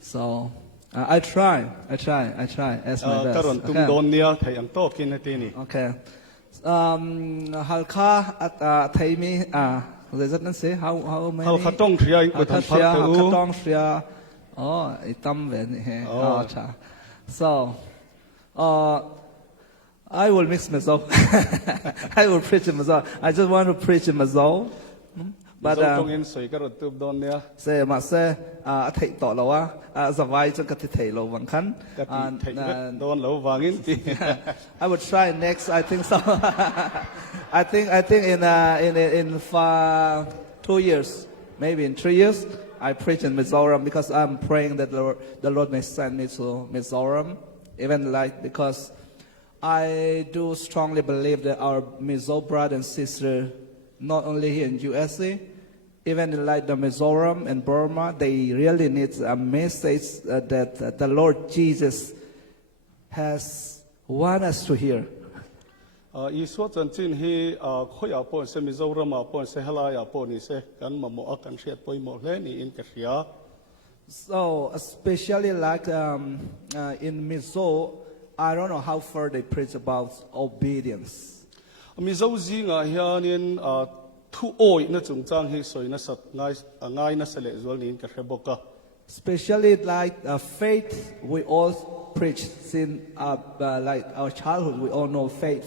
So I try as my best. กรณตุ้มโดนเนี่ยไทยอังโตกินในที่นี่ Okay. Halka at Taimi. Does that say how many? เขาขัดต้องเสียอิงไปทำพัก Halka เตอ Katong Shria. Oh, itam ven he. Oh, cha. So, I will mix Mazal. I will preach in Mazal. I just want to preach in Mazal. บัด But ต้องเห็นสวยกระตุ้มโดนเนี่ย say take to lawa zavai cho kat thei lo wang khan กติไทยโดนแล้ววางอินตี I would try next. I think so. I think in 2 years, maybe in 3 years, I preach in Mizoram because I'm praying that the Lord may send me to Mizoram, even like because I do strongly believe that our Mizo brother and sister, not only here in USA, even in like the Mizoram and Burma, they really need a message that the Lord Jesus has want us to hear. อีสวดจันจินฮีขอยาปนเซมิโซรามาปนเซฮลายาปนนี่เซกันมาโมอากันเสียดปอยโมเลนี่อินกเสีย So especially like in Mizo, I don't know how far they preach about obedience. มิโซจีงาเฮียนินทุโอยนั่นจงจ้างให้สวยนั่นสัตง่ายนั่นเสลจวนนี่อินกเสียบกะ Especially like faith, we all preach since like our childhood. We all know faith.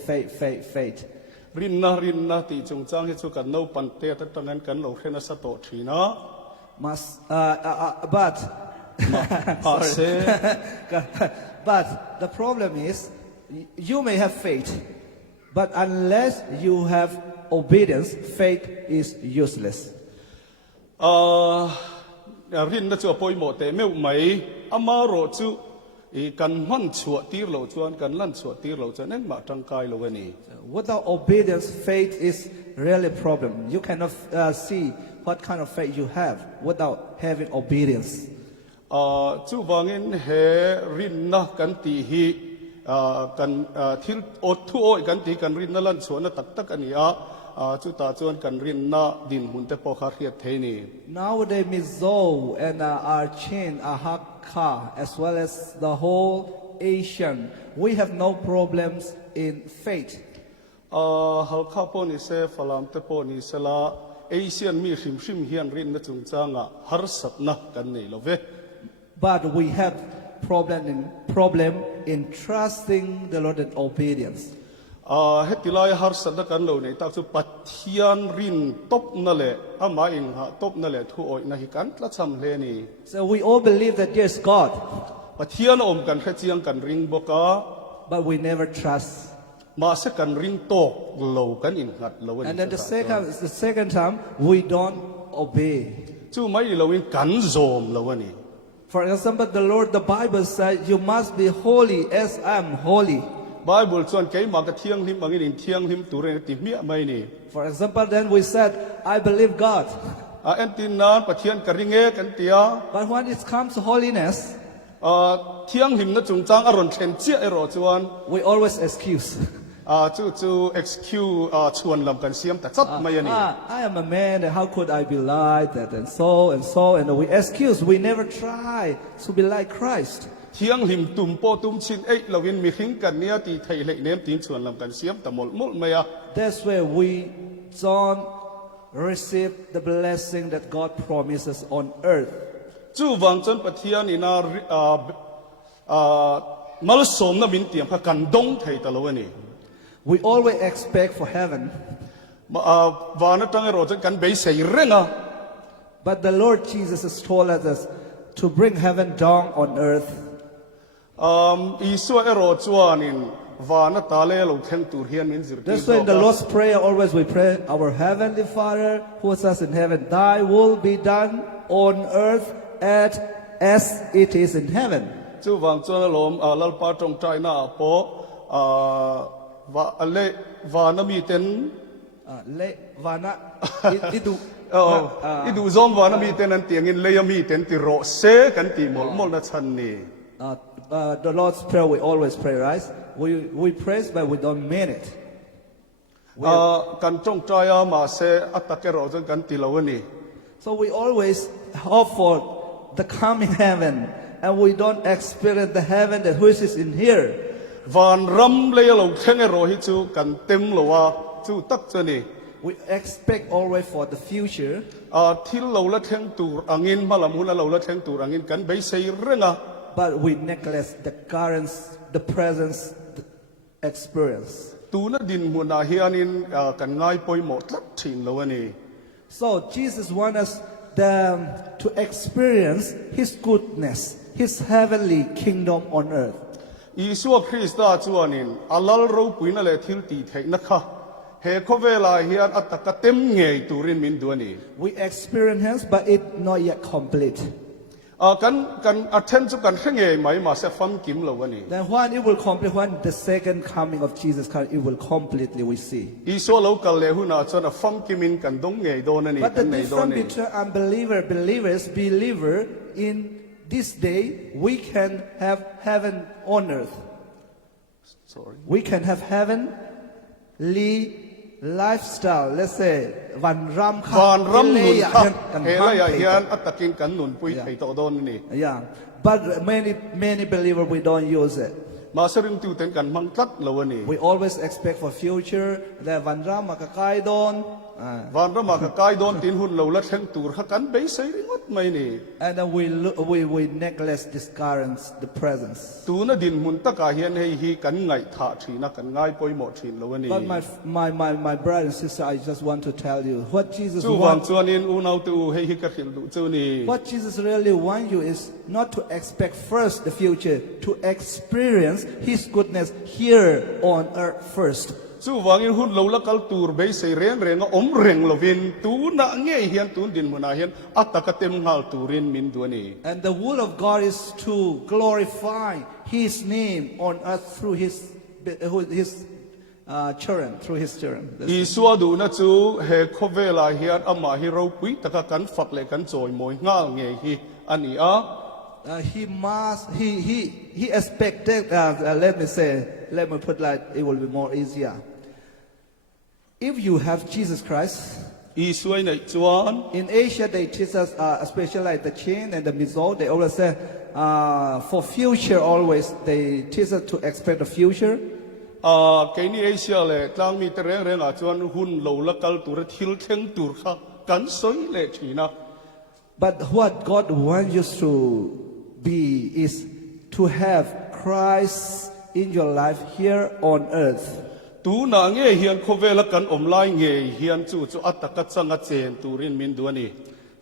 รินนาติจงจ้างให้สุกันโนปันเตะตั้งนั้นกันเราเห็นสตอทีนะ But Sorry. but the problem is, you may have faith, but unless you have obedience, faith is useless. รินนั่นจะปอยโมเตไม่ไม่อามาโรจูกันมันชัวตีเราจวนกันลั่นชัวตีเราจะนั่งมาจังกายเราวันนี้ Without obedience, faith is really a problem. You cannot see what kind of faith you have without having obedience. จูบางอินเฮรินนะกันตีฮีกันที่อดทุโอยกันตีกันรินนั่นลั่นชัวนั่นตักอันนี้จุตาจวนกันรินนะดินหุ่นเตปอคาเรียเทนี Nowadays, Mizo and Archin, Ahaka, as well as the whole Asian, we have no problems in faith. ฮัลข้าปนิเซฟลามเตปอนิเซลาเอเชียนมีริมเฮียนรินนั่นจงจางฮาร์สับนะกันนี่ละเว But we have problem in trusting the Lord and obedience. เฮติลายฮาร์สับนะกันเราเนี่ยตักสุปัทเทียนรินตบนั่นแหละอามาอิงฮะตบนั่นแหละทุโอยนะฮิกันละซ้ำเลนี่ So we all believe that yes, God, ปัทเทียนอมกันแค่เจียงกันริงบกา but we never trust. มาสักกันริงโตกเหลากันอินหัดเหลา And then the second time, we don't obey. จู่ไม่เหลาอินกันโจมเหลาวันนี้ For example, the Bible says, you must be holy as I am holy. ไบเบิลส่วนเกี่ยมากระเทียงหิมบางอินเทียงหิมตุเรนติเมียไม่นี่ For example, then we said, I believe God. เอ็นตินนานปัทเทียนกันริงเอกันเตีย But when it comes to holiness, เที่ยงหิมนั่นจงจางอารมณ์เชนเจียไอรอจวน we always excuse. จู่ excuse ชวนลำกันเสียมแต่จัดไม่ยันนี่ I am a man, and how could I be like that, and so, and we excuse. We never try to be like Christ. เที่ยงหิมตุ่มโปตุ่มชินเอ้ยเราวินมีหิงกันเนี้ยตีไทยเล็กเนมตีนชวนลำกันเสียมแต่หมดไม่อะ That's where we don't receive the blessing that God promises on earth. จู่วางจนปัทเทียนนี่นามาลสมน่ะมินเตียงพักกันดงไทยตลอดนี่ We always expect for heaven. วานะตั้งไอรอจนกันเบยเสียเร่งอะ But the Lord Jesus has told us to bring heaven down on earth. อีสัวไอรอจวนินวานะตาเล่เราแข่งตูเฮียนมินสิร That's why in the Lord's Prayer always we pray, our heavenly Father who is in heaven, thy will be done on earth as it is in heaven. จู่วางจนลมลัลปาตรงใจหน้าโปวานะมีเต็น Vana itu อีดูซอมวานะมีเต็นนั้นเตียงอินเลยมีเต็นติโรเซกันติมอลนะชันนี่ the Lord's Prayer we always pray, right? We praise but we don't mean it. กันจงใจมาเซอัตตะเกโรจนกันติลาวนี่ So we always hope for the coming heaven, and we don't experience the heaven that which is in here. วันรำเลยเราเท่งไอโรฮิจูกันเต็มเลยว่าจูตักจะนี่ We expect always for the future, ที่เราละเท่งตูรังอินมาละมุนเราละเท่งตูรังอินกันไปใส่เรื่องอ่ะ but we neglect the current, the present experience. ตูน่ะดินมุนาเฮียนินกันง่ายปอยหมดลัดถิ่นเราอันนี้ So Jesus wants us to experience His goodness, His heavenly kingdom on earth. อีสัวคริสต์จวนนินอัลลเราปุยนั่นแหละทิลตีเทนะคะเฮคเวลาเฮียนอัตตะกะเต็มเงยตูรินมินดวนี่ We experience Him, but it not yet complete. กันอัตเทนจุกันเฮงเงยไหมมาเสฟัมกิมเราวันนี้ Then when it will complete, when the second coming of Jesus comes, it will completely we see. อีสัวเรากันเลหุนาจนฟัมกิมินกันดงเงยโดนนี่ But กั the นเงยโดน difference นี่ between unbeliever, believers, believer in this day, we can have heaven on earth. sorry We can have heavenly lifestyle. Let's say วันรำค่ะ วานรำหนุนค่ะ กัน เฮ บ้า ละ ง ยา ไป เฮีย ต่อ นอัตตะกินกันหนุนปุยไอโตโดนนี่ Yeah, but many believers we don't use it. มาสรึงติวเต็งกันมังตัดเราวันนี้ We always expect for future that วันรำมากะกายโดน วันระมากกายโดนตินหุ่นเราละเท่งตูร์กันไปใส่ริงดไม่นี่ and then we neglect this current, the presence. ตูน่ะดินมุนตะกาเฮียนให้ฮีกันไงถาทีนักกันง่ายปอยหมดทีนแล้ววันนี้ But my brother and sister, I just want to tell you what Jesus จูวัน wants. จวนินอูนาวตูให้ฮีกระหิลดูจูนี่ What Jesus really wants you is not to expect first the future, to experience His goodness here on earth first. จูวังอินหุ่นเราละกัลตูร์ไปใส่เรียงเรียงอมเรียงลวินตูน่ะเงี้ยเฮียนตูนดินมุนาเฮียนอัตตะกะเต็มหัลตูรินมินตัวนี้ And the will of God is to glorify His name on earth through His children, through His children. อีสัวดูนะจูเฮคเวลาเฮียนอามาฮิเราปุยตะกะกันฝักเลยกันจอยมวยง่าเงี้ยฮีอันนี้He expected. Let me put like it will be more easier. If you have Jesus Christ, อีสวยในจวน in Asia they teach us, especially like the Chin and the Mizo, they always say for future always they teach us to expect the future. แกนี่เอเชียเลยตั้งมีแต่เรื่องเรื่องจวนหุ่นเราละกัลตูร์ทิลเทงตูร์ค่ะกันสวยเลยทีนะ But what God wants you to be is to have Christ in your life here on earth. ตูน่ะเงี้ยเฮียนโคเวละกันอมไลเงี้ยเฮียนจูอัตตะกัดสังกัดเจนตูรินมินดัวนี่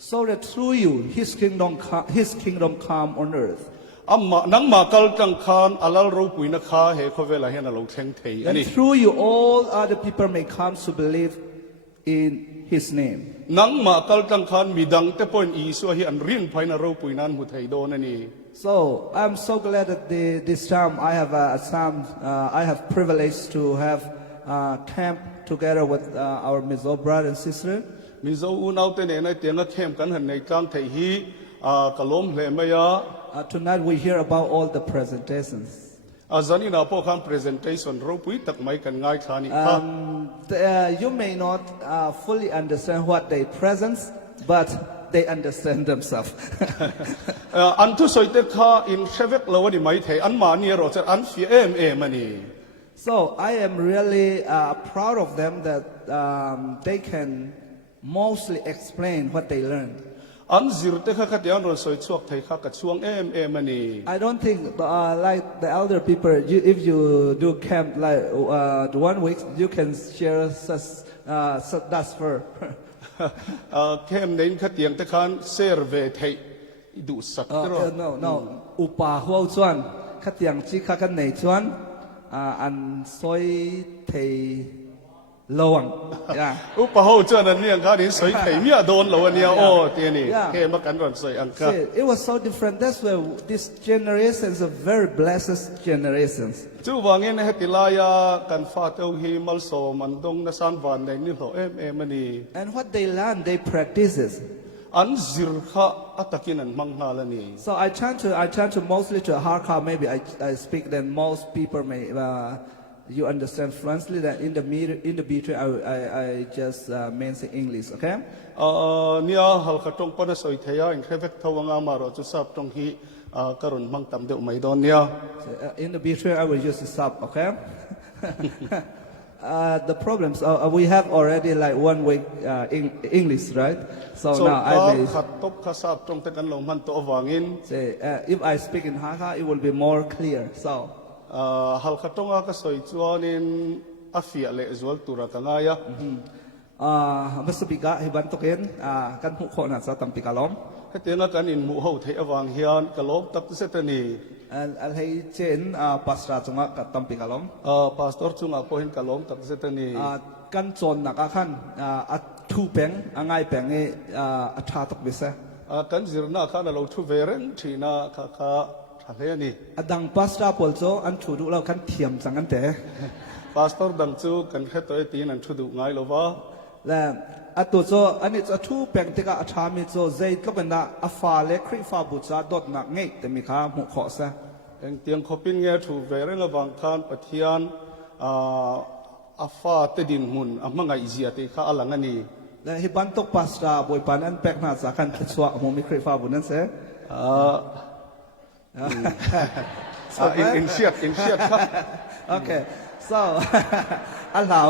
So that through you, His kingdom come on earth. อัมมานังมากัลกังคานอัลลรูปุยนักข้าเฮโคเวละเฮียนเราเทงเทยอัน And นี้ through you, all other people may come to believe in His name. นังมากัลกังคานมีดังแต่ปนอีสัวเฮียนรินไพนรูปุยนั้นมุทัยโดนนี่ So I'm so glad that this time I have privilege to have camp together with our Mizo brother and sister. มิโซอูนาวเตเนในเตียงเข้มกันหันในกลางไทยฮีกะล้มเหลมยา Tonight we hear about all the presentations. อาจารย์น่ะพวกคำ presentation รูปุยตักไม่กันง่ายทานี่ค่ะ You may not fully understand what they present, but they understand themselves. อันทุสอยเตค่าอินเชเวกเราวันนี้ไม่เทอันมาเนี่ยเราจะอันฟีเอมันนี่ So I am really proud of them that they can mostly explain what they learn. อันซิรเตค่าขัดยันเราสอยช่วงไทยค่ากับช่วงมันนี่ I don't think like the elder people. If you do camp like 1 week, you can share such that's for. เข้มเน้นขัดยังแต่คันเซอร์เวไทยดูสักตรอ No. อุปาหัวชวนขัดยังจีขัดในชวนอันซอยเทลวง อุปโภคเจ้านั้นเนี่ยข้าดินสอยไทยเมียโดนเราวันนี้โอ้เตียนี่เข้มมากันก่อนสอยอังกา It was so different. That's why this generation is a very blessed generations. จู่ว่างี้ในติลายากันฟาเตลฮีมัลโซมันตรงนสานวันในนี่เหรอมันนี่ And what they learn, they practice it. อันซิรข้าอัตตะกินันมังฮาลนี่ So I turn to mostly to Harka. Maybe I speak then most people may you understand fluently. That in the between, I just mention English. Okay. เนี่ยฮัลกตรงปนสอยเทียอินเคเวกทวงามารอจุสับตรงที่กรุณมังตำเดียวไม่โดนเนี่ย So, in the between, I will use the sub. Okay. The problems we have already like 1 week English, right? So ส่วน now ก็ I may ขัดตบขัดสับตรงแต่กันลงมันตัววางิน say if I speak in Hakka, it will be more clear. So. ฮัลกตรงก็สอยจวนินอาฟิอาเลจวลตุระกังายะ Mas biga hiban token kan hu kho na sa tampi kalom ให้เตียงกันอินหมู่เฮาเทอวางเฮียนกะลบตักเสตนี al hei chen pasra chunga ka tampi kalom พาสตอร์จุงอาโพหินกะลมตักเสตนี kan chon na ka khan a thu peng angai peng e a tha tok bisa กันจิรนาข้าเราทุเวเรนทีนาข้าทะเลนี่ adang pasra polcho an thu du lo kan thiam changan te พาสตอร์ดังจูกันแค่ตัวตีนันทุดุง่ายลว่า la atu cho ani cha thu peng te ka a tha mi cho zai tlok na a fa le khri fa bu cha dot na ngei te mi kha mu kho sa เองเตียงขบินเงี้ยทุเวเรนระวังคานปะเทียนอาฟ้าเตดินมุนมังไงอิเจียติข้าอลังนี่ la hiban tok pasra boy pan an pek na cha kan thswa mu mi khri fa bu nan se อินเชียดครับ Okay, so allow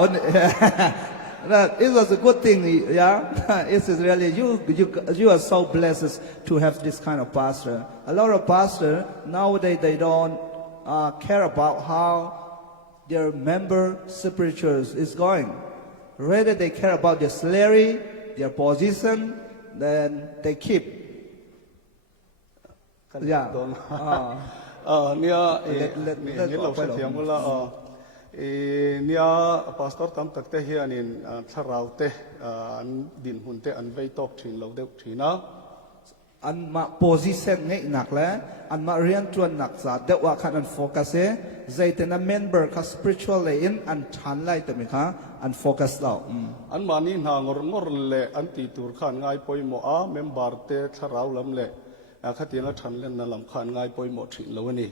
that it was a good thing, yeah. It is really you are so blessed to have this kind of pastor. A lot of pastors nowadays they don't care about how their member spirituals is going. Rather they care about their salary, their position, then they keep. Yeah. เนี่ยนี่เราเสียงว่าเนี่ยพาสตอร์ทำตักเตเฮียนินทาราวเตอันดินหุ่นเตอันไปตอกถินเราเด็กถินะ อันมาโพสิชันง่ายหนักแล้วอันมาเรียนจวนหนักซะเดี๋ยวว่าขันอันโฟกัสใจแต่นั้นเมมเบอร์คัสปริตชัวลเลยอันทันไล่แต่ไม่ค่ะอันโฟกัสเราอันมานี่หางงรเละอันตีตูร์ขันง่ายปอยหมอเมมบาร์เตทาราวลำเละขัดยังทันเล่นนั่นลำขันง่ายปอยหมดถินเราวันนี้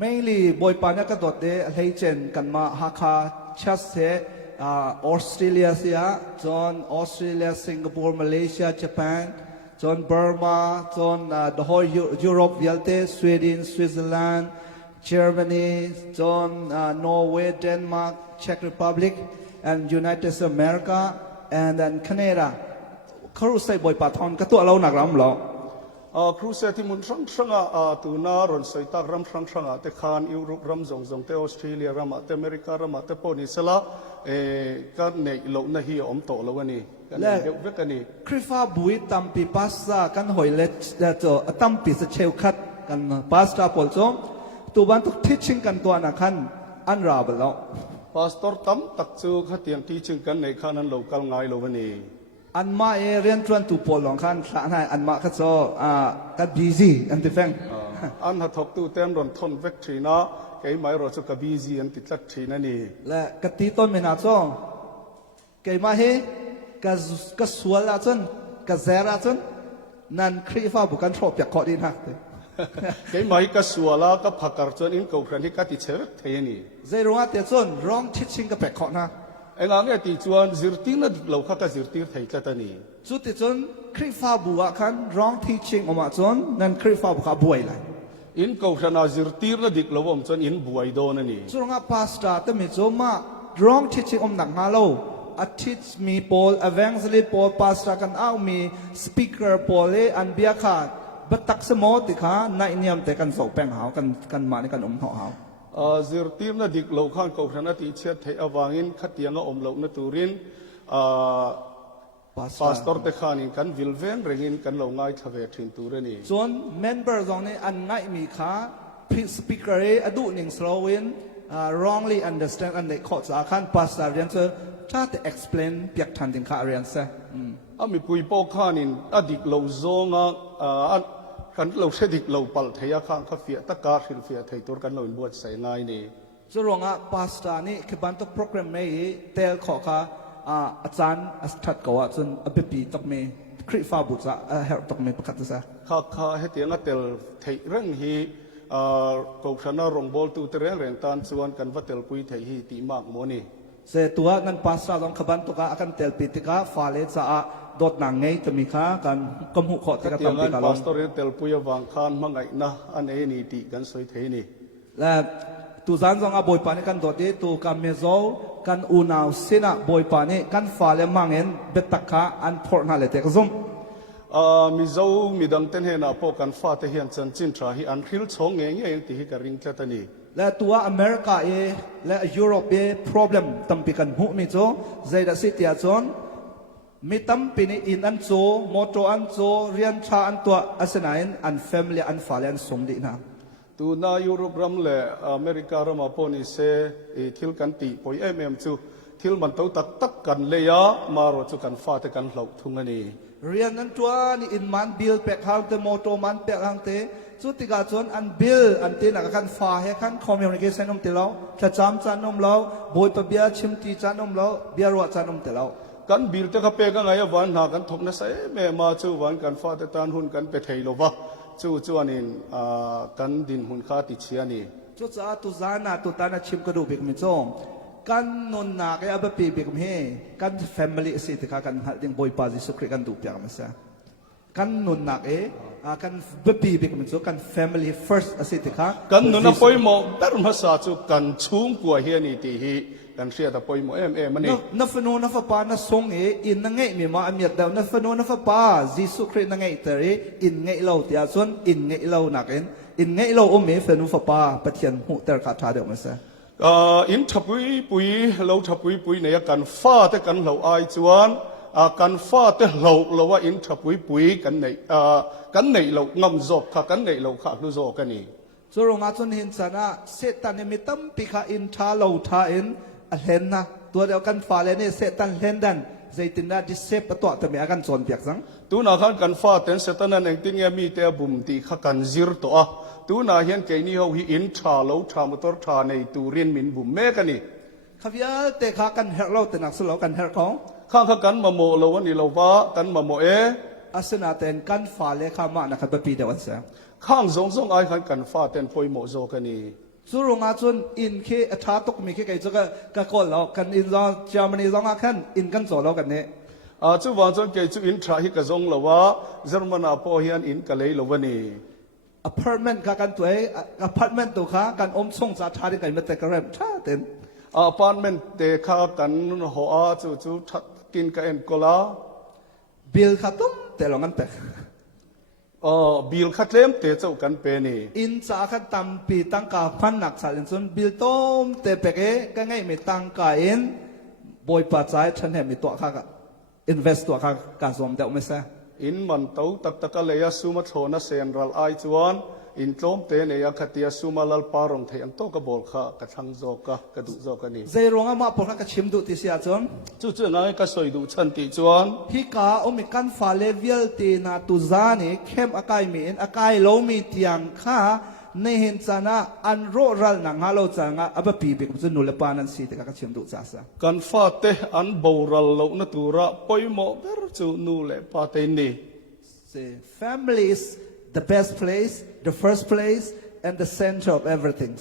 mainly บอยปานก็โดดเดให้เจนกันมาฮักคาชัสเซออสเตรเลียเสียจนออสเตรเลียสิงคโปร์มาเลเซียญี่ปุ่นจนเบอร์มาจน the whole Europe เยลเตสวีเดนสวิตเซอร์แลนด์ Germany จน Norway Denmark Czech Republic and United States of America and then Canada เขารู้สึกบอยปาทอนก็ตัวเราหนักล้ำหรอครูเซติมุนสังตูนารอนสอยตักรำสังเตคานยุโรปรำจงเตออสเตรเลียรำเตอเมริการำเตปอนิสละกันในโลกนี้อมโตแล้ววันนี้กันเด็กเวกันนี้คริฟาบุยตัมปีปัสซากันหอยเล็ดเจอตัมปีสเชลคัดกันปัสตาปอลโซตัวบ้านทุกทิชิงกันตัวนักขันอันราบแล้วพาสตอร์ตั้มตักจูขัดเตียงที่ชิงกันในขานั้นโลกกันง่ายแล้ววันนี้อันมาเรียนจวนตุปอลของขันขณะอันมาก็จะกันบีซีอันที่แฟงอันหัดทบตู้เต็มรอนทนเวกทีนะไก่ไม้รถกับบีซีอันติดลัดทีนั่นนี่และกติต้นเมนาโซไก่มาเฮก็สวนละจนก็เซราจนนั่นคริฟาบุกันชอบอยากขอดีนักเลยไก่ไม้ก็สวนละก็พักการจนอินกูครันที่กัดติดเชื้อเทียนี่ใจรู้ว่าเดี๋ยวจนร้องทิชิงกับแปะขอนะเอ็งอ่างเนี่ยตีจวนจิรตินัดเราข้าก็จิรติไทยกันตานี่จุดที่จนคริฟาบัวคันร้องทีชิงออกมาจนนั่นคริฟาบุกบวยเลยอินกูครันอาจิรตินัดดิกเราว่าจนอินบวยโดนนี่จุดงั้นพาสต้าแต่ไม่จมมาร้องทีชิงอมหนักฮาโลอาทิตย์มีโพลอเวนซ์ลิโพลพาสต้ากันเอามีสปีกเกอร์โพลเลยอันเบียขาดบัตตักสมอติค่ะในนิยมแต่กันส่งแป้งหาวกันมาในกันอมหาวจิรติมนัดดิกเราข้างกูครันอาทิตย์เชียร์ไทยอวังอินขัดยังอมเราเนตูรินพาสตอร์เตขานิกันวิลเวนเริงอินกันเราง่ายทเวทินตูเรนี่ส่วนเมมเบอร์ตรงนี้อันง่ายมีค่ะสปีกเกอร์อดูหนึ่งสโลวินwrongly understand อันในข้อสาขันพาสต้าเรียนเจอถ้าจะ explain เปียกทันถึงข้าเรียนเสียมีปุยโปขานินอดีตเราโซงกันเราเสด็จเราปัลเทียข้างข้าเฟียตะการหิลเฟียไทยตัวกันเราอินบวชใส่ง่ายนี่จะรองพาสต้านี่คือบันทึกโปรแกรมไม่เตลขอค่ะอาจารย์อัศทัดกว่าจนอภิปีตกเมคริฟาบุษะเฮร์ตกเมประกาศซะข้าให้เตียงเตลไทยเรื่องฮี ก็ชนะรงบอลตูเตเรงตันส่วนกันวัดเตลปุยไทยฮีตีมากโมนี่ se tua ngan pasra dong khaban to ka akan tel pitika fale cha a dot na ngei tami kha kan kamhu kho te ka tam pi ที่งาน ka พา lon สตอร์เตลปุยวางคานมังไงนะอันเอนี่ตีกันสวยเทนี่ la tu zan zong a boy pa ni kan dot de tu kam me zo kan unaw sina boy pa ni kan fale mangen betakha an phor na le te ka zum มีเจ้ามีดังเต้นเฮนาพอกันฟาเตเฮียนจันจินทราฮีอันคิลชงเงี้ยยังตีฮิการิงเทตานี และตัวอเมริกาเอและยุโรปเอ problem ตั้มปีกันหูมิโจใจดัสิทยาจนมีตั้มปีนี้อินอันโจมอโตอันโจเรียนชาอันตัวอาศัยอัน family อันฟาเลนสมดีนะ ตูนายุโรปรัมเลอเมริการมาพอนิเซทิลกันตีปอยจูทิลมันเต้าตักกันเลยะมารอจูกันฟาเตกันเหล่าทุงอันนี้ เรียนนั้นตัวนี่อินมันบิลเปกฮางเตมอโตมันเปกฮางเตสุดที่กาจนอันบิลอันที่นักการฟ้าให้กันคอมมิวนิเคชันนมเตลาจะจำจานนมเราบอยปะเบียชิมตีจานนมเราเบียรัวจานนมเตลา กันบิลเตะเปกันไงวันหากันทบนะใส่แม่มาจูวันกันฟาเตตันหุ่นกันไปไทยโลวะจูอันนี้กันดินหุ่นคาติเชียนี่ จุดจ้าตุจานาตุตานาชิมกระดูกเบกมิจงกันนนนาแกอับปีเบกมเฮกัน family สิทธิ์กันหัดยังบอยปาจิสุคริกันดูเปียกมั้ยซะกันนนนากันบปีเบกมิจงกัน family first สิทธิ์กันนุนปอยโมเปิ่มภาษาจูกันชุ่งกัวเฮียนี่ตีฮีกันเสียแต่ปอยโมมันนี่ นัฟโนนัฟปานัสงอินนังเงมีมาอเมียดดาวนัฟโนนัฟปาจิสุครินังเงเตอรีอินเงเราเตียส่วนอินเงเรานักอินเงเราอมเมฟนุฟปาปะเทียนหูเตอร์คาถาเดียวมั้ยซะอินทับปุยเราทับปุยเนี่ยกันฟ้าแต่กันเราไอจวนกันฟ้าแต่เราว่าอินทับปุยกันในเรางำจอกค่ะกันในเราขาดดูจอกกันนี่ so rong a chun hin chana setan mi tam pi kha in tha lo tha in a hlen na tua deu kan fa le ne setan hlen dan zaitin na disep patwa ta me akan chon piak sang ตูนาขันกันฟ้าเต็นเสตันนั่นเองติงยามีแต่บุมตีขักันซิรตัวตูนาเห็นเกนี่เขาหิอินชาเราชามตอร์ชาในตูเรียนมินบุมแม่กันนี่ khavia te kha kan her lo te nak so lo kan her ko ข้างกันมาโมเราวันนี้เราว่ากันมาโมasena ten kan fa le kha ma na kha ba pi de wan sa ข้างสองไอ้ขันกันฟ้าเต็นปอยโมโซกันนี่ so rong a chun in ke atha tok mi ke kai chaga ka kol lo kan in lo germany zong a khan in kan zo lo kan ne จู่วันจนเกจู่อินทราฮิกะจงเราว่าเยอรมันอาพอเฮียนอินกะเลยเราวันนี้ apartment ka kan tuai apartment to kha kan om song cha tha de kai ma te ka rem tha ten อพาร์ตเมนต์เตะข้ากันหัวจู่กินกันเอ็นกลา bill kha tum te lo ngan pe บิลคัดเต็มเตะเจ้ากันเป็นนี่ in cha kha tam pi tang ka phan nak chal chun bill tom te pe ke ka ngai mi tang ka in boy pa chai than he mi to kha ka invest to kha ka zom de me sa อินมันเต้าตักเลยซูมาโทนะเซนรัลไอจวนอินโตมเตเนี่ยขัดยาซูมาลลปารองเทียงโตกบอลค่ะกระชังโจกะกระดุโจกันนี่ zai ronga ma por kha ka chim du ti sia chon จู่ๆงั้นก็สวยดูชันติจวน hi ka o mi kan fa le vial te na tu za ni khem akai mi in akai lo mi tiang kha nei hin chana an ro ral nang halo changa aba pi bik chu nul pa nan si te ka chim du cha sa กันฟาเตอันบอรัลโลนตูระปอยโมเบรจูนูเลปาเตนี่ say family is the best place the first place and the center of everything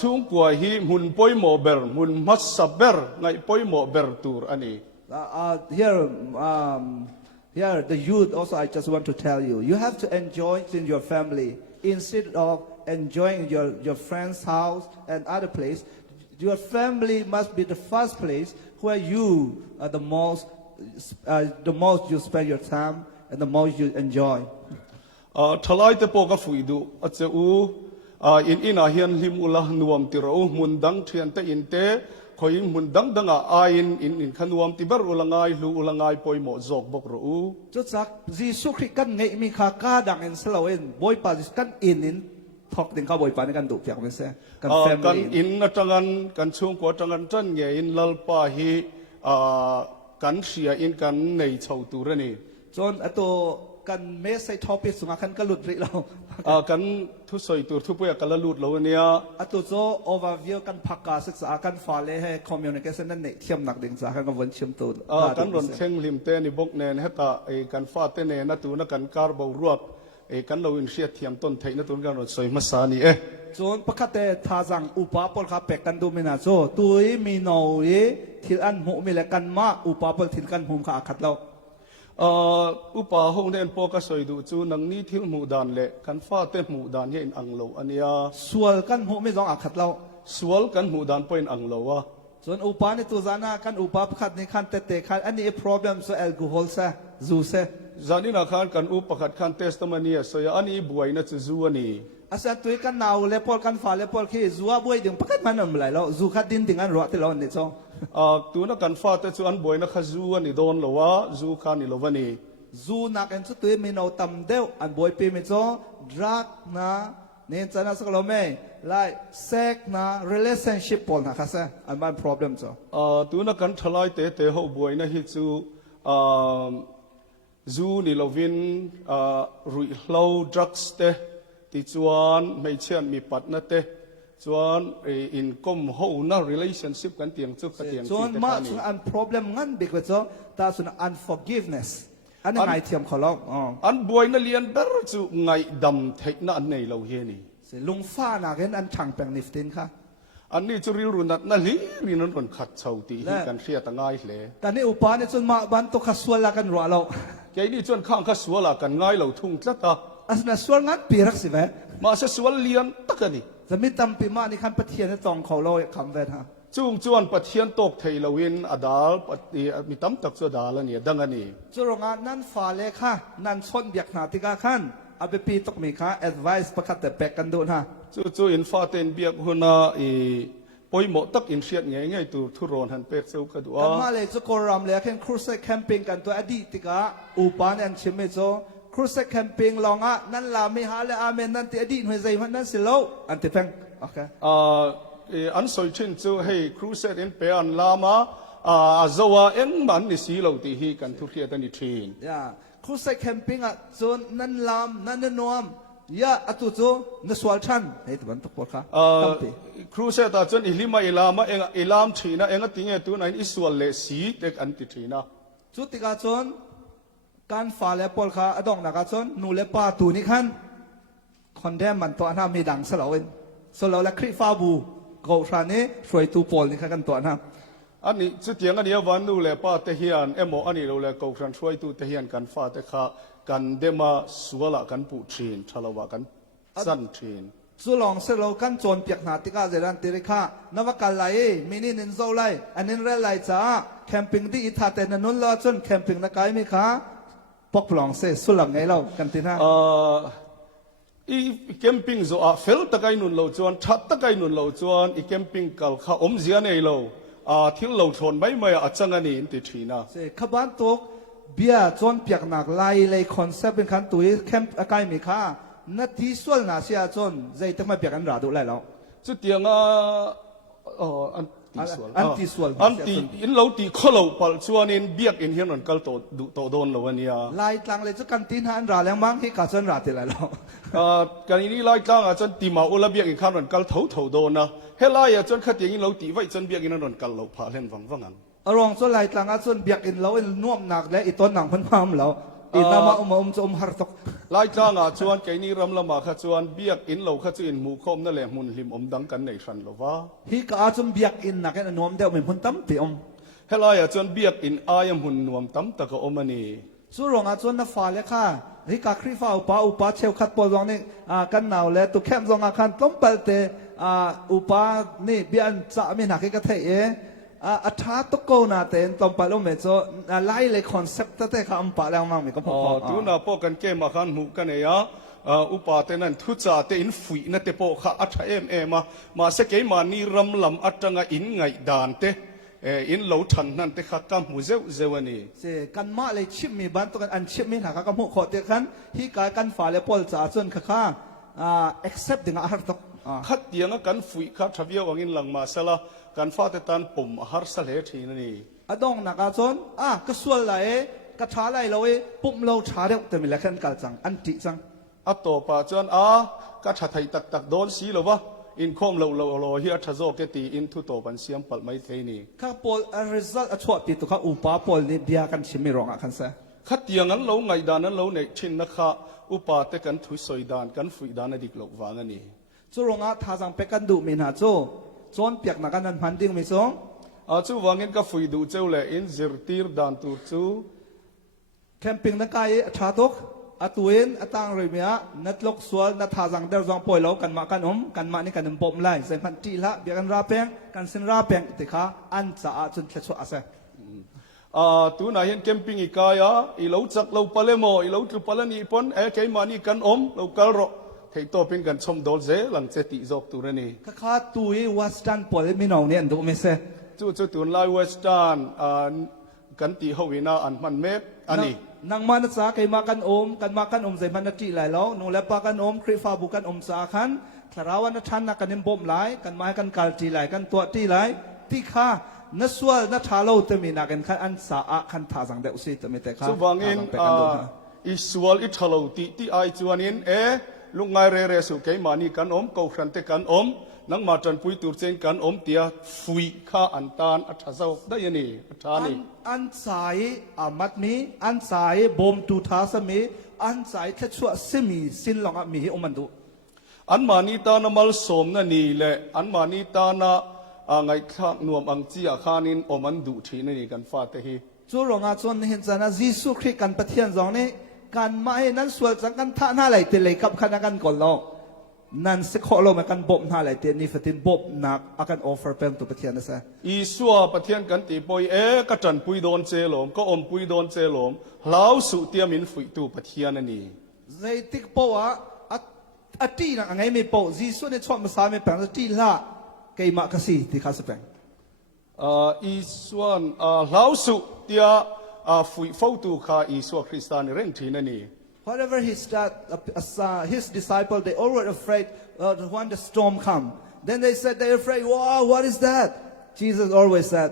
ช่วงกว่าฮีมุนปอยโมเบรมุนมัสซับเบรไงปอยโมเบรตูรอันนี้ here the youth also I just want to tell you you have to enjoy in your family instead of enjoying your friend's house and other place your family must be the first place where you are the most you spend your time and the most you enjoy ทลายเตปกับฟุยดูอาจจะอินอาเฮียนลิมุลานวมติเรามุนดังเทียนเตอินเตคอยมุนดังอินขนวมติบรอุลังไงลูอุลังไงปอยโมจอกบกรู้จุดสักจีสุคริกันไงมีข้ากาดังอินสลาวินบอยปาจิกันอินทอกดึงข้าบอยปาในกันดุเปียกไม่ใช่กันแฟมิลี่อินจังงันกันช่วงกว่าจังงันจันเงอินลลปาฮีกันเสียอินกันในชาวตูรนี่จนตัวกันเมสไซทอปิสุงคันก็หลุดริเรากันทุสอยตัวทุบไปกันละลุดเราเนี่ยตัวโจโอเวอร์วิวกันพักการศึกษากันฟาเลให้คอมมิวนิเคชันนั่นเนี่ยเทียมหนักดึงจากกันกับวันเชื่อมตัวกันรอนเชงลิมเตนิบกเนนให้ตากันฟาเตเนนตัวนักกันการบรวบ กันเราอินเชียเทียมต้นไทยนั่นตัวกันเราสวยมาสานี่เอ๊ะ จนประคัตเตทาจังอุปาปลครับเป็กกันดูมินาโซตุยมีโนยทิลอันหูมีเลกันมาอุปาปลทิลกันหูมขาขัดเรา อุปาหงเดนโปกสวยดูจูนังนี้ทิลหมู่ดานเละกันฟ้าเต็มหมู่ดานเห็นอังโลอันเนี้ย ส่วนกันหูไม่ร้องอาขัดเรา สวลกันหมู่ดานเป็นอังโลวะ ส่วนอุปาในตัวจานากันอุปาประคัตในขันเตเตขันอันนี้ problem ส่วนแอลกอฮอล์ซะจูเซ จานินาคารกันอุปขัดขันเทสตมานีสวยอันนี้บวยนัดจูอันนี้ อาศัยตัวกันนาวเลปอลกันฟ้าเลปอลขี้จัวบวยดึงประคัตมันอะไรแล้วจูขัดดินดึงอันรัวที่เราเนี่ยจ้อง ตัวนักกันฟ้าแต่จูอันบวยนักขจูอันนี้โดนโลวะจูขานี่โลวะนี่ จูนักเอ็นสุดตัวมีโนตัมเดียวอันบวยปีมิจ้องดรักนะเนี่ยจะน่าสักเราไหมไล่เซ็กนะ relationship ปอลนะครับเซ่อันมัน problem จ้อง ตัวนักกันทลายเตะเขาบวยนะฮิจูจูนี่เราวินรุยเหล้าดรักส์เตะที่จวนไม่เชื่อมีปัดนะเตะจวนอินคอมเขาหน้า relationship กันเตียงจุกกันเตียง ส่วนมากส่วนอัน problem งั้นบิ๊กว่าจ้องแต่ส่วน unforgiveness อันนี้ไงเทียมเขาลอกอ๋อ อันบวยนั่นเลียนเบอร์จูไงดำเทคน่าอันไหนเราเฮนี่ ลุงฟ้านักเห็นอันช่างแปลงนิฟตินค่ะ อันนี้จะริรุนัดนั่นลีรินันรนขัดเชาตีให้กันเสียตั้งง่ายเลย แต่นี่อุปาเนี่ยส่วนมาบันตุขสวลกันรัวเรา แกนี่จนข้างข้าสวลกันง่ายเราทุ่งตะตา อันนั้นสวลงั้นปีรักสิแม่ มาเสสวลเลียนตะกันนี่ จะมีตั้มปีมานี่ขันปะเทียนในตองเขาเราคำเวทฮะ จุงจวนปะเทียนตกเทลวินอดาลปฏิมีตั้มตักสดาลเนี่ยดังอันนี้ จุรงานนั่นฟ้าเลยค่ะนั่นชนเบียกนาติกาขันเอาไปปีตกมีค่ะ advice ประคัตแต่แปกกันดูนะ จูอินฟาเตนเบียกหัวนาปอยหมดตักอินเชียดไงตัวทุรนหันเป็กเซลกันดู กันมาเลยจุกรำเลยแค่ครูเซแคมปิ้งกันตัวอดีติกาอุปาเนี่ยชิมไม่โจครูเซแคมปิ้งลองอ่ะนั่นลาไม่หาเลยอาเมนนั่นที่อดีตหัวใจมันนั่นสิโลอันที่แฟงโอเค อันสวยชินจูให้ครูเซตเอ็นเปอันลามาจาวเอ็นมันนิสีเราตีฮีกันทุกเรียตันนิทรีน อย่าครูใส่แคมปิ้งอ่ะจนนั่นลามนั่นนวมอย่าอตุโจนสวลชันเฮ้ยตัวมันตกปวดขาตั้งปี ครูเซตจนอิลิมาอิลามาเองอิลามทีนะเองก็ติงเอตัวนั้นอิสวลเลสีเด็กอันติทีนะ จุดที่กาจนการฝ่าและปอลขาอดองนักจนนูเลป้าตูนี่ขันคอนเดมมันตัวนั้นมีดังสลาวินสลาและคริฟาบูโกชานี่ช่วยตูปอลนี่ขันกันตัวนั้น อันนี้จุดยังอันนี้วันนูเลป้าเทียนโมอันนี้เราเลกูชันช่วยตัวเทียนกันฟ้าเตะกันเดมาสวละกันปูทีนทะเลวะกันสันทีน สุลองเสลกันโจนเปียกนาติกาเจรันติริค่ะนวกันไลมินินินโซไลอันนี้เรไลจ้าแคมปิ้งที่อิทาเตนนุนลอจนแคมปิ้งนักไก่มีค่ะปกปลองเสสุลังไงเรากันตินะ อีแคมปิ้งโซอาเฟลตะไกนุนเราจวนชัดตะไกนุนเราจวนอีแคมปิ้งกัลข้าอมเสียในเราที่เราชนไม่อาจังอันนี้ติดทีนะ เสขบ้านตกเบียจนเปียกหนักไล่เลยคอนเซปต์เป็นขันตุยแคมป์ไก่มีค่ะนาทีส่วนนาเสียจนใจต้องมาเปียกกันราดูไล่เรา จุดยังอันตีส่วน อันตีส่วน อันตีอินเราตีข้อเราปัลชวนอินเบียกอินเฮียนนกัลโตโดนเราวันนี้ ไล่ตังเลยจะกันตีนหันราแรงมั้งที่กาจนราติไล่เรา การนี้ไล่กลางอาจารย์ตีมาอุลเบียกอินข้ามนกัลโถโดนนะเฮล่าอาจารย์ขัดยังอินเราตีไว้จนเบียกอินนกัลเราพาเล่นฟังอัน อรองส่วนไล่ตังอาจนเบียกอินเราอินน่วมหนักและอีต้นหนังพันพามเราอีน้ำมาจะฮาร์ตก ไล่กลางอาจารย์แกนี่รำละมาขจวนเบียกอินเราขจวนหมู่คมนั่นแหละมุนหิมดังกันในชันเราว่า ฮีก็อาจจะเบียกอินนักนวมเดียวเหมือนพุ่นตั้มปีอม เฮล่าอาจารย์เบียกอินอายมหุ่นนวมตั้มตะกอมันนี่ สุรองอาจจะนับฟ้าเลยค่ะฮีกาคริฟ้าอุปาเชลขัดปอลองนี่กันหนาวเลยตุเข้มจงอาคันต้มเปิลเตอุปานี่เบียนจะมีหนักก็เทเออัฐาตุกโกนาเตนต้มเปิลเมโซไล่เลยคอนเซ็ปต์เตะข้ามปะแล้วมั่งมีก็พอ ตัวน่ะพวกกันเกมมาขันหมู่กันเนี่ยอุปาเตนันทุจาเตอินฟุยนั่นเตโปข้าอัฐเอมาเสกมานี่รำลำอัฐงอินไงดานเตอินเหลาทันนั่นเตข้ากำหูเจวันนี้ เสกันมาเลยชิมมีบ้านตัวกันอันชิมมีหนักก็มุขอเดียกันฮีกากันฟ้าเลยปอลจ่าจนข้าaccept ดึงอาหารตก ขัดเดียงกันฟุยข้าทวีวังอินหลังมาเสละกันฟ้าเตตันปุ่มอาหารสเลทีนี่ อดองนักอาจนก็ส่วนไหลก็ช้าไหลเราปุ่มเราช้าเดียวแต่มีแหละขันกัลจังอันติจัง อัตโตปาจวนก็ชัดไทยตักโดนสีหรอวะอินคอมเราเฮียทัศโจเกตีอินทุโตปันเสียมปัลไม่เทนี่ ข้าปอลresult ชวดติดตัวข้าอุปาปอลนี่เดียกันชิมิรองอ่ะคันเซ่ จ ขัดยังนั้นเราไงดานนั้นเราในชินนะคะอุปาเตกันถุยสอยดานกันฝุ่ยดานดิกหลกวางอันนี้ จูรงอาทาจังเป็กันดูมินหาจูจนเปียกนักนันพันดิ้งมิซง จูวางเงินก็ฝุ่ยดูเจ้าเลยอินซิรตีร์ดานตูจู แคมปิ้งนักไก่ชาตุกอตุยนอตังเรียนัดลกสวลนัดทาจังเดอร์จงปอยเหลากันมากันกันมานี่กันบ่มไล่เส้นพันจีละเบียกันราเปียงกันเส้นราเปียงติขาอันจะจนเทชัวอาเซ ตูนายเห็นแคมปิ้งอีกายะอีเหลาจักเหลาปะเลโมอีเหลาจุปะเลนี่ปนเคยมานี่กันเหลากะรอเทตัวเป็นกันชมโดลเซหลังเจติจอกตูนี่ ข้าตุยวัสตันปอยมินเอาเนี่ยดูไม่เซ จูตูนไลเวสตันกันตีเฮวินาอันมันเมกอันนี้ นางมันสาเคยมากันใจมันนักจีไหลแล้วนูเลปากันคริฟาบุกันสาขันคลาวันนัทันนักกันบ่มไหลกันมากันกาลจีไหลกันตัวจีไหลที่ข้านัสวลนัทาโลเตมีนักกันขันอันสาขันทาสังเดอุสิตมีแต่ข้า สุบังอินอิสวลอิทาโลตีไอจวนอินลุงไงเรสุเคยมานี่กันเกาขันเตกันนังมาจันปุยตูเซนกันเตียฟุยข้าอันตานอัฐเจ้าได้ยันนี่อัฐานี่อันสายอามัดมีอันสายบ่มตูทาสมีอันสายเทชัวซิมีสินลองมีอมันดูอันมานี่ตานามัลสมนั่นนี่แหละอันมานี่ตานาไงข้างนวมอังจีอาคานินมันดูทีนี่กันฟาเตฮีจู่รองอาจวนเห็นจานะยิสุคริกันปะเทียนจองนี้การมาให้นั้นส่วนสังกันท่าหน้าไหลเตเลยกับคณะกันก่อนเรานั่นสิขอเราเหมือนกันบบหน้าไหลเตียนนี่ฝตินบบนักอาการออฟเฟอร์เป็นตัวปะเทียนนะซะอีสัวปะเทียนกันตีปอยกระจันปุยโดนเจลมก็ปุยโดนเจลมเล้าสุเตียมินฟุยตูปะเทียนนี่ใจติกปวะอัตีนะไงไม่ปวยิสุเนี่ยชอบมาสามีแปลงตีละเกี่ยมากสิที่ข้าสเปงอีส่วนเล้าสุเตียฟุยฟูตูข้าอีสัวคริสตานเร่งทีนี่ Whatever his disciples, they always afraid when the storm come. Then they said they're afraid. Wow, what is that? Jesus always said,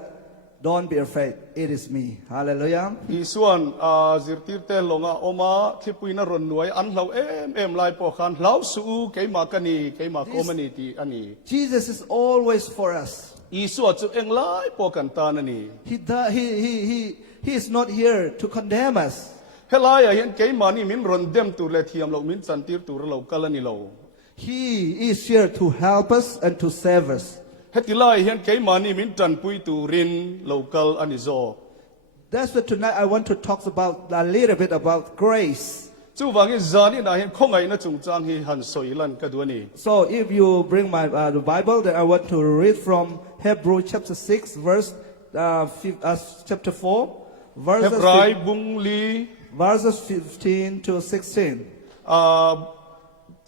"Don't be afraid. It is me." Hallelujah. อีส่วนจิรติเตลงอมาที่ปุยนรนหน่วยอันเราลายปอคันเราสู้เกี่ยมากันนี่เกี่ยมาคอมมานิตี้อันนี้ Jesus is always for us. อีส่วนจุลายปอกันตานันนี่ He is not here to condemn us. เฮลายเห็นเกี่ยมานี่มินรนเดมตัวเลทียมเรามินสันติรตัวเรากัลนี่เรา He is here to help us and to save us. เฮติลายเห็นเกี่ยมานี่มินจันปุยตูรินเรากัลอันนี้โซ That's what tonight I want to talk about a little bit about grace. จู่วังอิจานี่นะเห็นคงไงนะจงจางฮีหันสอยลันกัดวนี่ So if you bring my the Bible, then I want to read from Hebrew chapter 6, chapter 4, verses 15 to 16.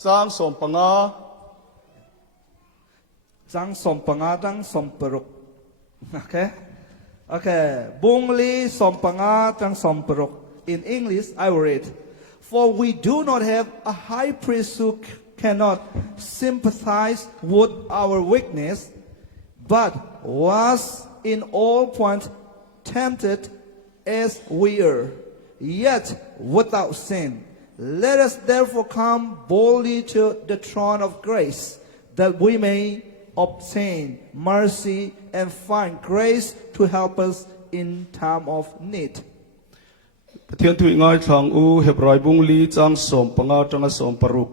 จางสมปังา Jang sompanga jang somperuk. Okay. Bungli sompanga jang somperuk. In English, I will read. For we do not have a high priest who cannot sympathize with our weakness, but was in all points tempted as we are, yet without sin. Let us therefore come boldly to the throne of grace, that we may obtain mercy and find grace to help us in time of need. ประเทศถุยง่ายทางเฮบรายบุงลีจางสมปังาจังสมปรุก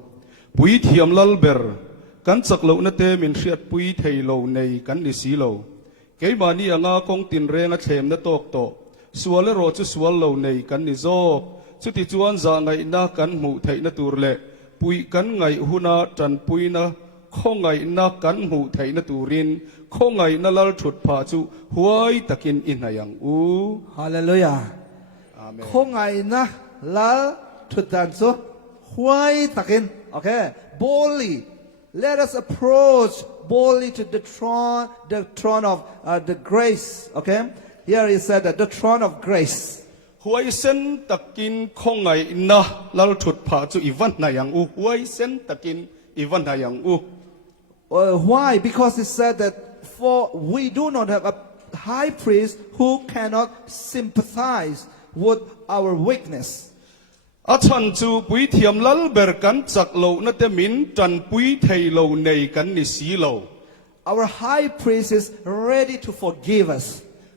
ปุยเทียมลัลเบอร์กันสักเหล่านั่นเตมินเชียดปุยเทยเหล่าในกันนิสีเหล่าเกี่ยมานี่งาคงตินเรงเชมนั่นโตกโตสวลและรอจุสวลเหล่าในกันนิโซสุดที่จวนจางไงนากันหมู่เทยนตูร์เล่ปุยกันไงหุนาจันปุยนะข้องไงนักกันหูไทยนตูรินข้องไงนลลชุดผาจุหวยตะกินอินหายังHallelujah. อาเมน ข้องไงนะลลชุดดันซุหวยตะกิน Okay. Boldly, let us approach boldly to the throne of the grace. Okay. Here he said that the throne of grace. หวยเส้นตะกินข้องไงนะลลชุดผาจุอีวันนายังหวยเส้นตะกินอีวันนายัง Why? Because it said that for we do not have a high priest who cannot sympathize with our weakness. อาชันจูปุยเทียมลัลเบอร์กันจักเหล่านั่นเตมินจันปุยเทยเหล่าในกันนิสีเหล่า Our high priest is ready to forgive us.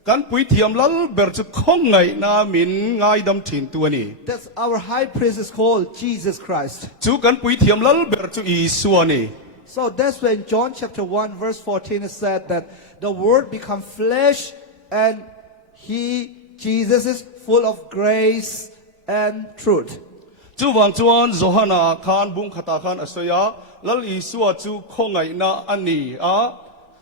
กันปุยเทียมลัลเบอร์จุข้องไงนามินง่ายดำถิ่นตัวนี้ That's our high priest is called Jesus Christ. จูกันปุยเทียมลัลเบอร์จุอีสัวนี่ So that's when John chapter 1 verse 14 is said that the word become flesh and he, Jesus is full of grace and truth. จูวางจวนโจฮานาคานบุงขตาคานอสยาลัลอีสัวจูข้องไงนาอันนี้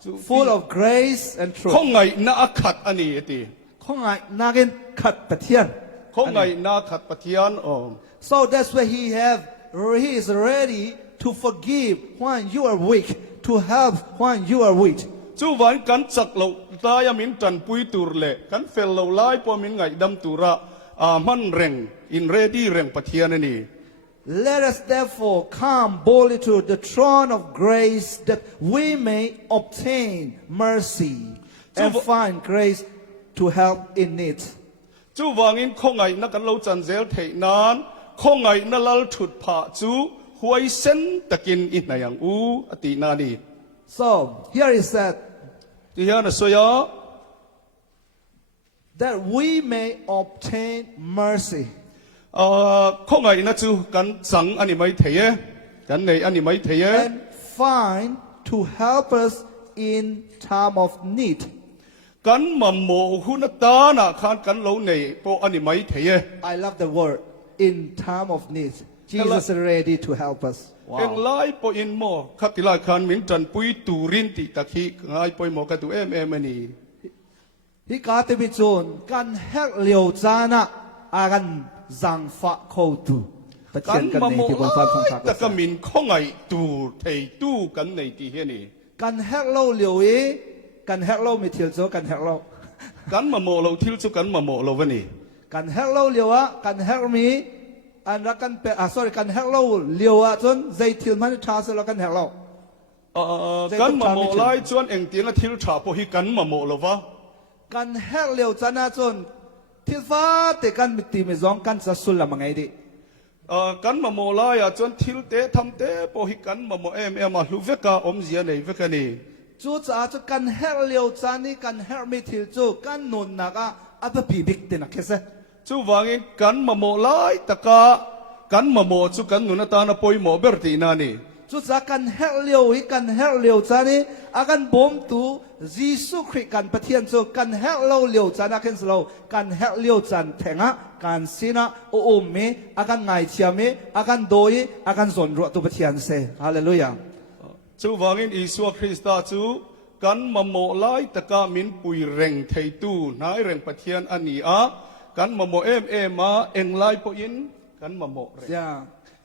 จู Full of grace and ข้อง truth. ไงนาขัดอันนี้ตี Khong ngai nagin khat pathian. ข้องไงนาขัดปะเทียนSo that's why he is ready to forgive when you are weak, to help when you are weak. จูวันกันจักเราตายามินจันปุยตูร์เล่กันเฟลเราไล่พอมินไงดำตูระมันเร่งอินเรดี้เร่งปะเทียนนี่ Let us therefore come boldly to the throne of grace that we may obtain mercy and find grace to help in need. จูวางอินข้องไงนักกันเราจันเซลเทนานข้องไงนั่นลัลถุดผาจูหวยเส้นตะกินอินนายังอูอตินานี So here is that ที่ฮานะสยา that we may obtain mercy. ข้องไงนะจูกันสังอันนี้ไม่เทยกันในอันนี้ไม่เทย And find to help us in time of need. กันมัมโมหุนตานะคานกันเราในพออันนี้ไม่เทย I love the word in time of need. Jesus is ready to help us. เอ็ง Wow. ไล่ปออินโมขัดติลาคานมินจันปุยตูรินติตะคีง่ายปอยโมกันตูเอ็มนี่ Hi ka te bi chun kan hek liu chana agan zang fa kho tu. กั Pathian น kan มัม nei โม ti bon fa phong ตะ sa กะมินข้องไงตูเทตู้กันในที่เฮนี่ Kan hek lo liu e kan hek lo mi thil cho kan hek lo. กันมัมโมเราทิลจุกันมัมโมเราวันนี้ Kan hek lo liu a kan hek mi an ra kan pe sorry kan hek lo liu a chun zai thil man tha se lo kan hek lo. กันมัมโมไล่จวนเอ็งเตียงทิลฉาพอฮิกันมัมโมเราวะ Kan hek liu chana chun thil fa te kan mi ti mi zong kan sa sul la mangai di. กันมัมโมไล่จวนทิลเตทำเตพอฮิกันมัมโมเอ็มลูเวกาอมเสียในเวกานี่ Chu cha chu kan hek liu chani kan hek mi thil chu kan nun na ka aba bi bik te na khese. จูวางอินกันมัมโมไล่ตะกากันมัมโมจูกันนุนตานาปอยโมเบอร์ตีนานี่ Chu cha kan hek liu hi kan hek liu chani akan bom tu Jesu Christ kan pathian chu kan hek lo liu chana kan slo kan hek liu chan thenga kan sina o me akan ngai chia me akan doi akan zon ro tu pathian se. Hallelujah. จูวางอินอิสวาคริสตาจูกันมัมโมไล่ตะกามินปุยเร่งเทตู้นายเร่งปะเทียนอันนี้กันมัมโมเอ็มมาเอ็งไล่ปออินกันมัมโมเร่ง Yeah.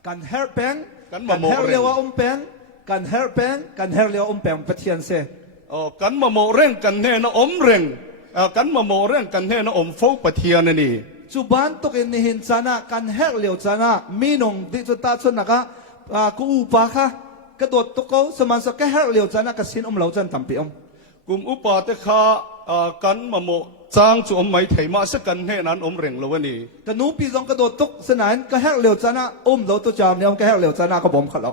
Kan hek peng Kan kan mamok hek rin. liu peng kan hek peng kan hek liu peng pathian se. กันมัมโมเร่งกันแน่นะอมเร่งกันมัมโมเร่งกันแน่นะอมโฟปะเทียนนี่ Chuban tok in ni hin chana kan hek liu chana minong di chu ta chun naka ku upa kha ka dot to ko saman sa ka hek liu chana ka sin lo chan tampi om กลุ่มอุปาเตคากันมัมโมจ้างจูอมไม่ไถมาสักกันแน่นั้นอมเร่งแล้ววันนี้ ka nu pi jong ka dot tok sanan ka hek liu chana lo to jam ne ka hek liu chana ka bom khalo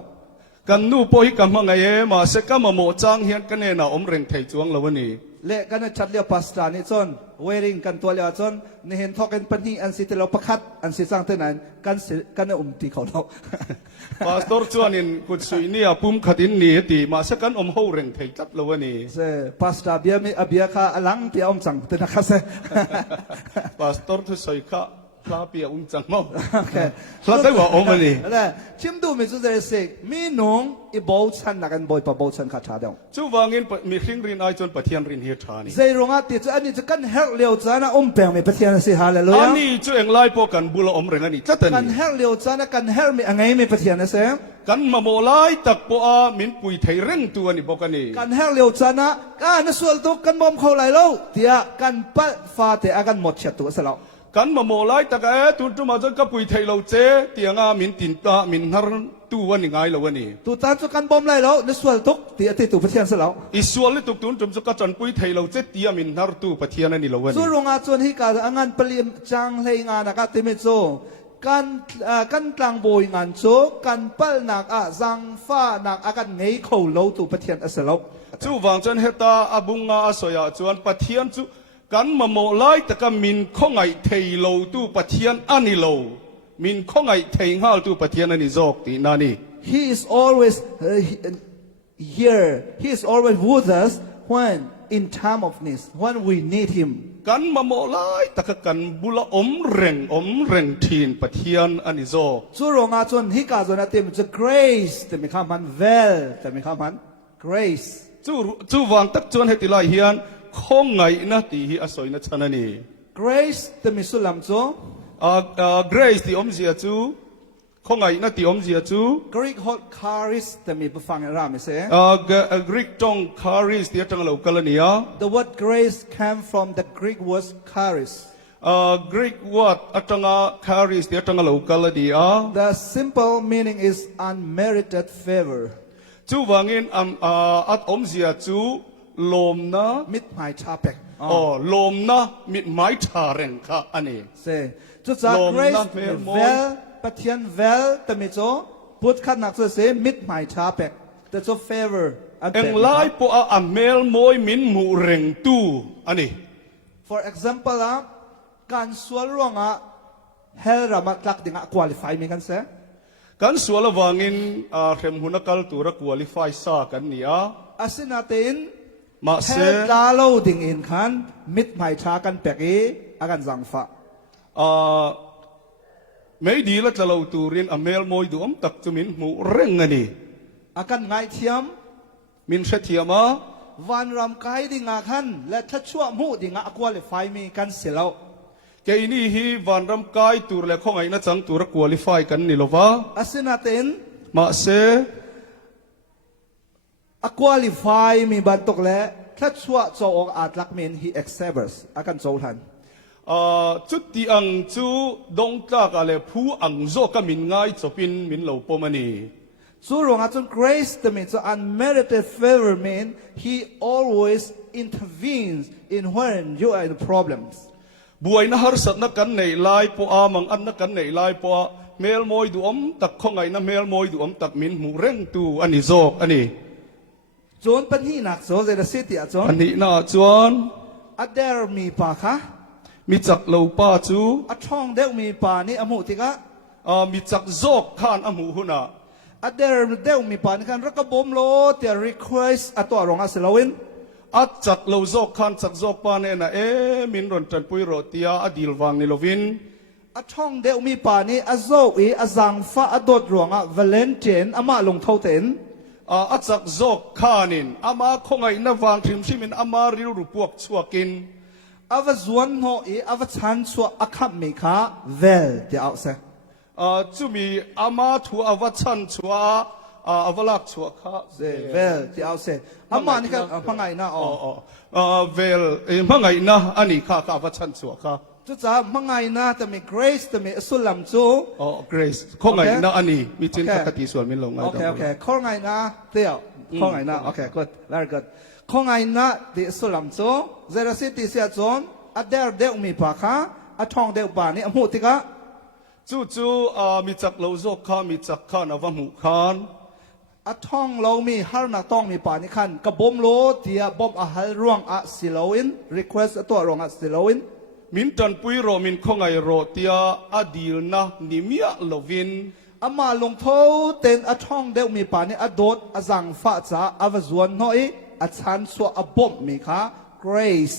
กันนู่ปอยกันมาไงมาสักกันมัมโมจ้างเฮียนกันแน่นะอมเร่งไถจวงแล้ววันนี้ le kan chat liu pasta ni chon wearing kan to liu chon ni hin thoken pani an si te lo pakhat an si sang te nan kan ti khalo พาสตอร์จวนินกุศลนี่ปุ่มขัดินนี่ตีมาสักกันอมโหเร่งไถจัดแล้ววันนี้ se pasta bia mi abia kha alang pi om chang te na kha se พาสตอร์ทุสอยข้าพลาเปียอุ้งจังมั้ง Okay. พลาได้ว่าอมวันนี้ Ala, chim du mi chu zai se mi nong I bau chan na kan boi pa bau chan kha tha dong. จูวางอินมีขิงรินไอจนปะเทียนรินเฮียทานี่ Zai ronga ti chu ani chu kan hel liu chana peng mi pathian si อัน hallelujah. นี้จูเอ็งไล่พอกันบุลอมเร่งอันนี้จัด Kan นี่ hel liu chana kan hel mi angai mi pathian se. กันมาโมไล่ตักปอมินปุยไทยเร่งตัวนี่บอกกันนี่ Kan hel liu chana ka na sual tu kan bom khau lai lo. Tia kan pa fa te akan mot chat tu sa lo. กันมาโมไล่ตักตุนตุมาจนกับปุยไทยเราเจเตียงมินตินตามินฮาร์ตัววันนี้ไงแล้ววันนี้ Tu tan chu kan bom lai lo na sual tu tia ti tu pathian sa lo. อิสวาลิตุกตุนจุมจุกจันปุยไทยเราเจเตียมินฮาร์ตัวปะเทียนนี่แล้ววัน Chu นี้ ronga chuan hi ka angan palim chang hlei nga na ka ti mi chu. Kan tlang boi ngan chu kan pal nak a zang fa nak akan ngei khou lo tu pathian asalo. จูวางจนเฮตาอบุงอาสอยจวนปะเทียนจู กันมาโมไลแต่ก็มินข้องไอเทยโลตู้ปะเทียนอันนี้โลมินข้องไอเทยห้าตู้ปะเทียนอันนี้จอกตีนานี่ He is always here. He is always with us when in time of need, when we need Him. กันมาโมไลแต่ก็กันบุละอมเร่งทีนปะเทียนอันนี้จอก Chú rong a chun hi ka zon a tim the grace te mi kham han well te mi kham han grace. จู่วางตักจวนให้ติลายเฮียนข้องไงนะตีฮีอสอยนะชนะนี่ Grace te mi sulam chu. Grace ที่อมเสียจู่ข้องไงนะที่อมเสียจู่ Greek hot charis te mi befang ra mi se. Greek ตองคาริสที่จังเรากัลเนีย The word grace came from the Greek word charis. Greek word จังคาริสที่จังเรากัลเนีย The simple meaning is unmerited favor. จู่วางินอัดอมเสียจู่ลมนะ Mit mai chapek. ลมนะมิดไม้ชาเร่งค่ะอันนี้ Se. Chu cha Lom grace na mer moi. well pathian well te mi chu put khat nak chu se mit mai chapek. The chu favor. เอ็งไล่ปออเมลมวยมินหมูเร่งตู้อันนี้ For example, kan sual ronga hel ramat lak dinga qualify mi kan se. กันส่วนละวางินเข็มหุนกัลตัวรักวอลิฟายซากันเนี่ย Asin natin มาเส hel dalo ding in kan mit mai cha kan peki akan zangfa. ไม่ดีละจะเราตูเรียนอเมลมวยดูอมตักจะมินหมูเร่งอันนี้ Akan ngai thiam มินเสถียมา van ram kai dinga kan le thachua mu dinga qualify mi kan silau. แกนี่ฮีวันรำกายตัวเล็กของไอ้นั่นจังตัวรักวอลิฟายกันนี่หรอวะ Asin natin มาเส qualify mi bantok le thachua cho ok atlak min hi exhibers akan zolhan. จุดที่อังจูดงตากอะไรผู้อังโจก็มินง่ายจะเป็นมินเหล่าปมันนี่ So wrong at grace to me, so unmerited favor mean He always intervenes in when you are in problems. บวยนะฮาร์สัตนักกันในลายปอมังอันนักกันในลายปอเมลมอยดูอมตักของไงนะเมลมอยดูอมตักมินหมูเร่งตูอันนี้โจกอันนี้ John pan hi nak so the city at อัน John. นี้น่าจวน At there mi pa ka. มีจักเหล่าป้าจู At chong deu mi pa ni amu tika. มีจักโจกข้านอมูหุนะ At there deu mi pa ni kan rakabom lo the request at to wrong as lawin. อัดจักเหล่าโจกข้านจักโจกป้าเนี่ยนะมินรอนจันปุยโรตียอดีลวังนิโลวิน At chong deu mi pa ni azo e azang fa adot wrong a Valentine ama long thau ten. อัดจักโจกข้านินอามาของไงนะวางทิมชิมินอามาริลรูปวกชัวกิน Ava zuan ho e ava chan chua akap mi kha vel the outside. จูมีอามาทัวอวัชันชัวอวลักชัวข้า Vel the outside. Ama ni kan pangai na อ๋อ o. เวลมังไงนะอันนี้ข้าอวัชันชัวข้า Chu cha mangai na ta mi grace ta mi sulam chu. อ๋อ grace ของไงนะอันนี้มีจิน Okay. ปกติส่วนมิลงไง Okay. Khol ngai na teo. Khol ngai na. Okay, good. Very good. Khol ngai na the sulam chu. Zera city sia chon. At there deu mi pa kha. At thong deu pa ni amu tika. จู่มีจักเหล่าโจกข้ามีจักข้านอวหมูขาน At thong lo mi har na tong mi pa ni khan. Ka bom lo tia bom a hal ruang a silowin. Request to ruang a silowin. มินจันปุยโรมินของไงโรตียอดีลนะนิมิยะโลวิน Ama long tho ten a thong deu mi pa ni a dot a zang fa cha a va zuan noi a chan so a bom mi kha grace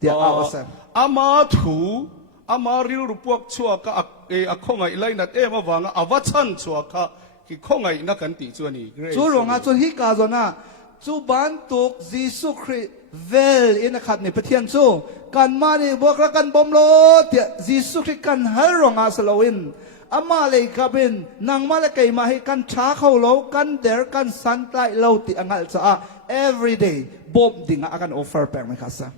tia a asa. อามาถูอามาริลรูปวกชัวก็ของไงไลนัดมาวางอวัชันชัวก็คือของไงนักกันติจวนี่ Chu rong a chu hi ka zona chu ban tuk Jesu Christ vel in a khat ni pathian chu kan ma ni bok ra kan bom lo tia Jesu Christ kan hal rong a salowin ama le ka bin nang ma le kai ma hi kan tha khau lo kan der kan san tai lo ti angal cha every day bom dinga akan offer pek me khasa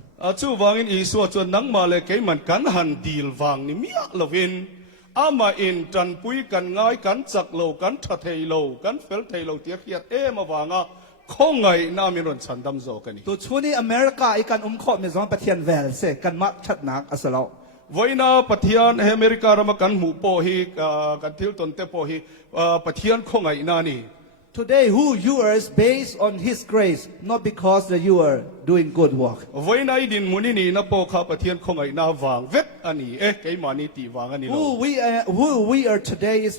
จู่วางอินอีสัวจวนนังมาเลยเกมันกันหันดีลวางนี่มีอะลวินอามาอินจันปุยกันง่ายกันจักโลกันทัดเทโลกันเฟลเทโลเตียเขียดมาวางของไงน่ามีรนสันดำโซกันนี่ tu chuni America ikan kho me zong pathian vel se kan ma that nak asalo ไว้นาปะเทียนอเมริการมากันหมู่โปฮีกันทิลตนเตโปฮีปะเทียนของไงน่านี่ tu today who you are is based on His grace, not because that you are doing good work. ไว้ในดินมุนีนี่นะโปข้าประเทียนคงไอ้นาวางเวทอันนี้ไก่มานี่ตีวางอันนี้เรา Who we are today is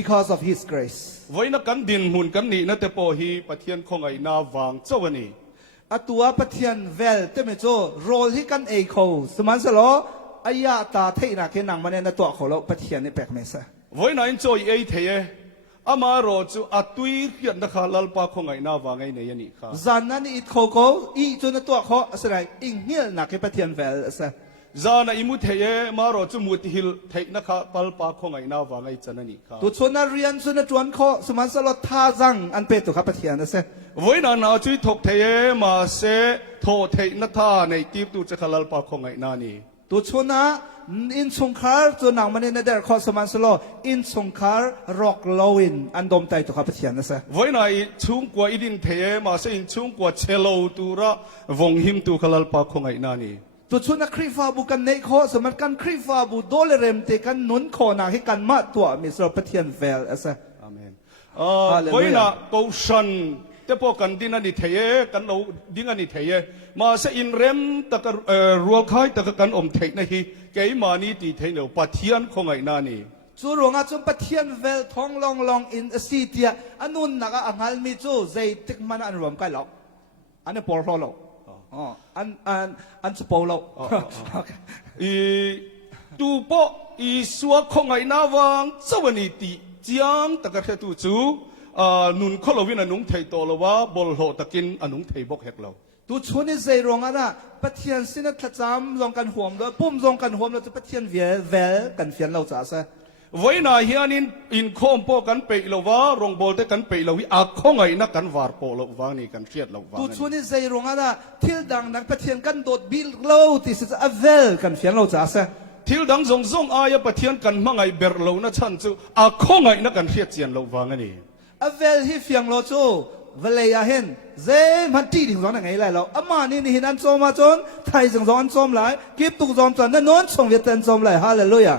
because of His grace. ไว้นักกันดินหุ่นกันนี่นะแต่โปฮีประเทียนคงไอ้นาวางเจ้าวันนี้ Atua pathian vel teme cho rol hi kan ei kho suman sa lo aya ta theina ke nang mane na to kholo pathian ni pek me sa. ไว้ในจอยไอ้เทยอามารอจูอัตุยเขียนนะคะลลปาคงไอ้นาวางไอ้เนี่ยนี่ค่ะ Zan na ni it kho ko I chu na to kho asrai ing hil na ke pathian vel sa. จานะอิมุเทยมารอจูมุติฮิลเทนะคะปลปาคงไอ้นาวางไอ้จันนี่ค่ะ Tu chu na rian chu na chuan kho suman sa lo tha jang an pe tu kha pathian na sa. ไว้นาจุยถกเทยมาเสโทเทนท่าในทีบตูจะขลลปาคงไอ้นานี่ Tu chu na in chung khar chu nang mane na der kho suman sa lo in chung khar rock lowin an dom tai tu kha pathian na sa. ไว้ในชุ่งกว่าอิดินเทยมาเสอินชุ่งกว่าเชโลตูระวงหิมตูขลลปาคงไอ้นานี่ Tu chu na krifa bu kan nei kho suman kan krifa bu dole rem te kan nun kho na hi kan ma tua mi so pathian vel asa. อาเมน Hallelujah. ไว้นาโกชันแต่พอกันดินันนี่เทยกันเราดิ้งอันนี่เทยมาเสอินเรมตะกรัวคายตะกันอมเทกนะฮีเกยมานี่ตีเทยเนวปัทยันคงไอ้นานี่ Chu ronga chu pathian vel thong long long in a city anun naga angal mi chu zai tik man an rom kai lo. An por hlo lo. Oh, an chu polo. Okay. อีตูปออีสัวคงไอ้นาวางเจ้าวันนี้ตีจังตะกะเทตูจูนุนขลวินอนุงเทยโตละว่าบอลโหตะกินอนุงเทยบกเฮกเรา Tu chu ni zai ronga na pathian sin a thacham long kan huam do pum zong kan huam lo chu pathian vel kan fian lo cha sa. ไว้นาเฮียนินอินโคมโปกันเปยละว่ารองบอลแต่กันเปยละวิอาคงไอ้นักกันวาร์โปละวางนี่กันเครียดละวาง Tu chu ni zai ronga na thil dang nak pathian kan dot bil lo ti sa a vel kan fian lo cha sa. ทิลดังซงซงอายปะเทียนกันมังไอเบรโลนะชันจูอาคงไอนักกันเครียดเจียนละวางนี่ A vel hi fiang lo chu velaya hen ze man ti ding zong na ngai lai lo ama ni ni hin an som ma chon thai jong zong an som lai kip tu zong chan na non chong viet tan som lai hallelujah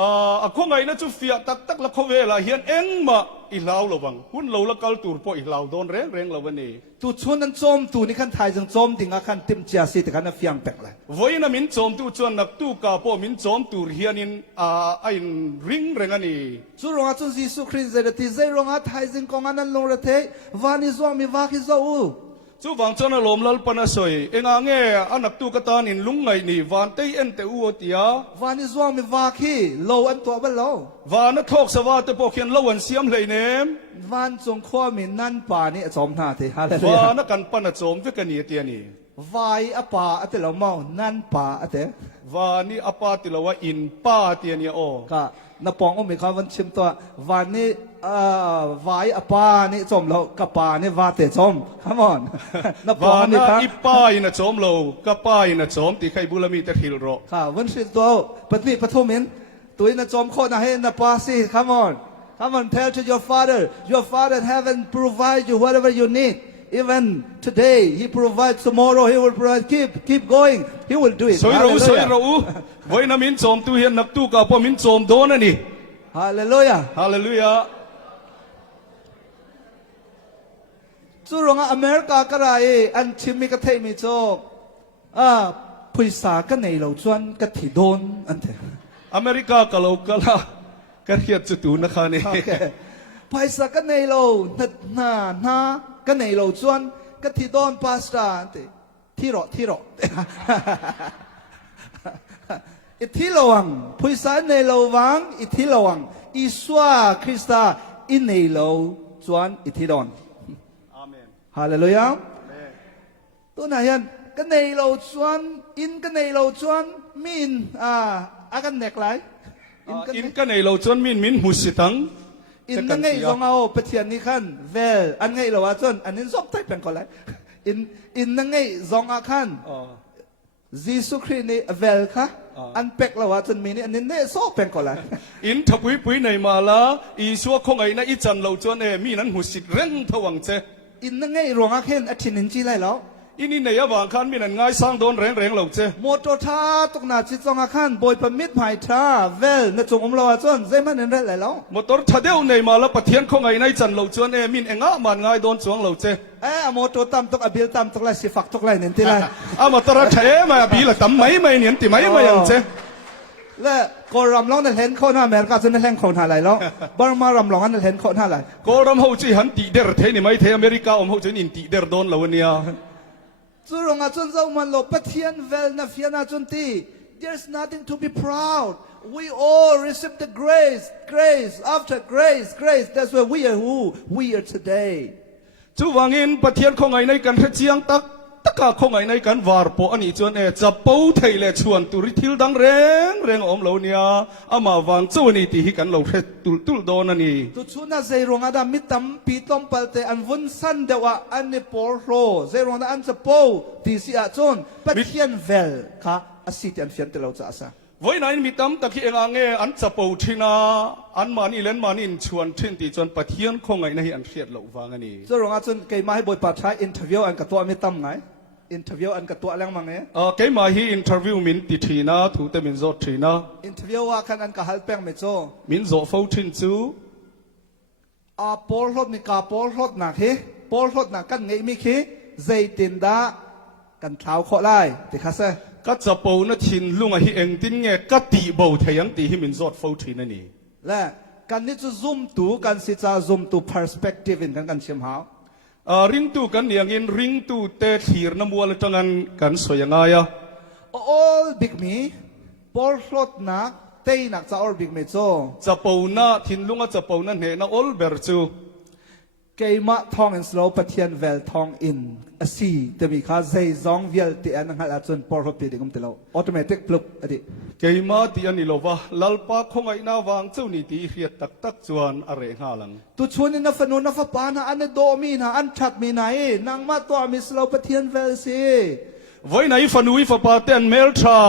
อาคงไงนะจูเฟียตักตักละเขาเวลาเฮียนเอ็งมาอีลาวละวังหุ่นเราละกัลตูร์ปออีลาวโดนแรงแรงละวันนี้ tu chun an chom tu ni khan thai jong chom ding a khan tim chia si te khan a fiang pek lai ไว้นะมินโจมตูจวนนักตูกาปอมินโจมตูเฮียนินไอ้ริงแรงอันนี้ chu rong a chu jisu christ ze ti zai rong a thai jing kong an long ra the vani zo mi va ki zo u จูวังจวนลมลลปนัสอยเอ็งอ่างเงอันนักตูกตานินลุงไงนี่วันเตยเอ็นเตอูตีย vani zo mi va ki lo an to ba lo วานทอกสวาตปอเขียนละวันเสียมเลยเนม van chong khwa mi nan pa ni chom na the วา hallelujah นกันปนโจมวิกันนี่เตียนี่ vai apa ate lo mau nan pa ate วานี่อปาติละว่าอินป้าเตียนี่โอ ก็นับปองอุ้มมีคำวันชิมตัววันนี้วายอปานี่จมแล้วกปานี่วาเตจม come on นับปอง วา อุ้มมี นา ครับ อีป้าอินะโจมโลกับป้าอินะโจมที่ใครบุลมีแต่ทิลโร ค่ะวันชิมตัวปฐมีปฐมินตัวนี้จมโคตรให้นับปาสิ come on come on tell to your father in heaven provide you whatever you need even today he provides tomorrow he will provide keep going he will do it สวยรู้สวย hallelujah รู้ไว้นะมินโจมตูเฮียนนักตูกับปอมินโจมโดนนี่ hallelujah ฮาเลลูยา จูรงอเมริกากระไรอันชิมิกเทมิโจพุยสากันในเราจวนกติโดนอันเถอะ อเมริกากะโลกะลากันเฮียดจุตูนะคะนี่ โอเคพุยสากันในเรานากันในเราจวนกติโดนพาสต้าอันเถอะที่รออิทธิระวังพุยสาในเราวังอิทธิระวังอิสวาคริสตาอินในเราจวนอิทธิโดน อาเมน ฮาเลลูยาตัวไหนยันกันในเราชวนอินกันในเราชวนมินอากันเน็กไร อินกันในเราจนมินหุสิตัง อินนั่งไงสองเอาปะเทียนนี่ขันเวลอันไงเราว่าจนอันนี้ซบไทยเป็นคนไรอินนั่งไงสองอาขันยิสุคริสต์นี่เวลค่ะอันเป็กเราว่าจนมีนี่อันนี้เนี่ยซบเป็นคนไร อินทับปุยในมาละอีชัวคงไงนะอีจันเราจนมีนั้นหุสิเร่งทวังเจ อินนั่งไงรวงอาเคนอธินินจีไรแล้ว อินี่ในยาวางคันมีนันง่ายสร้างโดนแรงๆเหล่าเจ โมโตท่าตกหนาจิตจงอาคันบอยปมิดหายท่าเวลนจงอมรอจนเซมันเนรไหลแล้ว มอตอร์ทัดเดียวในมาแล้วปะเทียนของไงในจันเหล่าจวนมินเองะมันง่ายโดนสวงเหล่าเจ โมโตตามตกอบิลตามตกไรสิฟักตกไรเนี่ยที่ไร มอตอร์เทมาบีละตั้มไม่เนี่ยติไม่ยังเจ และก็รำร้องนั่นเห็นคนอเมริกาจนนั่นเห็นคนหาไหลแล้วบางมารำร้องนั่นเห็นคนหาไหล ก็รำเขาจีหันตีเดอร์เทนี่ไม่เทอเมริกาเขาจีนินตีเดอร์โดนเหล่านี้ จุรงอาจนเจ้ามันโลปะเทียนเวลนาฟิยนาจนตี there's nothing to be proud we all receive the grace after grace that's why we are who we are today จู่วางินปะเทียนของไงในกันเจียงตักกาของไงในกันวาร์ปอันนี้จวนจะปูไทยเลชวนตุริทิลดังแรงอมเหล่านี้มาวางจู่นี่ตีให้กันเหล่าตุลโดนนี่ ตุชุนาเซรงอาดามิตัมปีตอมเปลเตอันวุนสันเดว่าอันนี้ปอลโรเซรงอาอันจะปูตีสิอาจนปะเทียนเวลค่ะอาศิอันเฟียนเตลาจะอาซา ไว้ไหนมีตั้มตะกี้เองอันจะปูทินาอันมานี่เล่นมานี่ชวนทินตีจนปะเทียนของไงในอันเสียดเหล่าวางอันนี้ เจรงอาจนเกยมาให้บอยปัดใช้อินเทอร์วิวอันกับตัวมิตัมไงอินเทอร์วิวอันกับตัวแรงมังเงี้ย เกมาฮีอินเทอร์วิวมินติทีนะถูแต่มินโจทีนะ อินเทอร์วิวว่าคันอันกับฮัลเปงไม่โจ มินโจฟูทินจู ปอลรถนี่กาปอลรถหนักเฮปอลรถหนักกันไงมิคีใจตินดากันเท้าข้อไล่ติคัสเซ ก็จะปูนัทินลุงฮิเองตินเงก็ตีเบาเทียงตีให้มินโจฟูทินนั่นนี่ และกันนี่จะ zoom ตูกันสิจะ zoom ตู perspective in กันเชื่อมหา ริงตูกันอย่างอินริงตูเตะทีร์น้ำวัวเลยจังงันกันสวยยังไงอะ all big me ปอลรถหนักเตยหนักจะ all big me โจ จะปูน่ะทินลุงก็จะปูนั่นเหน่ะออลเบอร์จู เกยมาทอง in slow ปะเทียนเวลทอง in อสีแต่มีข้าใจซองเวลที่อันนั้นอาจจะปอลรถปีดิ่งมันเตลา automatic ปลุกอดี เกยมาตีอันนี้เราว่าลัลปาคงไอ้นาวางเจ้านี่ตีเรียดตักจวนอะไรหาลัง ตุชวนนัฟนูนัฟปานะอันโดมีนะอันชัดมีไหนนางมาตัวมิสโลปะเทียนเวลซี ไว้ไหนฟันุยฟปาเตนเมลทรา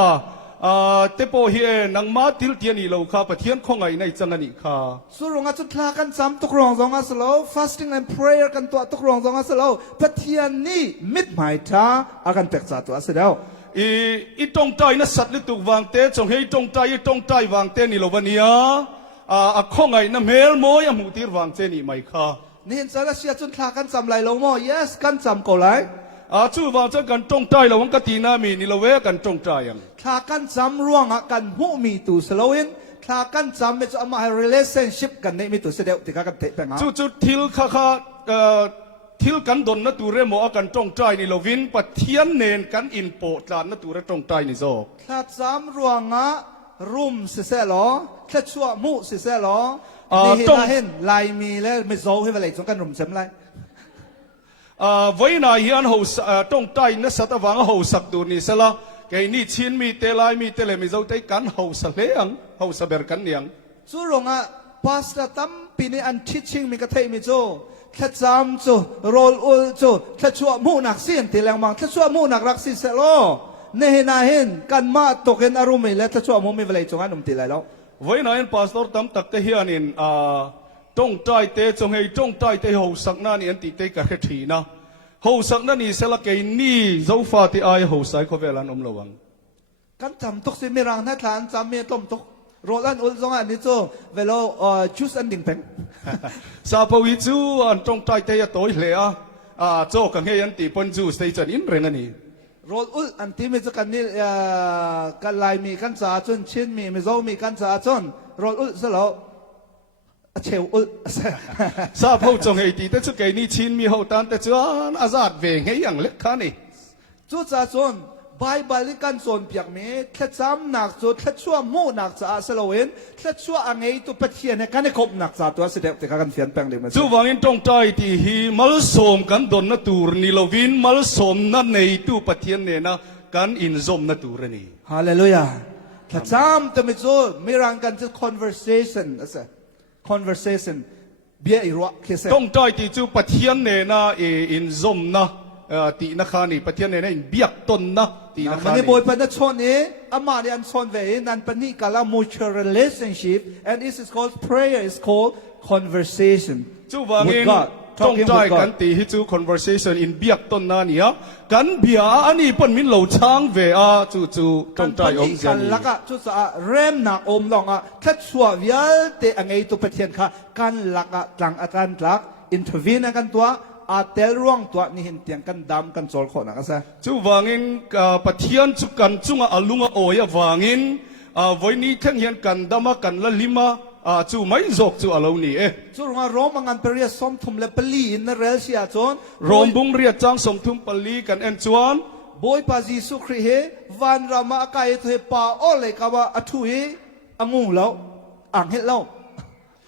เตโปเฮนังมาติลเทียนี่เราข้าปะเทียนคงไงในจังงันอีกข้า สุรงอาจุดลากันจำตุกรองจงอาสโล fasting and prayer กันตัวตุกรองจงอาสโลปะเทียนนี่มิดหมายท่าอากันเปกษาตัวอาสเดว อีตรงใจนัสัตว์ลิตุวางเตจงให้ตรงใจวางเตนี่เราวันนี้คงไงนะเมลโมยมูตีวางเตนี่ไม่ข้า นี่เห็นสารเสียจุดลากันจำไหลลงโม yes กันจำก็ไหล จู่วางเจกันตรงใจเราวังกตีนามีนี่เราเวกันตรงใจยัง ลากันจำร่วงกันหูมีตูสโลอินลากันจำไม่จะมา relationship กันในมีตูเสดวติกันเตะเป็นไง จู่ทิลข้าทิลกันดนนัตูเรโมกันตรงใจนี่เราวินปะเทียนเนนกันอินโปตานนัตูเรตรงใจนี่โซ ถ้าจำรวงรุมสิเสลอถ้าชั่วมุสิเสลอนี่เห็นลายมีแล้วไม่โซ่ให้เวลาจงกันรุมเสมไร ไว้นายฮิอันหูตรงใจนัสัตวังหูสักดูนี่เสละแกนี่ชินมีเตลายมีเตเลมีเจ้าใจกันหูสเลงหูสเบรกันยัง สุรงพาสตาตั้มปีนี้อันทิชิงมีกระเทยมีโจถ้าจำโจโรลอุลโจถ้าชั่วมุนักเสียนตีแรงมังถ้าชั่วมุนักรักสิเสลอเนี่ยนาเห็นกันมาตกเห็นอารมณ์เลยถ้าชั่วมุมีเวลาจงกันรุมตีไรแล้ว ไว้นายพาสตอร์ตั้มตักเตฮิอันินตรงใจเตจงให้ตรงใจเตหูสักนั่นนี่อันติเตกระเทีนะหูสักนั่นนี่เสละแกนี่เจ้าฟ้าที่อายหูใส่เขาเวลันระวัง กันจำตกสิมีรังท่าทานจำมีต้มตกโรลันอุลจงอันนี้โจเวลาจูสอันดิ่งเพ่ง ซาปวิจูอันตรงใจเตยตัวเหล่โจกังเฮียนตีปนจูสเตจันอินเรงอันนี้ โรลอุลอันที่มีจะกันนี่กันลายมีกันจ่าจนชินมีไม่โจมีกันจ่าจนโรลอุลเสลอเชลอุล ซาพูจงให้ตีแต่ชุกไก่นี่ชินมีหูตันแต่จวนอาซาดเวงให้อย่างเล็กขานี่ จุดจ่าจนไบเบิลกันส่วนเปียกมีแค่จำหนักจุดแค่ชั่วมู่หนักจ่าเสลวินแค่ชั่วอังไงตัวปะเทียนในกันในครบหนักจ่าตัวเสด็จแต่กันเฟียนแปลงเด็กมา จู่วางอินตรงใจที่ฮีมัลสมกันดนนตูรนี่เราวินมัลสมนั่นในตู้ปะเทียนเนี่ยนะกันอินซมนตูรนี่ ฮาเลลูยาแค่จำแต่ไม่จุดมีรังกันจะ conversation อะไร conversation เบียอีรัวเคส ตรงใจที่จู่ปะเทียนเนี่ยนะอินซมนะตีนักขานี่ปะเทียนเนี่ยนะอินเบียกตนนะตีนัก มั ขาน นี่ นี่ บอยปันชนนี้อามาเรียนชนเวนันปันนี่กาลา mutual relationship and this is called prayer is called conversation จู่วางอิ with น God จ้อง talking ใจ with กัน God ตีฮิจู conversation in เบียกต้นนาเนี่ยกันเบียอันนี้ปนมินเหลาช้างเวอาจู่จ้องใจอมเจ กัน นี ลักอะชุดสะเริ่มหนักอมลองอะทัดชัววิลเตอังไงตัวเทียนค่ะกันลักอะกลางอาการลัก intervene กันตัวอาเตลร่วงตัวนี่เห็นเตียงกันดำกันโจลคนนะก็ใช่ จู่วางินปะเทียนจุกันจุงอาลุงอาโอยาวางินวันนี้ทั้งเห็นกันดามากันละลิมาจู่ไม่จกจู่อาลูนี่จุรงารมงันเปรียสมทุมเลปลีอินเรลเซียจน รวมบุงเรียจ้างสมทุมปลีกันเอ็นจวน บอยปาจิสุครีเฮวันรามาไกายตัวปาโอเลกาวาอทุยอังูแล้วอ่างเฮแล้ว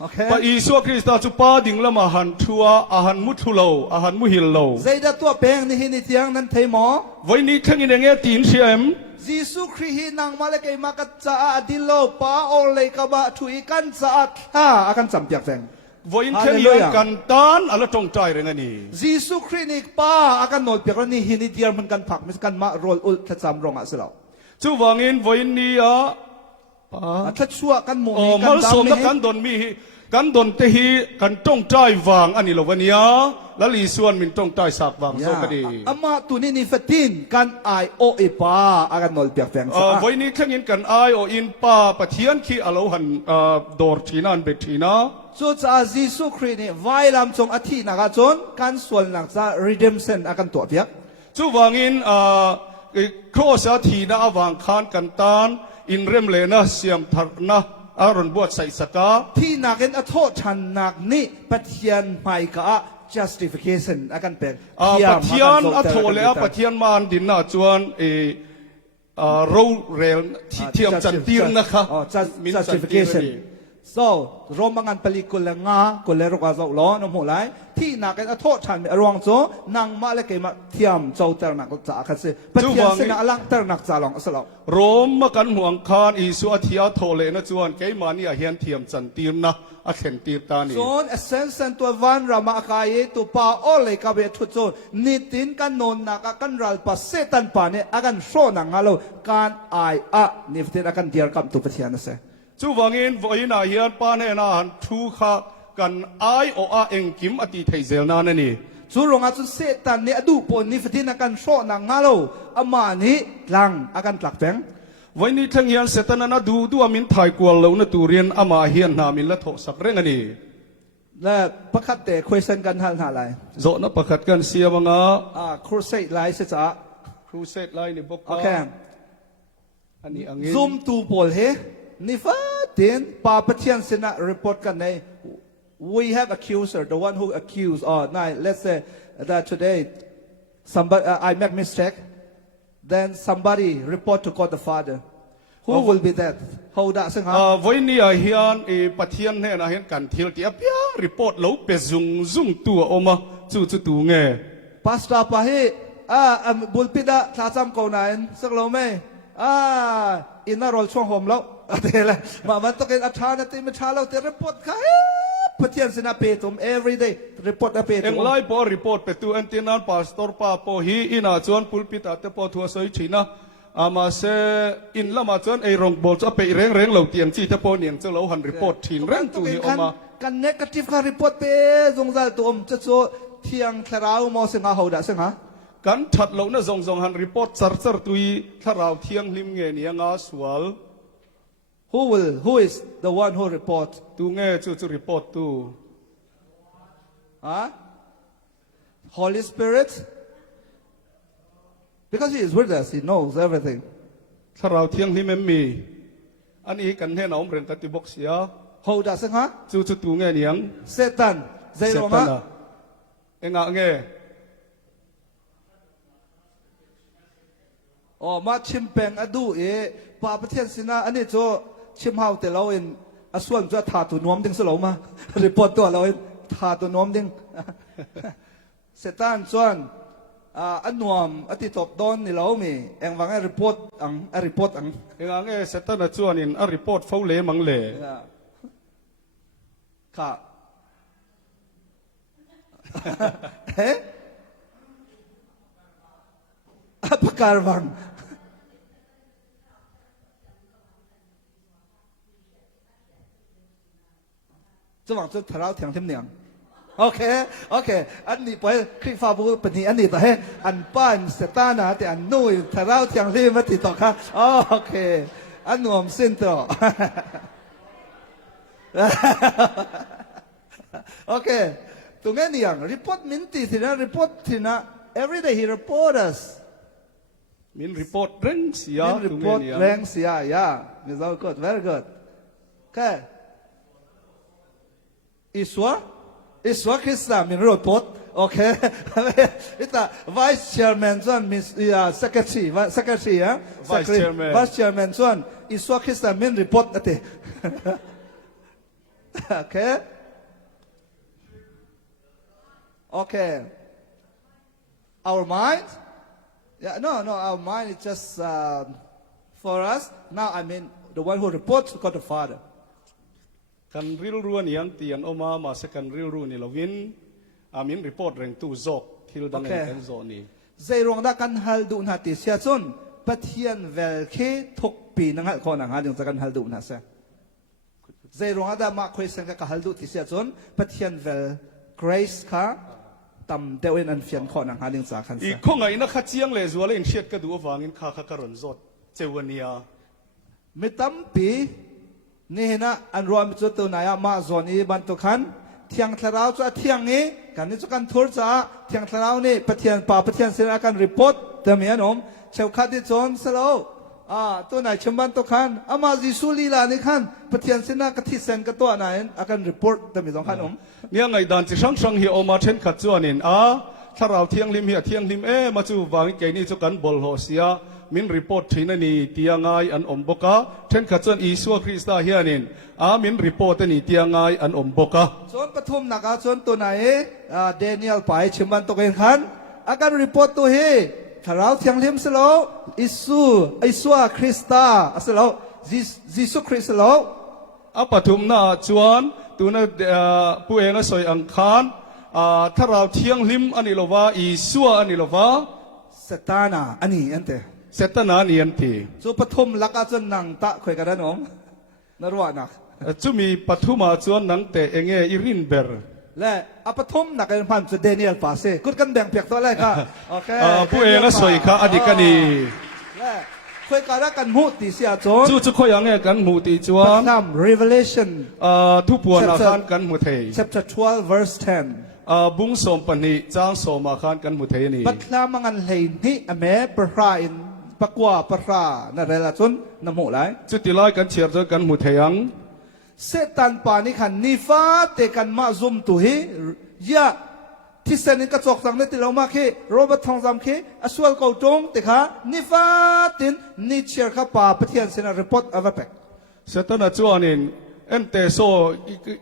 โอเค ปะอีสัวคริสต์จุปาดิ่งละมาหันทัวอาหันมุทุโลอาหันมุฮิลโล ใจดัตัวเปงนี่เห็นเตียงนั้นเทมอ วันนี้ทั้งยังไงตีนเชียม จิสุครีฮินางมาเลกมากัจจาอดิโลปาโอเลกาวาทุยกันจาท่าอากันจำเปียกแฝง วันทั้งยังกันตานอะไรตรงใจเรื่องนี้ จิสุครีนิกป้าอากันโนดเปียกนี่หินเดียร์มันกันผักมันกันมาโรลอุลทัดจำรองอ่ะสิเรา จู่วางินวันนี้ทัดชัวกันหมู อ๋อ กั มัน น สม ดำ แล้ว นี่ กันโดนมีกันโดนเตหีกันจ้องใจวางอันนี้เราวันนี้แล้วลีส่วนมินจ้องใจสักวางโซกดี อามาตัวนี้นี่ฟตินกันไอโอเอป้าอากันโนดเปียกแฝง วันนี้ทั้งยินกันไอโออินป้าปะเทียนขี้อาโลหันดอร์ทีนันเบทีนะ สุดท้ายจิสุครีนี่ไว้ลำจงอาทิตย์นักจนกันส่วนหลังจาก redemption อากันตัวเปียก จู่วางินโคสาทีนะวางคานกันตานอินเรมเลนะเสียมทารนะอารอนบวชใส่สกา ที่นักเอ็นอโทษชันนักนี่ปฏิญาณไม่กะ justification อากันเป็น ปะเทียนอโทเลอะปะเทียนมานดินน่ะจวนโรเรลที่เทียมจันทีร์นะคะ justification so รวมงานปลีกุลงากุลรกว่าจะล้อนมหัวไหลที่นักเอ็นอโทษชันรวงโจนางมาเลกมาเทียมเจ้าเตอร์นักจะคัสปฏิญาณเสนาลังเตอร์นักจะลองสลบ โรมมากันห่วงคานอีสุอาทิอาโทเลนะจวนเกมานี่เฮียนเทียมจันทีร์นะอาเข็นทีร์ตานี่ ส่วนเอเซนเซนตัววันรามาคายตัวปาโอเลยกับเวทุโจนิตินกันนนนักกันรัลปัสเซตันปาเนี่ยอากันโซนังฮัลโหลการไออะนิฟตินอากันเดียร์กับตัวปฏิญาณเส จู่วังอินวันนี้เฮียนปานเฮนาหันทูขากันไอโออาเองกิมอติเทเซลนานี่ สุรงอาจุเซตันเนี่ยดูปนนิฟตินอากันโซนังฮัลโหลอามานี่ลังอากันหลักแฝง วันนี้ทั้งเฮียนเสตันนะดูอามินไทยกวลเลวนะตูเรียนอามาเฮียนนามินละโทสักเรื่องนี้ และประคัตเตะคุยเซนกันทันหาไร โจนะประคัดกันเสียมังอ่ะ ครูเซตไลน์เสียจ้า ครูเซตไลน์นี่บอก โอเค อันนี้อังเงิน ซูมตูปอลเฮนิฟตินปาปฏิญาณเสนา report กันใน we have accuser the one who accused or no let's say that today somebody I make mistake then somebody report to God the Father who will be that how that ซึ่งฮะ วันนี้เฮียนปะเทียนเนี่ยนะเห็นกันเที่ยวที่เปียรีพอร์ตเราเปซุงตัวออกมาจู่ตัวไง pastor ปะเฮบุลปิดะทาจำเขาไหนสักเราไหมอินน่ารอลช่วงผมแล้วเดี๋ยวเลยมันต้องเป็นอัฐานะที่มันชาเราแต่ report ค่ะปฏิญาณเสนาเปตุม every day report เปตุ เอ็ง ม ไล่พอรีพอร์ตไปตัวเอ็นตินันพาสตอร์ป้าพอฮีอินาจวนปุลปิตาเตปอทัวสอยชีนะอามาเซอินละมาจวนไอรองบอลจะไปเร่งเหลาเตียงจีเตปอเนียงจะเหลาหันรีพอร์ตทีนเร่งตัวฮีออกมากัน negative ค่ะ report เปจงใจตัวมจะโจเที่ยงคลาวมอสิงหาเขาได้สิงหากันถัดเหลานะจงหันรีพอร์ตซาร์ซร์ตุยถ้าเราเที่ยงลิมเงียนี่งาสวล who is the one who report ตัวเงี้ยจู่รีพอร์ตตัว Holy Spirit because he is with us he knows everything ถ้าเราเที่ยงลิมมีอันนี้กันให้น้องเรียนกันติบอกเสีย เขาได้สิงหาจู่ตัวเงี้ยนี่ยัง Satan ใจโรมา เอ็งอ่ะเงี้ยมาชิมแปงอดูปาประเทศสินะอันนี้โจชิมเฮาแต่เราเองส่วนจะถาตัวนวมดึงสโลมา รีพอร์ตตัวเราเองถาตัวนวมดึง เสตันส่วนอันนวมอติตบดอนนี่เรามีเอ็งวังรีพอร์ตรีพอร์ตเอ็งอ่ะเงี้ยเสร็จตั้งแต่จวนอินรีพอร์ตเฝ้าเล่มังเล่ค่ะเฮ้ประกาศวังจะหวังจะทะเลาะเถียงเทียมเนียง โอเคโอเคอันนี้ไปคริสฟาบูปนีอันนี้ต่อให้อันป้านเสตานะแต่อันนู้นถ้าเราเที่ยงรีมาติดต่อค่ะโอเคอันนวมสิ้นตัว โอเคตรงนี้อย่างรีพอร์ตมินตีที่นะรีพอร์ตที่นะ every day he report us มินรีพอร์ตเร่งเสีย min report แรงเสีย yeah is all good very good โอเคIswa Krista min report okay อิตา vice chairman ส่วน miss secretary secretary vice chairman ส่วน Iswa Krista min report อะติ okay okay our mind yeah no our mind is just for us now I mean the one who reports to God the Father กันริลรัวนี่ยังเตียนออกมาสักกันริลรัวนี่เราวินมินรีพอร์ตเร่งตู้จอกที่เราดังเอ็นโซนี่ใจรวงดักกันฮัลดูนาติเสียจนปัทยันเวลเคทุกปีนังฮัลคนนังฮัลยังจะกันฮัลดูนาเสียใจรวงดักมาคุยสังกัฮัลดูติเสียจนปัทยันเวลเกรซค่ะตำเดวินอันเฟียนคนนังฮัลยังจะกันเสียอีกคงไงนักขัดเชียงเลยส่วนเล่นเชียดก็ดูว่างินข้าการันจดเจวันนี้ไม่ตั้มปีนี่นะอันรวมจุดตัวนายมาโซนีบันทุขันเที่ยงทะเลาจะเที่ยงนี้กันนี่จะกันทุรจ้าเที่ยงทะเลานี่ปะเทียนป่าปะเทียนเสนากันรีพอร์ตเดี๋ยวมีอันผมเชลคัดที่โจนสโลตัวนายชมบันทุขันอามาจิสุลีลานี่ขันปะเทียนเสนากันที่เซนกันตัวนายอากันรีพอร์ตเดี๋ยวมีสองขันผมเนี่ยไงดันจะช่างเหี่ยวมาเช่นขัดจวนนี่ถ้าเราเที่ยงริมเหี่ยเที่ยงริมมาจูวางไก่นี่จะกันบอลโฮเซียมินรีพอร์ตที่นั่นนี่เตียงไงอันอมบกะเช่นขัดจวนอีสัวคริสต์เฮียนินมินรีพอร์ตนี่เตียงไงอันอมบกะส่วนปฐมนักส่วนตัวนายเดนิเอลไปชิมบันตุกันขันอาการรีพอร์ตตัวเฮถ้าเราเที่ยงริมสโลอิสัวคริสต์สโลจิสุคริสต์โลปฐมน่ะจวนตัวนั้นผู้เองสอยอังคารถ้าเราเที่ยงริมอันนี้เราว่าอีสัวอันนี้เราว่าเซตานาอันนี้อันเตเซตนานี่อันที่ส่วนปฐมลักอาจนนังตะคุยกันนะน้องนรวานักจะมีปฐมจวนนังเตเองอิรินเบอร์และปฐมนักการพันธ์เดนิเอลปาเซ่กุดกันแบ่งเปียกตัวแรกค่ะโอเคผู้เองสอยค่ะอดีกันนี่และคุยกันกันหูติเสียจนจู่คุยยังไงกันหูติจวนนำ Revelation ทุกปวนอาคารกันหมดเท chapter 12 verse 10บุ้งสมปนิจางสมอาคารกันหมดเทนี่บัดลามังเลยนี่อเมปราอินปกว่าปรานั่นแหละจนน้ำหูไหลจุดที่ไล่กันเชียร์จนกันหมดเทยังเซตันปานิขันนิฟาเตกันมาซุมตุฮียะที่เซนิกระจกสังเนติเรามาคีโรบัตทองจำคีอสวลเกาจงเตค่ะนิฟาตินนิเชียร์ข้าป่าปะเทียนเซนรีพอร์ตอเวเป็กเซตันจวนนินเอ็นเตโซ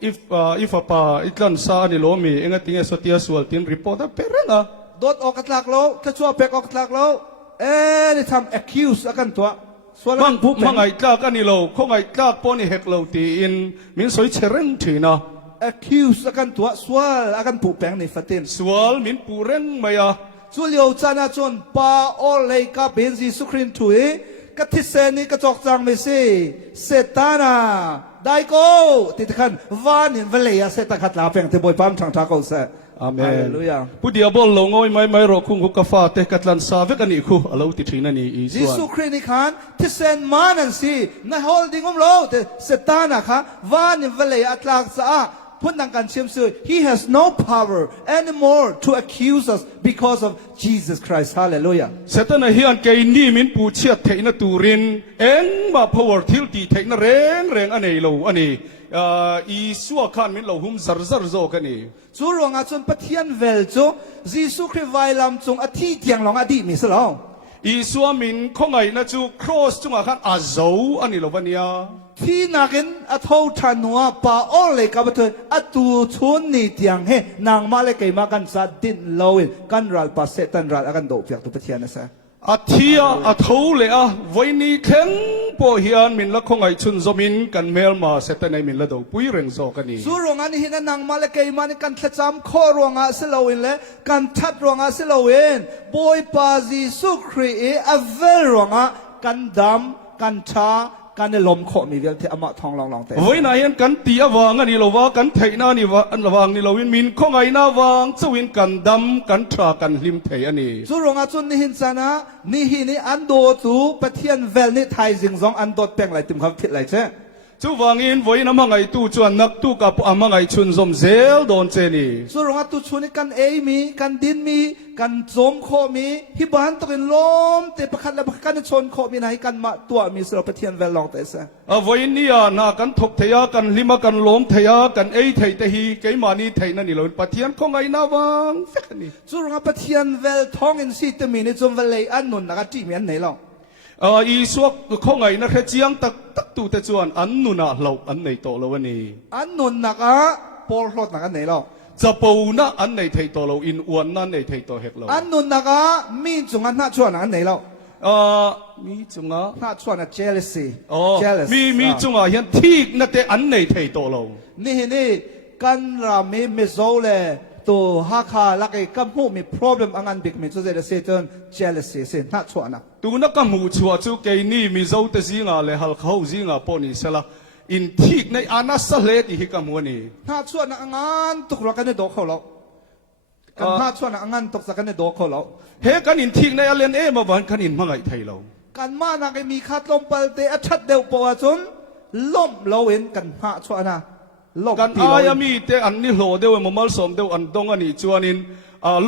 อีฟป่าอีกลันซาอันนี้โลมีเอ็งติงเอสติอาสวลตินรีพอร์ตเปรนอะโดดออกกลักโลถ้าชัวเป็กออกกลักโลนี่ทำ accuse อากันตัวมังไงกล้ากันนี่เราคงไงกล้าปนี่เฮกเราตีอินมินสวยเชริงทีนะ accuse อากันตัวสวลอากันผู้แปลงในฟัตินสวลมินผู้เร่งไหมอะส่วนเลียวจานาจนปาโอเลยกับเบนซีสุครินถุยกัทิเซนี่กระจกจังไม่สิเซตานาได้ก็ติดขันวานินเวลียเซตาขัดลาเพียงที่บอยปั๊มทางทางเขาเสอาเมนผู้เดียบอลลงอ้อยไม่รอคุ้งหุกกาฟาเตกัดลันซาเวกันอีกคู่เราติดที่นั่นนี่อีส่วนยิสุครินิขันที่เซนมานันซีในฮอลดิ้งอมโลเตเซตานะคะวานินเวลียอัตลักษะพูดดังกันเชื่อมสื่อ he has no power anymore to accuse us because of Jesus Christ hallelujah เซตันเฮียนเกย์นี่มินปูเชียเทนตูรินเอ็งมา power ทิลตีเทนเร่งอันนี้เราอันนี้อีสัวขันมินเราหุ่มซาร์โซกันนี่จู่รองอาจนปะเทียนเวลจูยิสุคริไวลำจงอธิเทียงลองอดีมิสลองอีสัวมินคงไงนะจู cross จงอาขันอาโซอันนี้เราวันนี้ที่นักินอัทเอาทันัวป้าโอเลยกับเธออัตูชุนนี่เตียงเฮนางมาเลยเกยมากันสัดดินลวินกันรัลปัสเซตันรัลอากันโดเปียกตุปะเทียนนะซะอาทิยาอัทเอาเลยวันนี้เข่งปอฮิอันมินละคงไอชุนซมินกันเมลมาเซตันไอมินละดูปุยเร่งโซกันนี่สู้รวงอันนี้นะนางมาเลยเกยมานี่กันทัดจำข้อรวงอาเซลวินเลยกันทัดรวงอาเซลวินบอยปาซีสุครีอเวลรวงอากันดำกันชา กันในลมโคมีเวลที่อมะทองลองลองแต่ ไว้ไหนอันกันตีอวางอันนี้เราว่ากันไทยนานี่ว่าอันระวางนี่เราวินมินข้องไงนาวางสวินกันดำกันทรากันลิมไทยอันนี้ สุรงอาจุนนี่หินซานะนี่หินี่อันโดตูปะเทียนเวลนี่ไทยสิงซองอันโดดแปลงไหลติมคำผิดไหลใช่ จู่วางอินไว้น้ำมังไงตู้จวนนักตู้กับอามังไงชุนสมเซลโดนเจนี่ สุรงอาตุชุนี่กันเอมีกันดินมีกันโจมโคมีฮิบานตกินลมเตประคันและประคันชนโคมีไหนกันมาตัวมีสุรปะเทียนเวลลองแต่ซะ ไว้นี่อ่ะนากันทกเทียกันลิมากันล้มเทียกันไอไทยเตฮีเกยมานี่ไทยนั่นนี่เราปะเทียนข้องไงนาวางเฟกนี่ สุรงอาปะเทียนเวลทองอินซีตมีนี่จมเวลเลยอันนุนนักจีเมียนไหนลอง อีสวกข้องไงนะแค่เจียงตักตู้แต่จวนอันนุน่ะเราอันไหนโตแล้ววันนี้ อันนุนนักอะปอลรถนักอันไหนลอง จะปูนะอันไหนไทยโตเราอินอวนนั่นไหนไทยโตเฮกเรา อันนุนนักอะมีจงอันน่าชวนอันไหนลอง มีจุงอ่ะ น่าชวนอะ jealousy อ๋อ jealous มีจุงอ่ะยันที่นั่นแต่อันไหนไทยโตเรา นี่กันรามีมิโซเลตัวฮักฮาลักไอ้กัมพูมี problem อันนั้นบิ๊กมีจุดเด็ดเสียจน jealousy สิน่าชวนนะ ตูนักกัมหูชัวจูเกนี่มีเจ้าเตซิงอ่ะเลยฮัลเขาซิงอ่ะปอนี่เสละอินที่ในอานาสเลติฮิกัมวนี่ น่าชวนนะอันนั้นตุกรักกันในดอกเขาแล้วกันน่าชวนนะอันนั้นตุกสักกันในดอกเขาแล้ว เฮกันอินที่ในอาเลนเอมาวันกันอินมังไงไทยเรา กันมานักมีคัดลมเปลเตอชัดเดียวปวดจนล้มเราเห็นกันน่าชวนนะล้ม กัน ปี อา เรา ยามีเตอันนี้โหลเดียวมามัลสมเดียวอันดงอันนี้จวนอิน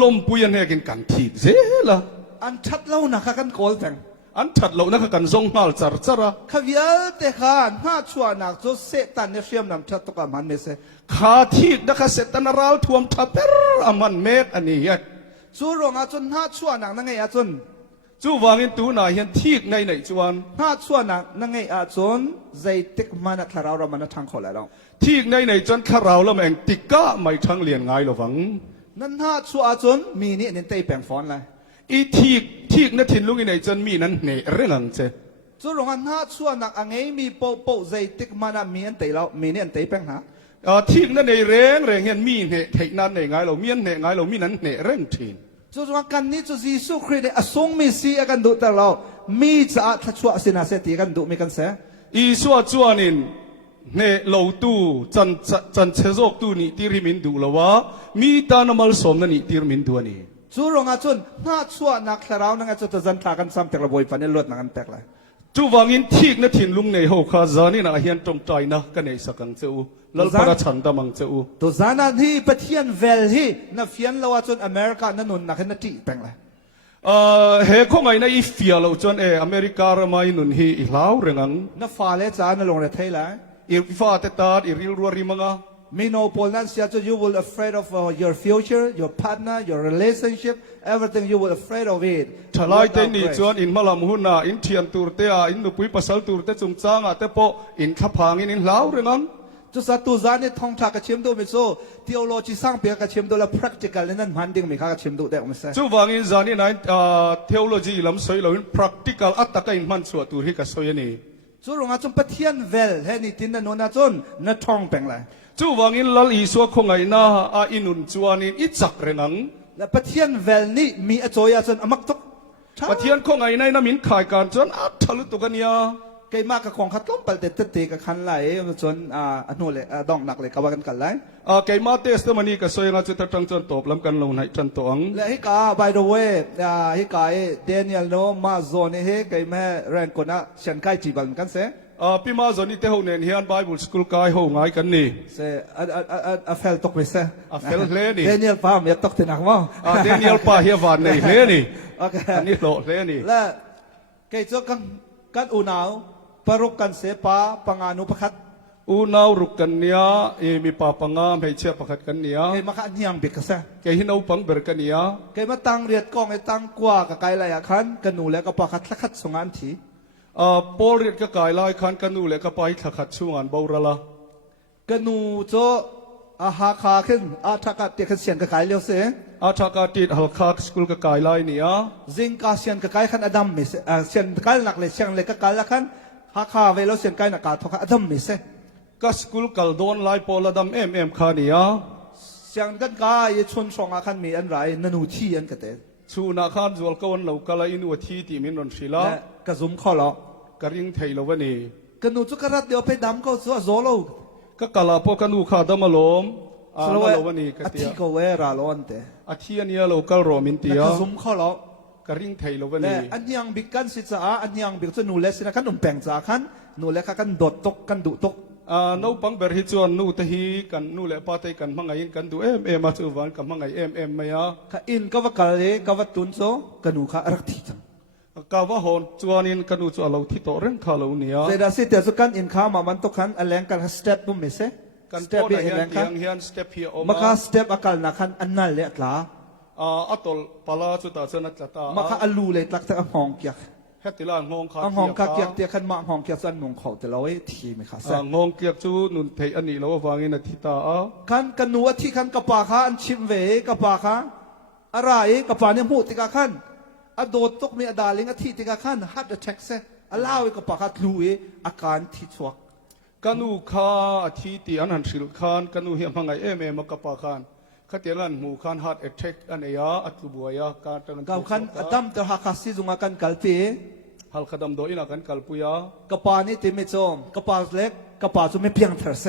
ลมปุยันเฮกินกันทีเซละ อันชัดเล่านะกันโกลแตง อันชัดเรานักกันทรงมาลจารจาระ ขวิลเตขาน่าชวนนักจุดเสตันเนี่ยเชื่อมนำชัดตุกมันไม่เส ขาทีนักเสตนาราวทวมทับเปรอามันเมกอันนี้ จูรงอาจนน่าชวนนักนั่งไงอาจน จู่วางอินตูน่าเห็นทีในจวน น่าชวนนักนั่งไงอาจนใจติกมันคลาราวเรามันทางขอแล้ว ทีในจนข้าเราแล้วแมงติกะไม่ทั้งเลียนไงหรอฟัง นั่นน่าชวนอาจนมีนี่เน้นเตยแปลงฟอนเลย อีทีนั่นทินลุงในจนมีนั้นเนเรื่องเจ จูรงอาน่าชวนนักอังไงมีโปโปใจติกมันมีอันเตยแล้วมีนี่อันเตยแปลงหา ทีนั่นในเร่งเห็นมีเนเทนั้นในไงเรามีอันเนไงเรามีนั้นเนเร่งทีน จูรงอากันนี้จูยิสุคริสต์อสงมีสีกันดูแต่เรามีจะทัชวสินาเสตีกันดูมีกันเส อีสัวจวนินเนเหลาตู้จันเชโซกตู้นี่ตีริมินดูละวะมีตานมัลสมนั่นนี่ตีริมินดูนี่ จูรงอาจนน่าชวนนักคลาราวนังจุดจันทากันซ้ำแต่ละบอยฟันนี่ลดนักกันแตกเลย จู่วางอินทีนั่นทินลุงในหัวข้าจานี่นะเฮียนตรงใจนะกันในสักกังเจ้าลัลปราชันตามังเจ้า ตัวจานันที่ประเทศเวลที่นับเฟียนเราว่าจนอเมริกานั่นนุนนักนันที่แปลงเลย เฮคงไงนะอีฟิอาเราจนอเมริกาเราไม่นุนฮีอีลาวเรื่องนั้น นับฟ้าเลจานลงในไทยเลย อีฟ้าเตตาอีริลรัวริมังะ มีโนโพลนั่นเสียจน you will afraid of your future your partner your relationship everything you will afraid of it ทลายเตนี่จวนอินมาลามหุนาอินเทียนตูร์เตออินนุปุยปัสสัลตูร์เตจุงจางอะเตโปอินขับพางอินลาวเรื่องนั้น จุดสัตุจานี่ท่องทักกระเชียมดูไม่โซ่ theology สร้างเปียกระเชียมดูและ practical นั่นมันดิ่งมีข้ากระเชียมดูได้ไม่ใช่ จู่วางอินจานี่นะเทโอโลจีลำสวยเราอิน practical อัตตะกันมันสวดตูร์ฮิกัสวยนี่ จูรงอาจนประเทศเวลเฮนี่ตินนันนอาจนนัดท่องแปลงเลย จู่วางอินลัลอีสัวคงไงนะอินุนจวนอินอิจักเรื่องนั้น และประเทศเวลนี่มีอจอยอาจนอมักตุก ปะเทียนคงไงในน้ำมินขายการจนอัตทะลุตุกันยา ไกมากกับของขัดล้มไปแต่ตีกับคันไหลจนอนุเลยดองหนักเลยกับว่ากันกันไหล เกยมาเตสต์มันนี่ก็สวยงามจุดตั้งจนตบลำกันลงในจันตอง และฮิกา by the way ฮิกาเดนิเอลโนมาโซนเฮไกแม่แรงคนน่ะเชียนไกจีบันกันเส พี่มาจนนี่เท่าเนียนเฮียนไบเบิลสกูลกายห้องไงกันนี่ เสเฟลตกไปเส เฟลเลนี่ เดนิเอลพามอย่าตกที่หนักมั้ง เดนิเอลป้าเฮียวันนี่เลนี่ โอเค อันนี้โหลเลนี่ และไกจกันอุณาวปรุกันเสปาปังานุปคัด อูนาวรุกกันเนียมีป่าปังงามให้เชื่อประคัดกันเนีย ไกมาขันเฮียงบิดกันเส แกหินเอาปังเบิร์กันเนีย ไกมาตั้งเรียดกองไอตั้งกว่ากับไกไรอะคันกันหนูแล้วก็ปะคัดละคัดสงอันที ปอลเรียกกายลายคันกันนู่เลยก็ไปขัดช่วงอันเบาระละ กันหนูโจอาหาคาขึ้นอาทักเตียกันเสียนกับไกเลี้ยวเส อาชากาติดฮัลคาสกุลกายลายเนีย ซิงกาเสียนกับไกขันอดัมมิเสเสียนไกหนักเลยเสียนเลยกับไกละคันหาคาเวลเสียนไกหนักกาทกอดัมมิเส ก็สกุลกัลโดนลายโพลดัมขาเนีย เสียงกันกายชนสองอาคันมีอันไรนันูที่อันกเต ชูนาคานจวลกวนเหล่ากาลาอินวัตีติมินรอนศิลา และกระซุมข้อละ กริงไทยลวันนี้ กันนูจุกรัดเดียวไปดำเขาสัวโซโล ก็กะลาพวกกันดูขาดมาลมอา สโล มา เว โลวันนี้ก็ อา เตี ทิ ย ก็เวราโลอันเต อาทิอันนี้เราก็รอมินเตี แล้ ยว ก็ซุ่มเขาแล้ว กระริ่งไทยโลวัน และ นี้ อันยังบิกกันสิจ้าอันยังบิกจะนูเลสินะกันนุ่มแปลงจ้าคันนูเลกันโดดตกกันดุตก นูปังเบอร์ฮิจวนนูตะฮีกันนูเลปาเตกันมังไงกันดูมาจูวันกันมังไงไม่ยา ข้าอินก็ว่ากะเลก็ว่าตุนโซกันนูข้ารักที่จัง กาวะฮอนจวนินกันดูจวเราที่โตเรื่องข่าวเราเนี่ย เจดาสิเดียวสุกันอินข้ามามันตกขันอันแรงกันสเต็ปปุ่มเมสเซ กัน สเต็ป โต เบีย เฮีย แร น งคัน เฮียนสเต็ปเฮียออก มา มา ข้าสเต็ปอาการนักขันอันนั่นเละลา อัตลปลาจุตาเจนัตตา มาข้าอัลลูเลยตักแต่อังหองเกียก เฮติลางงขา อังหองกักเกียกเตียขันมาอังหองเกียกสันนงเขาแต่เราไอ้ทีไม่ข้าเส งงเกียกจูนุนเทอันนี้เราวางอินทิตา ขันกันนัวที่ขันกระปาข้าอันชิมเวกระปาข้าอะไรกระปาเนี่ยหูติกาขันอโดดตกมีอดาลิงอธิติกาขันฮัดแท็กเซอลาวกระปาข้าลุยอาการที่ชวก กันูข้าทีตีอันหันสิลคานกันูเฮียมังไงมากปาคานขัดเยลันหมู่คานฮาร์ดเอทเทคอันเอียอัตลุบัวยาการตัน กาวขันอดัมเตอร์ฮักซิจุงอากันกัลปี ฮัลขดมโดอินักันกัลปุยาก ระปานี่ติมิจอมกระปาเล็กกระปาจุไม่เพียงเถอะเซ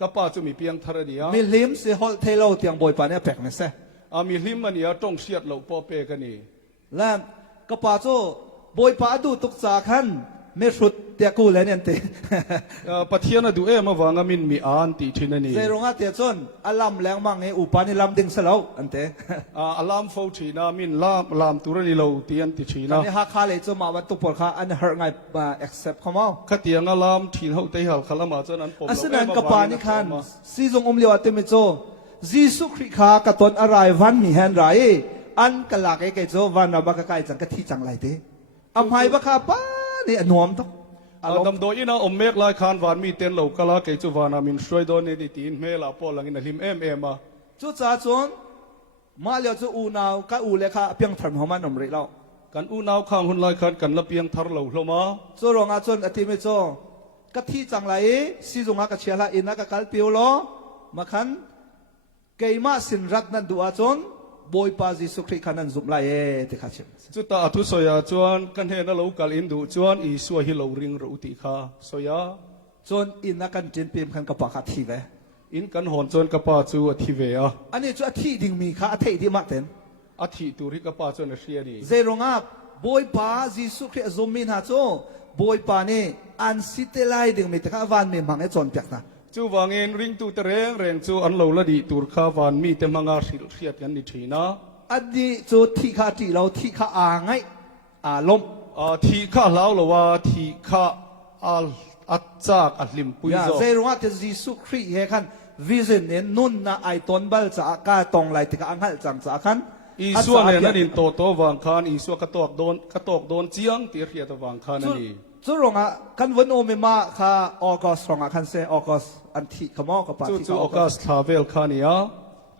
กป้าจะมีเพียงทารีย มีลิมสิฮอลเทโลเตียงบอยปาเนี่ยแปลกไม่เซ มีลิมมันเนียต้องเสียดเหล่าปอเปกันนี่ และกระปาโจบอยปาดูตุกจาขันไม่สุดเตียกูเลยเนี่ยเต ปะเทียนดูมาวางมินมีอันตีทินันนี่ เซรงอาเตียจนอัลลัมแรงมังเออุปานิลัมดิงสลาวอันเต อัลลามฟูชีนามินลามตุรนิโลตีอันติชี อั นะ นนี้ฮักคาเลยจมาวันตุปอร์คาอันเฮอร์ไงมา accept เขามา ขัดเตียงอัลลามทีนเขาเตะหัลขลามาจนั้นผม อัศนันกระปานี่ขันซีจงอมเลียวติมิโจจีสุคริคากระตนอะไรวันมีแฮนไรอันกะลักเอเกโจวันนับกะไกจังกะที่จังไรเตอภัยบักคาป้านี่นวมต้อง ดำโดยนะอมเมกลายคานวานมีเต็นเหล่ากะลาเกจูวานามินช่วยโดนเนดิตีนเมลาปอลังอินลิมมา จุดจ้าจวนมาเลียวจะอูนาวกะอูเลขาเพียงถมหัวมันนมริเรา กันอูนาวข้างหุ่นลายคานกันละเพียงทาร์เหล่าลมา จรองอาจวนอติเมโจกะที่จังไรซีจงอากะเชียละอินักกัลปิโอโลมาขันเกยมาสินรัตนันดูอาจวนบอยปาจิสุคริขันันจุมไลเอติขาชิม จุดตาทุสอยาจวนกันเห็นเรากัลอินดูจวนอีสัวฮิโลริงรูติคาสอยา จนอินักกันจินพิมขันกะปะขัดทีเว อินกันหอนจวนกะปาจูอธิเวะ อันนี้จุดที่ดิ่งมีขาเทที่มักเต็น อธิตุริกะปาจวนเชียดี เจรงอาบอยปาจิสุคริจุมมินหาโจบอยปานี่อันสิเตไลดิ่งมีแต่ข้าวันมีมังไอจนเปียกนะ จูวางเงินริงตูเตเรงเรงจูอันเหล่าละดีตูร์คาวานมีเต็มมังอาสิลเชียดกันนิทีนะ อันนี้จุดที่ข้าที่เราที่ข้าอ่างไงอารมณ์ ทีข้าเล่าละว่าทีข้าอัดจากอัดลิมปุย อย่า โซ เจรงอาเทจิสุคริเฮคันวิสินเนี่ยนุ่นนะไอตอนบัลจะอากาตองไหลติกอังหัลจังจะคัน อีส่วนเนี่ยนั่นอินโตโตวางคานอีส่วนกระตอกโดนเจียงตีเรียตวางคานนั่นนี่ จุรงอ่ะกันวันโอเมมาค่ะออกัสรองอ่ะคันเซออกัสอันที่ขมอกับปา จู ที่ จู อ โอ อกั กา ส สทาเวลคานีย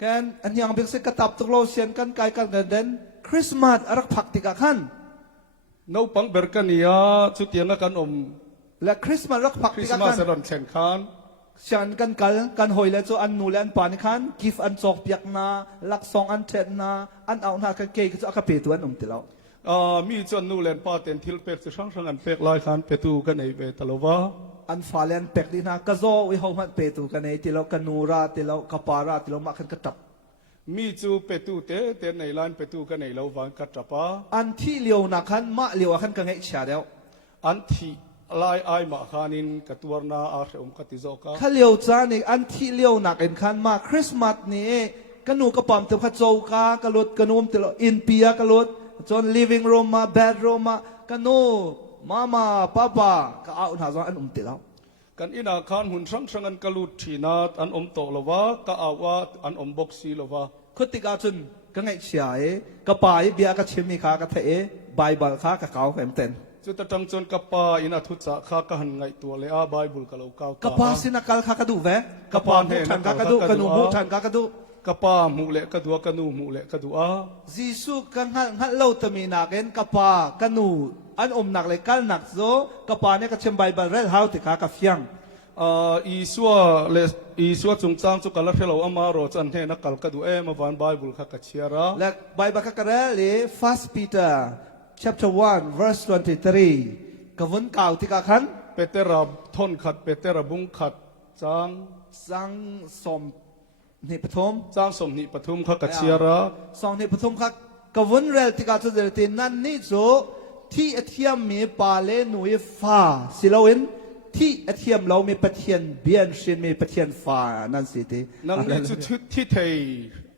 กันอันยังเบกเซกตับตุกโลเซียนกันไกกันกันเด่นคริสต์มาสอรักผักติกาคัน นูปังเบอร์กันนียจุดเตียงกันและคริสต์มาสรักผัก คริ ติ ส กา ต์มา คั ส น รันแข่งคาน ฉันกันกันหอยแล้วจะอันนูและอันปานิคันกิฟอันจอกเปียกนาลักซองอันเทนนาอันเอาหน้ากันเกยก็จะอักเปตัวอันติเรา มีจวนนูเลนปาเต็นทิลเป็กจะช่างช่างอันเป็กลายคานเปตูกันในเวตลวะ อันฟาเลนเป็กดีนะกะโซวิหอมันเปตูกันในติเรากันนูราติเรากปาราติเรามาคันกระตับ มีจูเปตูเตในลานเปตูกันในลาวานกัตตาปา อันที่เลียวนักขันมาเลียวขันกันไงเชียเดียว อันที่ลายไอมาคานินกัตวรนาอาเรอมกัติโซกา ข้าเลียวจานี่อันที่เลียวนักเอ็นขันมาคริสต์มาสนี่กันนูกระปั๊มเตะขัดโจกากระลุดกันนูมเตะอินเปียกระลุดจน living room มา bedroom มากันนูมาป้าก็เอาหน้าจออันเตะแล้ว กันอินาคานหุ่นช่างช่างอันกลุดทีนาอันโตลวะก็เอาว่าอันบ็อกซีลวะ คุติกาจุนกันไงเชียกระป๋ายเบียกระชิมมีขากระเทะไบเบิลขากระเกาเข็มเต็น จุดตั้งจนกับปาอินาทุตสะข้าก็หันไงตัวเลยอาไบเบิลกะเลวก้าว กระป๋าสินักการขากระดูเวกระป๋าหูทันขากระดูกันนูหูทันขากระดู กับปาหมูเละกระดัวกระนูหมูเละกระดัว จีสุกันหันเล่าตมีนักเอ็นกระป๋ากันนูอันนักเลยกันนักโซกระป๋าเนี่ยกระชิมไบเบิลเรดเฮาติขากระเฟียง อีสัวจงจางจุกะละเทลอามาโรจันเทนักกลกระดูมาวันไบเบิลข้ากัจเชียระ และไบเบิลขากระเลย First Peter chapter 1 verse 23กวนเก่าที่กาขัน ปเตระทนขัดเปเตระบุงขัดจาง สังสมนิปฐม จางสมนิปทุมขกัจเชียระ สองนิปฐมคักกวนเรลติกาจุดเรตินั่นนี่โจที่อเทียมมีปาเลนุยฟ้าสิลาวินที่อเทียมเรามีปะเทียนเบียนชินมีปะเทียนฟ้านั่นสิที นังนี่จุดที่เท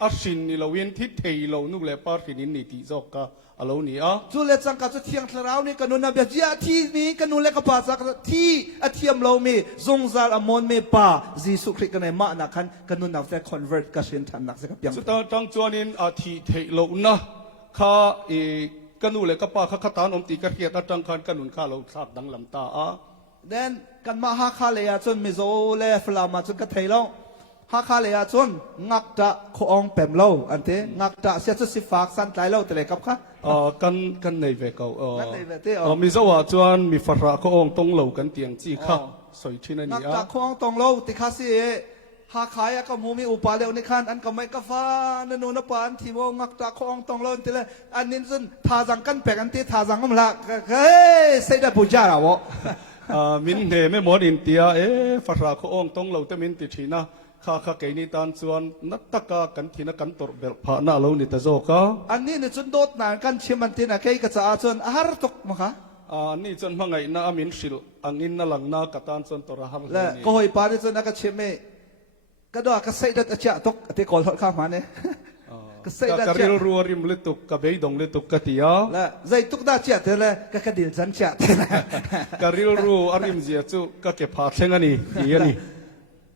อาชินนี่เราเวียนที่เทเรานุกเลปาร์กินินนี่ที่จอกกะอาเรานี่อ่ะ จุเลจังกาจุเทียงทราวนี่กันุนนาเบียจีที่นี้กันุเลกปาสักที่อเทียมเรามีทรงซาอมอนมีป่าจีสุคริกันในมานักขันกันุนนาเฟคอนเวิร์ตกัชินทันนักสักเพียง สุดท้ายจังจวนินอาทิเทเรานะข้ากันนูเลกปาข้าขตานอมตีกระเทียตจังคันกันนุนข้าเราสักดังลำตาอ่ะ then กันมาฮาคาเลยจนมิโซเลฟลามาจนกระเทยเราฮาคาเลยจนงักตะคองเปมเราอันเตงักตะเสียจุดสิฝากสันไตเราแต่เลยกับข้า กันในเวกเอา กันในเวกเอา มีสว่าจวนมีฟระก็องตรงเหล่ากันเตียงจีข้าสวยที่นั่น นัก นี่ ตะ อ่ะ คองตรงเราติคาซีหาขายก็มูมีอุปาเลวในขันอันก็ไม่กฟ้านนูนปานที่ว่างักตะคองตรงเราทีละอันนี้จนทาจังกันแปกอันที่ทาจังก็มละเฮ้ยเสด็จปุจจาระวะ มินเหไม่หมดอินเดียฟระก็องตรงเหล่าแต่มินติชีนะข้าเกนิตันจวนนัตตะกากันที่นักกันตรเบลพานาเรานี่ตะโจกะ อันนี้เนี่ยจนโดดนานกันเชื่อมันที่นะใครก็จะอาจนอาหารตกมั้งคะ นี่จนมังไงน่ามินสิลอังอินน่าหลังน่ากตันจนตระหับ และก็หอยปานี่จนนักเชื่อไม่ก็ดอกก็ใส่ดัดจะตกที่กอลข้ามมาเนี่ยก็ใส่ดัด กะริ จะ ลรัวริมลิตุกกะเบยดงลิตุกกะติยา และใจตุกดัดจะเท่าไรก็กระดิ่งจันจะเท่าไร กะริลรัวอริมเจียจูกะเก็บผาเชงอันนี้ที่นี่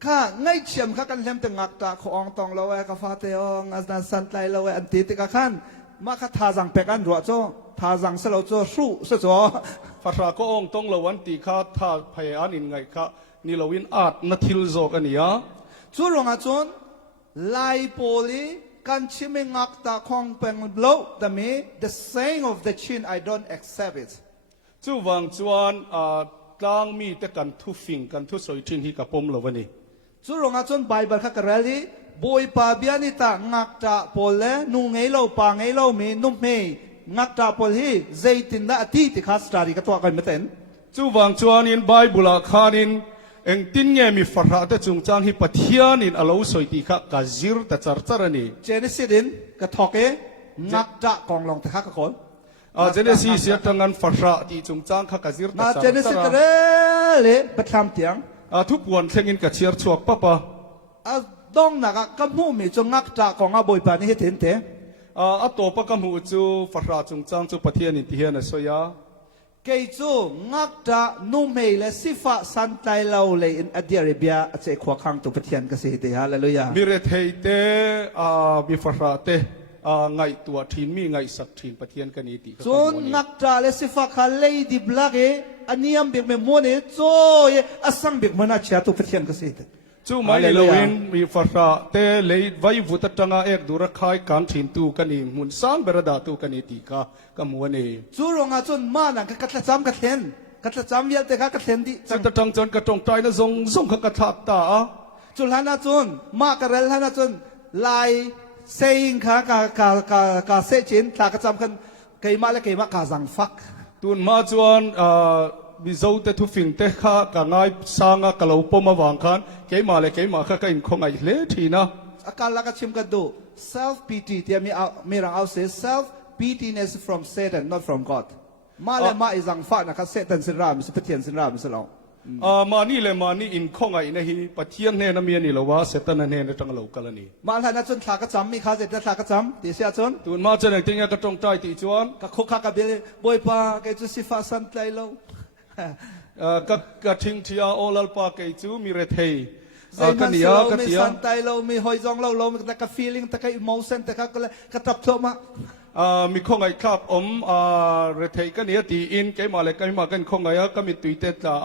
ข้าง่ายเชื่อมข้ากันเล่มแต่งักตาของตองเราไว้กับฟาเตองอันนั้นสันไตเราไว้อันตีติกาขันมาข้าทาจังเป็กันรัวโจทาจังสลาวโจสู้สะโจ ฟระก็องตรงเราวันตีข้าท่าพยานินไงข้านี่เราวินอาดนัทิลโจกันนี่อ่ะ จู่รงอาจนไลโพลีกันชิมงักตาของเป็นโลแต่มี the saying of the chin I don't accept it จู่วังจวนกลางมีแต่กันทุฟิงกันทุสอยชินที่กับปมเราวันนี้ จู่รงอาจนไบเบิลข้ากระลีบอยปาเบียนิตางักตาโพลเลนุ่งไงเราปางไงเรามีนุ่มเมย์งักตาโพลีใจตินดาอดีตข้าสตารีกับตัวกันไม่เต็น จู่วังจวนอินไบเบิลคานินเอ็งตินเงมีฟระแต่จงจางฮิปะเทียนินอาลูสอยตีข้ากาจิรแต่จาร์จาร์นี่ เจเนซิดินกระทอกเองักตากองลองแต่ข้ากระคน เจเนซีเสียตั้งงันฟระที่จงจางข้ากาจิรแต่ นา จาร์ เจเนซิ จา ต ร์ เรเลบัดทำเตียง ทุกวันเทงินกับเชียร์ชวกปะปะ ดองนักกำหูมีจงงักตากองอาบอยปานี่เห็นเถอะ ตัวปะกำหูจูฟระจงจางจูปะเทียนินที่เฮียนสอยา เกยจูงักตานุ่มเมย์และสิฟ้าสันไตเราเลยอินอดีอาระเบียอาจจะขวาขังตัวปะเทียนก็เสียเดียฮาเลลูยา มีเรทเฮเตมีฟระเตไงตัวทีนมีไงสักทีนปะเทียนกันนี้ตี จนงักตาและสิฟ้าขาเลยดิบลักเออันนี้ยังเบียกเมมโมเนโจยอสังเบียกมันอาจจะตัวปะเทียนก็เสียเดีย จู่ไม่เลวินมีฟระเตเลยไว้วุฒจังเอกดูรักใครการทีนตูกันนี้มุนสังเบรดาตูกันนี้ตีกากำวันนี้ จูรงอาจนมานังกัตละจำกัตเลนกัตละจำเยลเตะกัตเลนดิ จังจังจนกระจงใจนะทรงขกระทัดตา จุลฮานาจนมากระเรลฮานาจนลายเซิงค่ะกาเซจินตากระจำกันเกยมาและเกยมากาจังฟัก ตุนมาจวนมีเจ้าเตทุฟิงเตข้ากางไงสร้างกะลาปมาวางคันเกยมาเลยเกยมาข้าก็อินคงไงเละทีนะ อาการละก็ชิมกันดู self pity ที่มีรังเอาเสีย self pityness from Satan not from God มาและมาอีจังฟักนะครับ Satan สินรามสิปเทียนสินรามสิเรา มานี่เลยมานี่อินคงไงนะฮีปะเทียนเนนเมียนี่ละว่าเสตันเนนจังเหลากันนี่ มาแล้วนะจนตากระจำมีข้าเสร็จตากระจำตีเสียจน ตุนมาจะเนี่ยจริงๆก็จงใจตีจวน ก็คุกคักกับเบลบอยปาเกจุสิฟ้าสันไตเรา ก็ทิ้งที่อาโอลปาเกจูมีเรทเฮ ใจมันเราไม่สันไตเราไม่หอยจองเราไม่แต่ก็ feeling แต่ก็ emotion แต่ก็เลยกระตับเถอะมา มีคงไงครับเรทเฮกันเนี่ยตีอินเกมาเลยกันมากันคงไงก็มีตุยเตตา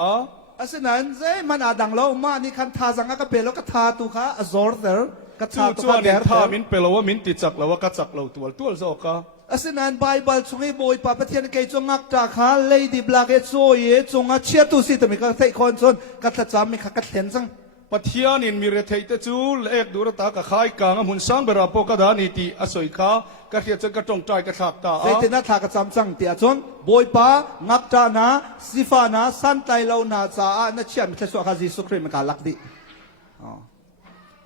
อาศัยนั้นใจมันอาดังเรามานี่คันทาสังก็เปลแล้วก็ทาตุค่ะ absorber ก็ทา จู่ ตุ จว ค่ะ น แด อิน ด ท่ามินเปลว่ามินติจักแล้วว่ากัจักเราตัวโซกา อาศัยนั้นไบเบิลช่วยบอยปาปะเทียนเกยจงงักตาค่ะเลยดิบลากเอโซเยจงอาเชียตุสิแต่มีก็เทคอนซนกัตจามีขัดเห็นซัง ปะเทียนินมีเรเทยเตจูเลกดูรตากะขายกางหุ่นสร้างเบราโปกะดานิติอสอยขากะเทียจนกะจงใจกะทักตา เซตินัทากระจำจังเตียจนบอยป้างับจานาสิฟานาสันไตเลานาจ้านัชเชียมเทสวาคาจิสุครีมกาลักดิ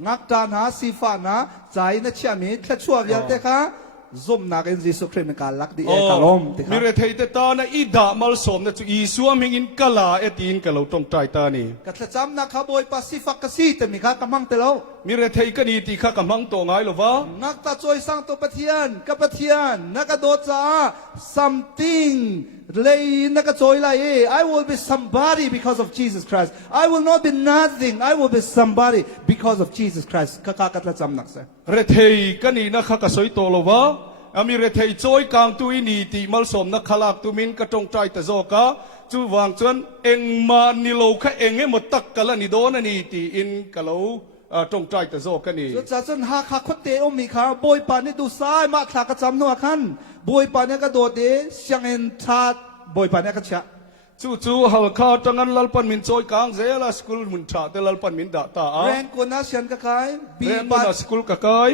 งักจานาสิฟานาใจนัชเชียมิเทสวาเวียเตค่ะซุ่มนักเอ็นจิสุครีมกาลักดิเอกาลมติ มี ค่ะ เรเทยเตตานะอีดามัลสมนะจูอีสัวมิงินกะลาเอตีนกะเราจงใจตานี่ กัตจำนักขบอยป้าสิฟักกสีเตมิค่ะกำมังเตลา มีเรเทยกันนีติข้ากำลังโตง่ายหรอวะ นักตาจอยสังตัวปะเทียนกับปะเทียนนักโดจ้า something เลยนักจอยไล I will be somebody because of Jesus Christ I will not be nothing I will be somebody because of Jesus Christ ข้ากัตจำนักเส เรเทยกันนีนะข้ากะสอยโตหรอวะมีเรเทยจอยกลางตุยนีติมัลสมนักขลักตุมินกะจงใจตะโจกะจูวางจวนเอ็งมานิโลคะเอ็งให้หมดตักกะละนิโดนะนีติอินกะเราจงใจตะโจกันนี่ จะจนหาข้าคดเตอมีข้าบอยปานนี่ดูซ้ายมาถากจำนัวขันบอยปานนี่ก็โดดเดเสียงเอ็นชาดบอยปานนี่ก็เชะ จู่ๆฮัลข้าจังันลัลปันมินจอยกลางเซลาสกุลมุนชาเตลัลปันมินดาตา แรงกว่านั้นเสียงก็ใครบี เรียน บั บน น สกุลกะกาย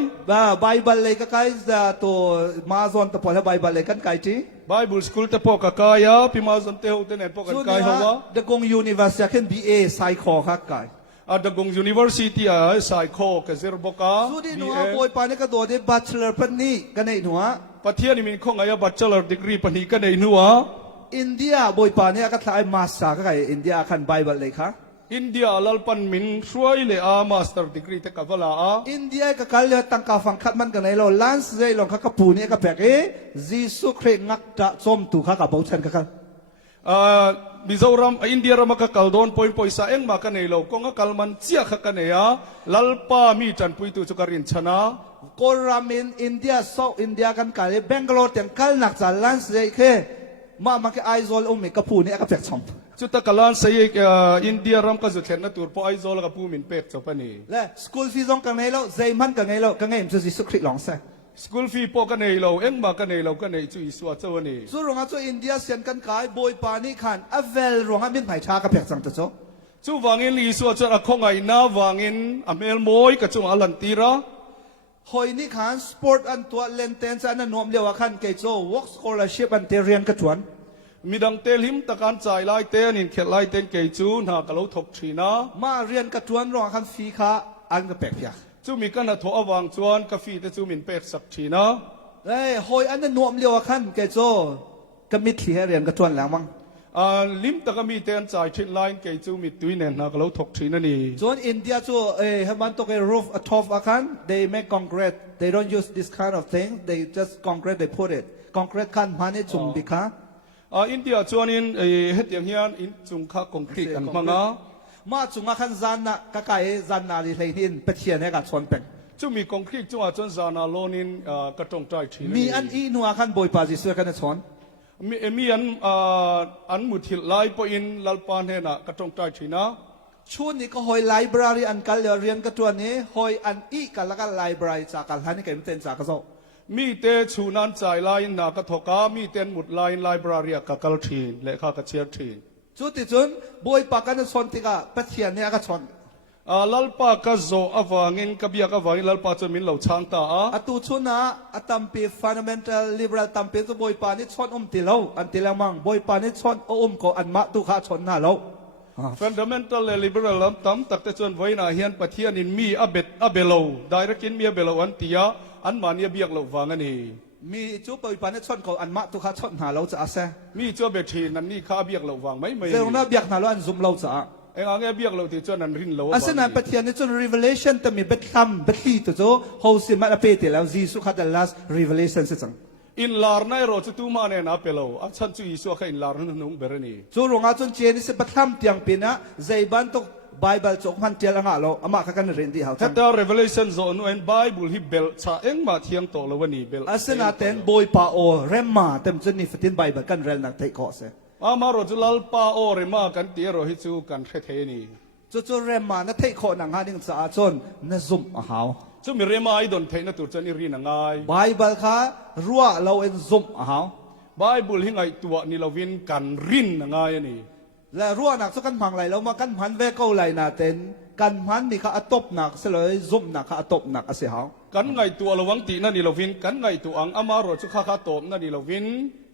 ไบเบิลเลยก็ใครจะตัวมาซอนตะพอแล้วไบเบิลเลยกันไกจี ไบเบิลสกุลตะปอกะกายพิมาสันเตหุเตเนตปอกะ ส่วน กาย นี้ ฮาวะ เด็กกงยูนิเวอร์ซิตี้บีเอไซคอคักไก ดะกงยูนิเวอร์ซิตี้ไซโคกะเซรบกะ ส่วนนี้หนู BA บอยปานนี่ก็โดดเดบัชเลอร์พันนี่กันในหนู ปะเทียนี่มินคงอายบัตเจอร์ดีกรีปะนีกันในนัว อินเดียบอยปานนี่ก็ทายมาสก์ก็ไงอินเดียขันไบเบิลเลยค่ะ อินเดียลัลปันมินช่วยเลยมาสเตอร์ดีกรีเตกะวลา อินเดียก็การเลือกตั้งกาฟังคัดมันกันในโลลันส์ใจลงข้ากับปูนี่ก็แปลกจีสุเครงักจะจมตู่ข้ากับบูชันกัน มิโซรัมอินเดียรามกะกัลโดนปอยปอยสาเองมากันในโลกงะกัลมันเจียขกันเนี่ยลัลปามีจันปุยตุจุการินชนะ โกรามินอินเดียเซาอินเดียกันกันเบงกลอร์เตียงกัลนักจัลลันส์ใจเคมาแค่ไอโซลมีกับปูนี่ก็แปลกชม จุดตะกัลลันเสียอินเดียรามกะจุดเห็นนะตัวพอไอโซลกับผู้มินเป็ดเจ้าปนี และสกูลฟีซองกันในโลใจมันกันในโลกันไงมันจะจีสุคริลองเซ่ สกุลฟีพอกันในโลเอ็งมากันในโลกันในจุยสวดเจ้านี่ ส่วนรงอาตัวอินเดียเสียนกันกายบอยปานี่ขันอเวลรงอาบินไผ่ชากับแปลกจังตัวโจ จู่วางินลีสวดจะอะคงไงนาวางินอเมลโมยกะจุงอลันตีระ หอยนี่ขันสปอร์ตอันตัวเลนเทนส์อันนั้นนวมเลียวขันเกจโจวอล์กสกอลาชิพอันเตเรียนกระชวน มีดังเตลิมตะการจ่ายไล่เตนินเขตไล่เตนเกจูนหากะเราถกทีนะ มาเรียนกระชวนรองขันฟีคาอันก็แปลกเพีย จู่มีกันหะโถอวางจวนกาฟีแต่จู่มินเป็ดสักทีนะ เอ้หอยอันนั้นนวมเลียวขันเกจโจก็มิดที่ให้เรียนกระชวนแล้วมั้ง ลิมตะก็มีเตนจ่ายทินไลน์เกจูมิดตุยเนนหากะเราถกทีนั่นนี่ ส่วนอินเดียโจให้มันตกไอ้ roof atop อาคาร they make concrete they don't use this kind of thing they just concrete they put it concrete ขันพันนี่จุ่มดิค่ะ อินเดียจวนอินเฮ็ดอย่างเฮียนอินจุงค่าคงคลิกกันมังอ่ะ มาจุงอาคันจันนะกะไก่จันนาลิเลยหินเป็ดเชียนให้กับชนเป็น จู่มีคงคลิกจู่อาจนซานาโลนินกระจงใจที มีอันอีนัวคันบอยปาจิสวยกันในชน มีอันมุทิลไลปอินลัลปานเฮนะกระจงใจทีนะ ชุดนี้ก็หอยไลบรารีอันกันเรียนกันตัวนี้หอยอันอีกันแล้วก็ไลบรารีจากกันฮันนี่เกิดเป็นจากกระโซ มีเตชูนันจ่ายไลน์นากระทกามีเตนหมุดไลน์ไลบรารีกะกัลทีนและข้ากระเชียร์ทีน ชุดที่จุนบอยปากันในชนที่ก็เป็ดเชียนเนี่ยก็ชน ลัลปากะโซอวางินกับยากะวางินลัลปาจะมินเหล่าช้างตา อตุชุนะอตัมปี fundamental liberal ตัมปีจะบอยปานี่ชนติเลวอันติเลวมั่งบอยปานี่ชนก็อันมาตุขาชนหน้าเลว fundamental และ liberal ลำตั้มตักแต่จนไว้นาเฮียนปะเทียนินมีอเบโล direct กินมีอเบโลอันตียาอันมานียเบียกเหล่าวางันนี่ มีจูบอยปานี่ชนก็อันมาตุขาชนหน้าเลวจะอาเซ มีเจ้าเบทีนันนี่ข้าเบียกเหล่าวางไม่ เจ้าหน้าเบียกหน้าเลวอันซุ่มเลวจะ เอ็งเงี้ยเบียกเหล่าที่เจ้านันรินเหล่า อาศัยนั้นปฏิญาณในจน revelation แต่มีเบ็ดคำเบ็ดที่ตัวโจเขาสิมาเปติแล้วจีสุขัด last revelation สิจัง อินลาร์นายโรจุตุมาเนี่ยนะเปล่าอันฉันจู่ยิสุขอินลาร์นนุ่งเบรนี จูรงอาจนเจนี่สิเบ็ดคำเตียงปีนะใจบันตุกไบเบิลจกมันเจริญอ่ะเราอามาขักันเรียนที่เขา ถ้าแต่ revelation โซนเอ็นไบเบิลฮิเบลชาเอ็งมาเทียงโตแล้ววันนี้เบล อาศัยนั้นเต็นบอยปาโอเรมมาเต็มจนนี่ฟิตินไบเบิลกันเรียนนักเตะข้อเส มาโรจุลัลปาโอเรมากันเตียโรฮิจูกันเทนี่ จู่เรมมานักเตะข้อนังหาดิ่งจะอาจนนซุ่มอ่ะเขา จู่มีเรมาไอดอนเทนตัวจันอิรินังไง ไบเบิลค่ะรัวเราเอ็นซุ่มอ่ะเขา ไบเบิลหิงไอตัวนี่เราวินกันรินนังไงนี่ และรัวนักสุกันพังไหลเรามากันพันเวก้าไหลนาเต็น กันมันมีข้าตบหนักเสลยซุ่มหนักข้าตบหนักอาเสียหา กันไงตัวระวังตีนั่นนี่เราวินกันไงตัวอังอามารถจุข้าตบนั่นนี่เราวิน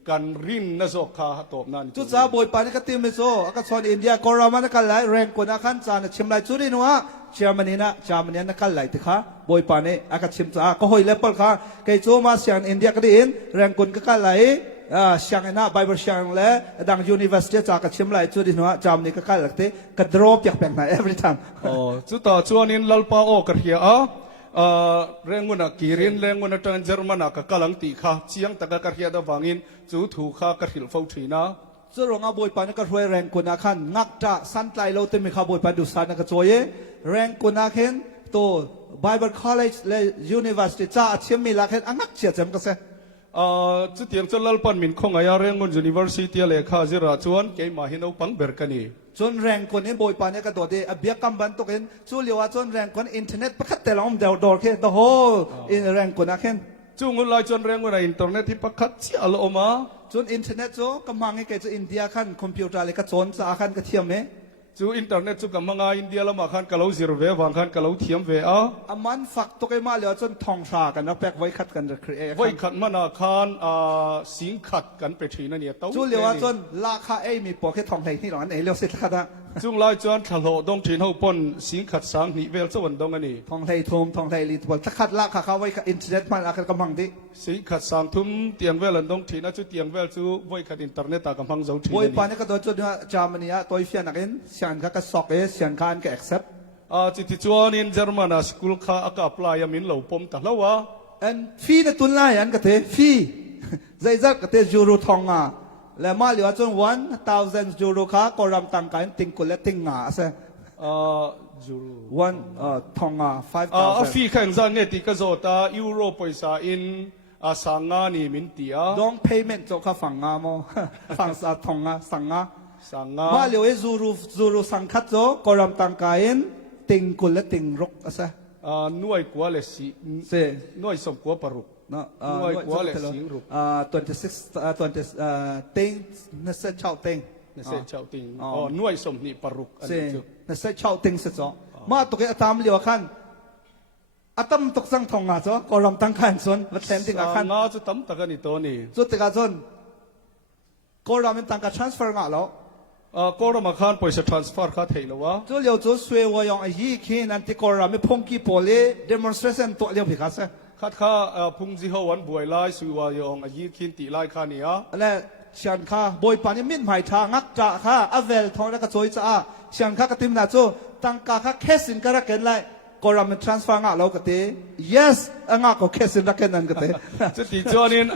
กันรินนะโซข้าตบนั่น จุดจ้าบอยปานี่ก็ตีมิโซก็ชอนอินเดียกอรามันกันไหลแรงกว่านักขันจานชิมไหลจุดินัวเชอร์มันนี่นะจามันนี่นักกันไหลติข้าบอยปานี่อาก็ชิมจ้าก็หอยเล็บปลข้าเกยโจมาเสียงอินเดียก็ได้อินแรงกว่ากันไหลเสียงนะไบเบิลเสียงเล่ดังยูนิเวอร์ซิตี้จากก็ชิมไหลจุดินัวจามนี่ก็กันไหลติก็ดรอปจากแปลงไหน every time อ๋อจุดต่อชวนอินลัลปาโอกระเฮียเรื่องวันกีรินเรื่องวันตอนเยอรมันก็กำลังตีข้าเชียงตะกะกระเฮียดวังอินจู่ถูกข้ากระหิลฟูทีนะส่วนเราบอยปานก็ช่วยแรงกุนาขันงักจะสันไตเราเต็มมีข้าบอยปานดูสานก็ช่วยแรงกุนาขันตัว Bible College และ University จ้าเชื่อมีหลักเห็นงักเชียร์จำก็เสียจุดเตียงจนลัลปันมินคงอายาเรื่องวัน University เลยข้าจิราชวนเกยมาเห็นเอาปังเบิร์กันนี่จนแรงคนนี้บอยปานก็ตัวเดียบเบียกำบันตัวเห็นจู่เรียกว่าจนแรงคนอินเทอร์เน็ตประคัตแต่เราเดาดอร์แค่ the whole แรงกุนาขันจู่งุนลายจนแรงวันอินเทอร์เน็ตที่ประคัตเชี่ยละอมาจนอินเทอร์เน็ตจู่กำมังให้แกจะอินเดียขันคอมพิวเตอร์เลยก็จนจะอาขันก็เทียมไหมจู่อินเทอร์เน็ตจู่กำมังอินเดียละมาขันกะเลาซิรเววังขันกะเลาเทียมเวอามันฝักตัวเองมาเลยจนทองชากันนะแปลกไว้ขัดกันจะครีเอทไว้ขัดมันอาขันสิงขัดกันไปทีนั่นเนี่ยจู่เรียกว่าจนราคามีปอกแค่ทองไทยที่หลังนั้นเรียกสิขัดจุงลายจวนทะโลดงถิ่นเฮาปนสิงขัดสังนิเวลสวรรค์ดงอันนี้ทองไทยทุ่มทองไทยลีตัวถ้าขัดราคาเขาไว้อินเทอร์เน็ตมันอาจจะกำลังดิสิงขัดสังทุ่มเตียงเวลดงถิ่นนะจุดเตียงเวลจูไว้ขัดอินเทอร์เน็ตตากำลังเจ้าถิ่นบอยปานนี่ก็ตัวจุดนี้จามันนี่ตัวเฟียนักเองเสียงข้าก็สอกเสียงข้าก็ accept จิตจวนอินเยอรมันสกุลข้าอากาศปลายมินเหล่าปมตะละวะอันฟีนั่นตุนไล่อันก็เทฟีใจจักก็เทยูโรทองอ่ะและมาเหลือจน1,000 ยูโรค่าก็รำตังกันติงกุลและติงงาเสียจูวันทองอ่ะ5,000ฟีแข่งจันเนี่ยติกโซตายูโรปอยซาอินสังงานี่มินตีอ่ะดอง payment จบข้าฝั่งงาโมฝั่งสาทองอ่ะสังงาสังงามาเหลือจูรูสังคัดโจก็รำตังกันติงกุลและติงรกเสียหน่วยกัวเลสีหน่วยสมกัวปรุกno หน่วยกัวเลสิงรุก26ติงนั่นเสียเช่าติงนั่นเสียเช่าติงหน่วยสมนิปรุกเสียนั่นเสียเช่าติงเสียจ้ะมาตุกตามเหลียวขันอาตมตกสังทองอ่ะจ้ะก็รำตังขันส่วนวัดเต็มติงอ่ะขันงาจะตั้มตะกันนี่ตัวนี้จุดติงอ่ะส่วนก็รำเป็นตังกับ transfer งะแล้วก็รำมาขันไปจะ transfer ค่าเทลวะจุดเหลียวจุดสวยวายองไอ้ยี่ขี้นั่นที่ก็รำไม่พงกีโพลี demonstration ตัวเหลียวพิกัสเซ่ขัดข้าพุงจีฮวันบวยไล่สวยวายองไอ้ยี่ขี้ตีไล่ข้านี่อ่ะและเชียนข้าบอยปานี่มินหมายทางงักจ่าข้าอเวลทองแล้วก็จอยจ้าเชียนข้ากติมนาจูตั้งกาข้าแค่สินกระเกนไล่ก็รำเป็น transfer งะเราก็เต yes งะก็แค่สินกระเกนนั่นก็เตจะตีจวนิน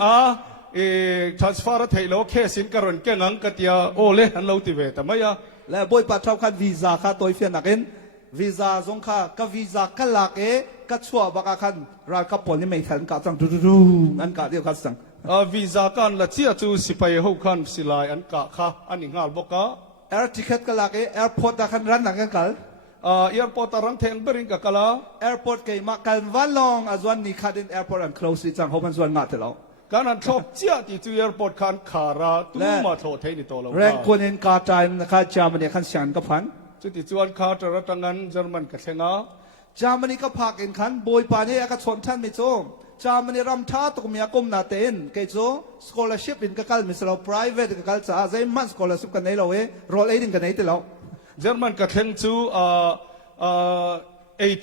transfer เทโลแค่สินกระรนแกงังกติยาโอเล่ฮันเราติเวแต่ไม่ยะและบอยปาชอบขันวีซ่าข้าตัวเฟียนักเอ็นวีซ่าจงข้าก็วีซ่าก็หลักก็ชัวบักขันราคาปนนี่ไม่ทันก็จังดูนั่นก็เดียวกันจังวีซ่ากันละเชียจูสิไปหูขันสิลายอันกะข้าอันนี้งาลบกะแอร์ทิเก็ตก็หลักแอร์พอร์ตขันรันหนักกันกันแอร์พอร์ตรังเทงเบริงกะกะละแอร์พอร์ตเกี่ยมากันวันลองจวนนี่ขัดดินแอร์พอร์ตอัน close จังเขาเป็นส่วนงาเถอะเราการนั้นชอบเจ้าที่จูแอร์พอร์ตขันขาราตู้มาโทเทนิโตเราแรงคนเห็นกาจายนะครับจามันเนี่ยขันเสียนก็พันจุดที่จวนขาจระตังงันเยอรมันกะเชงะจามันนี่ก็พักเองขันบอยปานี่ก็ชนท่านไม่โจจามันนี่รำท้าตุกมีอากมนาเตนเกโจ scholarship อินก็กัลมิสเรา private ก็กัลจ้าใจมัน scholarship กันไหนเราโรลเอดิงกันไหนที่เราเยอรมันกะเชงจู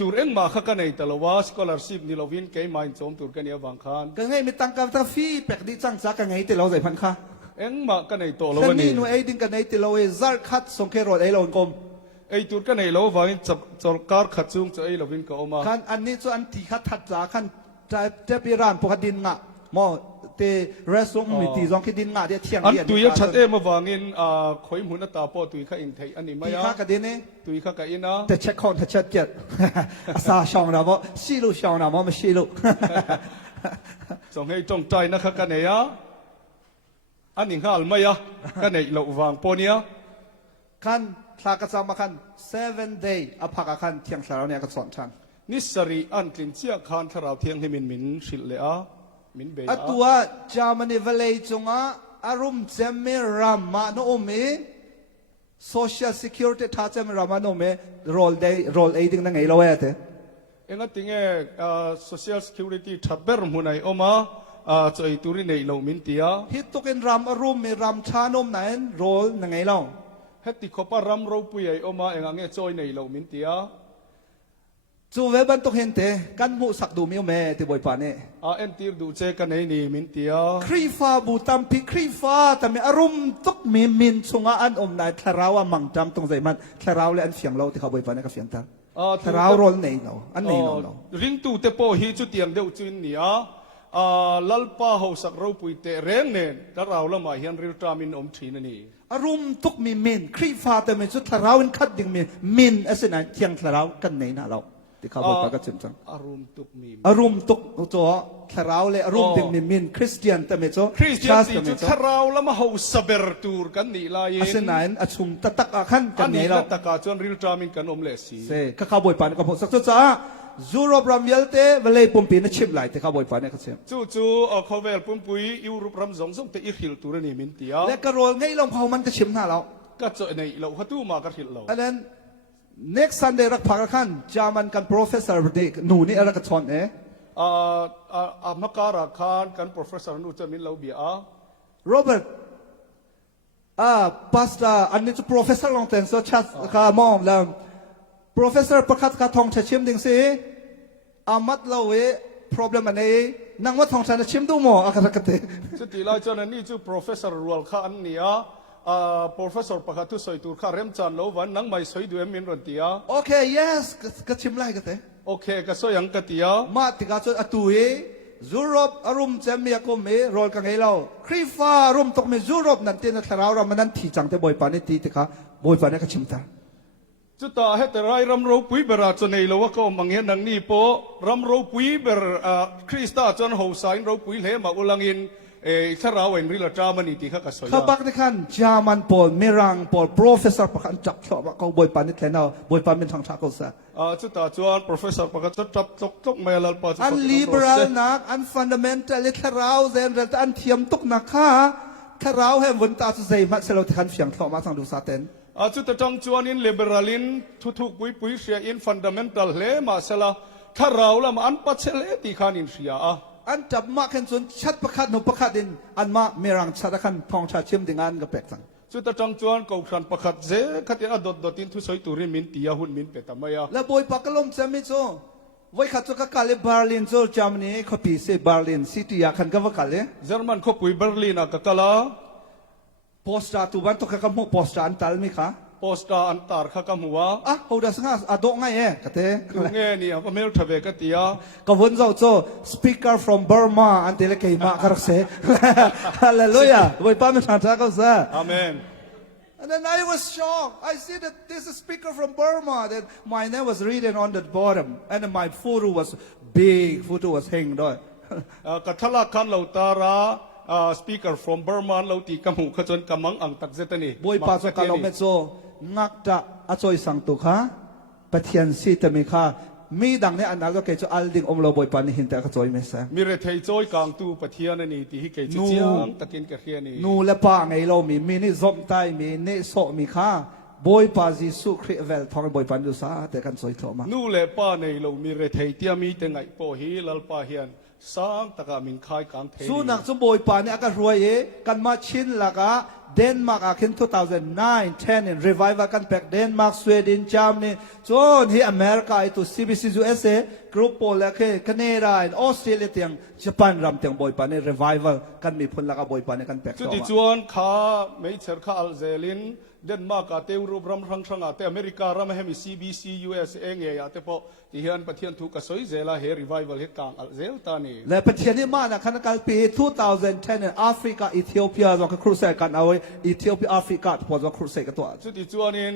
ตัวเองมาข้ากันไหนแต่ละว่า scholarship นี่เราวินเกย์มาอินโจมตัวกันเนี่ยบางครั้งกันไงไม่ตั้งกับฟีแปกดิจังจ้ากันไงที่เราใจพันค่ะเอ็งมากันไหนตัวเราวันนี้หนูเอดิงกันไหนที่เราซัดคัดส่งแค่โรลเอเรากลมตัวกันไหนเราว่าจะการขัดซุ่มจะเราวินก็ออกมาคันอันนี้ส่วนอันที่คัดทัดจ้าคันจะไปร้านพวกดินงะมอเตะเรสซุ่มมีตีจงคิดดินงะเดียเที่ยงอันตุยชัดมาวางินคอยมุนตาปอตุยข้าอินไทยอันนี้ไม่ยากกันดินนี่ตุยข้ากันอินนะแต่เช็คคอนแต่เช็คเจ็ดสาช่องเราบ่ชิลุช่องเราบ่ไม่ชิลุส่งให้จงใจนะข้ากันเนี่ยอันนี้ข้าไม่ยะกันเนี่ยเราวางปอนี่คันทากระจำมาคัน7 day อภักคันเที่ยงสารเนี่ยก็สอนฉันนิสรีอันกลิ่นเชี่ยคานทาราวเทียงให้มินสิเลยมินเบียตัวจามันเวลัยจงอารมณ์เจมิรามาโนมี social security ท่าจะมีรามาโนเม role aiding นั่งไงเราเอ eng atinge social security thaber munai oma choi turi nei lo min tia ฮิตตุกินรำอรุมมีรำชานมไหนโรลนั่งไงเรา heti khopa ram ro pui ai oma eng ange choi nei lo min tia จูเวบันตุกเห็นเตกันหูสักดูมิวเมติบอยปานี่ en tir du che kan nei ni min tia ครีฟ้าบูตัมพิครีฟ้าแต่มีอารมณ์ตุกมีมินชงอันอมนายทาราวมังจำตรงใจมันทาราวและอันเฟียงเราที่เขาบอยปานี่ก็เฟียงตาทาราวโรลไหนเราอันไหนเรา ring tu te po hi chu tiang deuh chuin nia lalpa ho sak ro pui te reng nen ta raw lama hian ril tramin om thin ani อารมณ์ตุกมีมินครีฟ้าแต่มีชุดทาราวอันคัดดิ่งมินเอสนันเทียงทาราวกันไหนนะเราที่เขาบอยปาก็จริงจัง arum tuk mi อารมณ์ตุกตัวทาราวเลยอารมณ์ดิ่งมีมินคริสเตียนแต่มีจ้ Christian ti chu tharaw lama ho saber tur kan ni la อา yin ศัยนั้นอาชุมตะตักอาขันกัน an ไหน ni เรา la taka chuan ril tramin kan om le si เซ่ข้าบอยปานกับผมสักจ้ายูโรปรามเยลเต้เวลาปุ่มปีนชิมไหลแต่ข้าบอยปานเนี่ยเขาเสีย chu khovel pum pui Europe ram zong zong te i khil tur ani min tia และกระโรลไงลงเขามันจะชิมหน้าเรา ka choi nei lo hatu ma ka khil lo อันนั้น next Sunday รักพักขันจามันกัน professor เด็กหนูนี่อะไรกันชอนmakara khan kan professor nu chamin lo bia Robert pastor อันนี้จะ professor ลองแต่งโซชัสข้ามองแล้ว professor ประคัตข้าทองจะชิมดิ่งสิอามัดเราเว problem อันนี้นั่งว่าทองฉันจะชิมดูหมออะไรกันเต chu ti lai chuan ani chu professor rual kha an nia professor pakhatu soi tur kha rem chan lo wan nang mai soi du em min ron tia โอเค yes ก็ชิมไล่กันเต okay ka so yang ka tia มาติกาจนอตุยยูโรปอารมณ์จะมีก็มีโรลกันไงเราครีฟ้าอารมณ์ตกมียูโรปนั่นเตียนทาราวเรามันนั่นที่จังแต่บอยปานี่ตีติค่ะบอยปานี่ก็ชิมตา chu ta he te rai ram ro pui bera chu nei lo wa ko manghen nang ni po ram ro pui ber krista chon ho sain ro pui le ma ulangin tharaw en rila tramani ti kha ka so ข้า ya บักนี่ขันจามันปอลเมรังปอล professor ประคันจับชอบเขาบอยปานี่แทนเอาบอยปาเป็นทางชาเขาซะ chu ta chuan professor pakhat chap chok chok mai lal pa chu อัน liberal นักอัน fundamental ทาราวเซนอันเทียมตุกนักข้าทาราวให้วันตาสุดใจมักเสลาที่ขันเฟียงทอมาทางดูซาเตน chu ta tang chuan in liberalin thu thu pui pui sia in fundamental le ma sala tharaw lam an pa chele ti khan in sia a อันจับมาขันจนชัดประคัดหนุประคัดดินอันมาเมรังชัดขันทองชาชิมดิ่งอันก็แปลกจัง chu ta tang chuan ko khan pakhat je khatin a dot dotin thu soi turin min tia hun min pe tamaya แล้วบอยปากกลมจะมีโจไว้ขัดจุกกาเลบาร์ลินโจจามนี้เขาปีเซบาร์ลินซิตี้อยากขันก็ว่ากาเล Jerman ko pui Berlin a kakala โพสต์ตัวบันตุกกำหัวโพสต์อันตัลมิค่ะ posta antar kha kamwa อ่ะเขาดัสงาอดงไงกะเต tu nge ni a mel thave ka tia ก็วนเจ้าโจ speaker from Burma อันเดลเกยมาคารักเซ Hallelujah ไว้ป้าไม่ทันทักเขาซะ amen And then I was shocked. I see that this is a speaker from Burma. That my name was written on the bottom, and then my photo was big. Photo was hanging there. ka thala khan lo tara speaker from Burma lo ti kamu khachon kamang ang tak zetani Boy pa so kalom so ngakta achoy sang tu kha pathian si tami kha mi dang ne anal ko ke cho alding omlo boy pa ni hinta ka choy me sa. mi re thei choi kang tu pathian ani ti hi ke chi chiang takin ka khiani Nu le pa ngai lo mi ni zom tai mi ne so mi kha boy pa Jesu Christ vel thong boy pa du sa te kan choy thoma. nu le pa nei lo mi re thei tia mi te ngai po hi lal pa hian sang taka min khai kang thei Sunak so boy pa ni aka ruai kan ma chin laka Denmark akin 2009 10 in revival kan pek Denmark Sweden Germany John hi America itu CBC USA group pol ke Canada and Australia tiang Japan ram tiang boy pa ni revival kan mi phun laka boy pa ni kan pek chu ti chuan kha mei cher kha alzelin Denmark a te Europe ram rang rang a te America ram hemi CBC US nge ya te po ti hian pathian thu ka soi zela he revival he kang alzel ta ni และประเทศนี้มานะคันกัลปี2010 in Africa Ethiopia จงครูเซกันเอา Ethiopia Africa พอจงครูเซกันตัว chu ti chuan in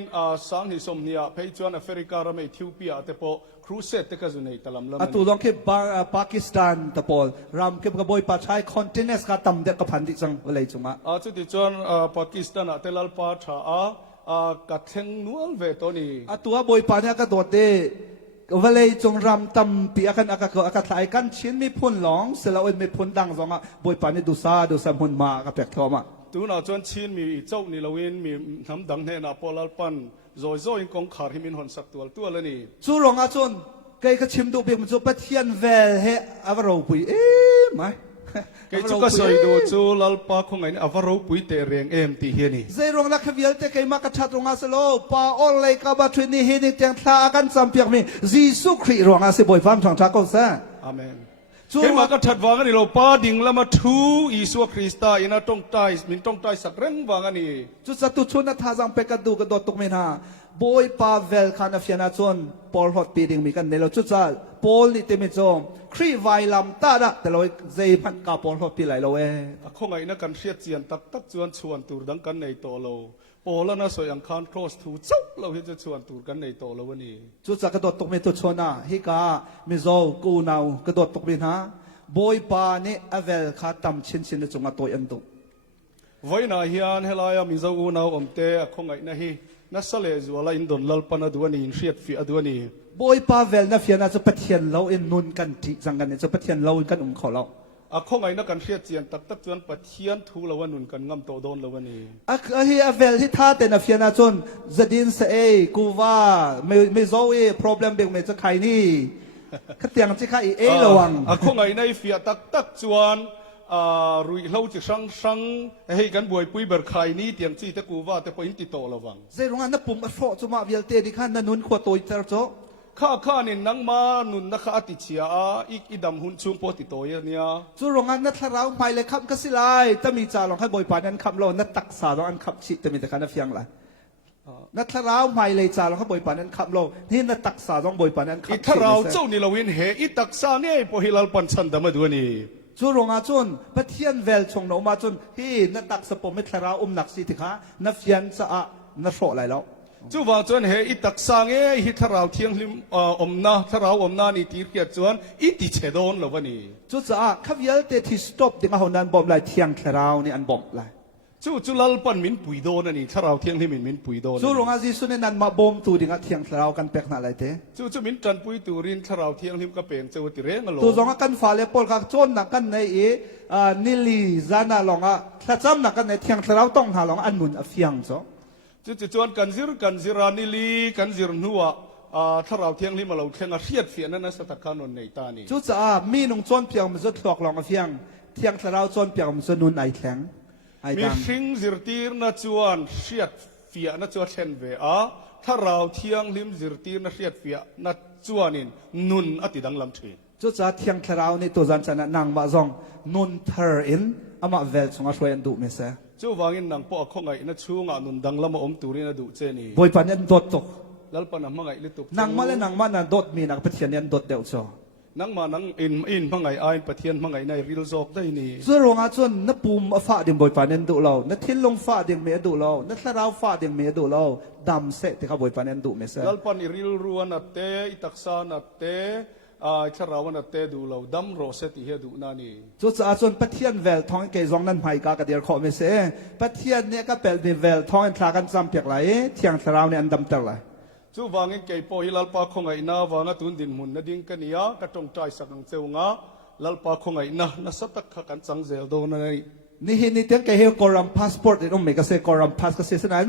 sang ni som nia phei chuan Africa ram Ethiopia te po crusade te ka zu nei talam lam อตุลองคิบปากีสถานตะปอลรำคิบกบอยปาชัยคอนติเนสกาตัมเด็กกับพันดิจังอะไรจุงอ่ะ chu ti chuan Pakistan a te lal pa tha a ka theng nual ve to ni อตัวบอยปาเนี่ยก็โดดเดเวลาจงรำตัมปีอากันอากาศอากาศไหลกันชิ้นมีพุ่นหลงเสลาเอ็นมีพุ่นดังจงอ่ะบอยปาเนี่ยดูซามุนมากับแปลกทอมอ่ะ tu na chuan chin mi chau ni loin mi nam dang ne na polal pan zoi zoi kong khar himin hon sak tual tual ani จูรองอาจุนเกยก็ชิมดูเบียมจูปะเทียนเวลเฮอวารปุยไหม ke chu ka soi du chu lal pa khong ai avaro pui te reng em ti hi ni เจรองนักเวียลเตเกยมากระชัดรองอาสโลปาออนไลกาบาทรินีเฮนิเตียงทากันจำเปียกมีจีสุครีรองอาสิบอยฟังทางทากอซะ amen จู ke ma ka that wang ani lo pa ding lama thu isu krista ina tong tai min tong tai sak reng wang ani จุดสตุชุนนัทาจังเปกดูกระโดดตกเมนาบอยปาเวลคานาฟิยนาจนปอลฮอตปีดิงมีกันเนลจุดจ้าปอลนี่เตมิจงครีไวลัมตาดะแต่เราเจพันกาปอลฮอตปีไหลเราa khong ai na kan hriat chian tak tak chuan chuan tur dang kan nei to lo pola na soi ang khan cross thu chau lo hi chu chuan tur kan nei to lo ani จุดจากระโดดตกเมตุชนะฮิกามิโซกูนาวกระโดดตกเมนะบอยปานี่อเวลคาตัมชินชินจงอตัวยันตุ voi na hian helaya mi zo u nau om te a khong ai na hi na sale zuala in don lal pan adu ani in hriat fi adu ani บอยปาเวลนะฟิยนาจะปะเทียนเราเอ็นนุนกันที่จังกันเนี่ยจะปะเทียนเรากันขอเรา a khong ai na kan hriat chian tak tak chuan pathian thu lo anun kan ngam to don lo ani อะฮีอเวลที่ท่าแต่นะฟิยนาจนจะดินเสเอกูว่าไม่โซเอ problem เบงไม่จะใครนี่ขัดเตียงที่ข้าอีระวัง a khong ai na fi tak tak chuan rui hlo chi sang sang hei kan buai pui ber khai ni tiang chi te ku wa te po in ti to lawang เจรงานนับปุ่มอัฟโฟจุมาเวลเตดิขันนันนุนขวดตัวเจอโจ ข้านี่นังมานุนนักอติเชียอีกดำหุ่นชุมโพติโตยเนี่ย จูโรงงานนัทเราไม่เลยครับก็สิไลแต่มีจ่าลองให้บอยปานันคำโลนัทตักษาลองอันขับชิแต่มีแต่การนับเฟียงละนัทเราไม่เลยจ่าลองให้บอยปานันคำโลนี่นัทตักษาลองบอยปานันขับ อีถ้าเราเจ้านี่เราวินเหอีตักษาเนี่ยพอฮิลลปันชันดำมาดูนี่ จูโรงงานจนปะเทียนเวลชงโนมาจนที่นัทตักสปมไม่ทเรานักสิทิขานับเฟียนจะอะนัทโสอะไรแล้ว จู่ว่าจวนเหอีตักษาเนี่ยฮิถ้าเราเที่ยงลิมอมนาถ้าเราอมนานี่ตีเกียรจวนอีติเชดอนแล้ววันนี้ จุดจะอะขับยัลเตที่สต็อปดิ่งเอานันบอมไลเทียงทเรานี่อันบอมไล จู่ลลปันมินปุยโดนนี่ถ้าเราเที่ยงลิมินปุยโดน จูโรงงานจีสุนนันมาบอมตูดิ่งเทียงทเรากันเป็กนาอะไรเต จู่มินจันปุยตูรินถ้าเราเที่ยงลิมก็เป็นเจ้าติเรงอโล ตัวจงกันฟ้าเลปอลกักจนนักกันในนิลีจานาลองถ้าจำนักกันในเทียงเราต้องหาลองอันนุนอฟียงจ้ะ จู่จวนกันซิรานิลีกันซิรนัวถ้าเราเที่ยงลิมเราเที่ยงเรียดเฟียนั่นนะสตักขานนในตานี่ จุดจะมีนุ่งจนเพียงมันจะถลอกลองอฟียงเทียงเราจนเพียงมันจะนุนไอแข็งไอ มี ดัง สิงซิรตีร์นัจวนเรียดเฟียนัจวนเช่นเวอถ้าเราเที่ยงลิมซิรตีร์นัเรียดเฟียนัจวนินนุนอติดังลำที จุดจะเทียงเราในตัวจันจันนางมาจงนุนเธออินอามาเวลสงอาช่วยอันดุเมเส จู่วางินนางปอคงไงนัชูงานุนดังลำอมตูรินดูเจนี่ บอยปันยันดดตก แล้วปนังมังไงลิตุก นางมาและนางมานันดดมีนักปฏิญญาณดดเดียวจ้ะ นังมานังอินมังไงไอปะเทียนมังไงในริลซอกได้นี่ ส่วนโรงงานส่วนนับปุ่มฟ้าเดียงบอยปานเนนดูเรานับทิ้งลงฟ้าเดียงเมียดูเรานับทะเลฟ้าเดียงเมียดูเราดำเสะที่เขาบอยปานเนนดูเมเส แล้วปันอิริลรัวนัดเตอิตักษานัดเตถ้าเรานัดเตดูเราดัมโรเซติเฮดูนานี่ จุดส่วนปะเทียนเวลท้องเกยจงนั้นไม่กากระเดียร์ขอเมเสปะเทียนเนี่ยก็เป็นเวลท้องทากันจำเปียกไหลเทียงทะเลเนี่ยอันดำเตอร์ไหล จู่วางินเกยปอฮิลลปาคงไงนาวางตุนดินมุนนดิ่งกันยากระจงใจสักนังเซวงาลลปาคงไงนะสตักขักันสังเซลโดนนี่ นี่เห็นนี่เตียงเกยเฮกอรัมพาสปอร์ตเอ็มเมกาเซกอรัมพาสก็เสียสนั้น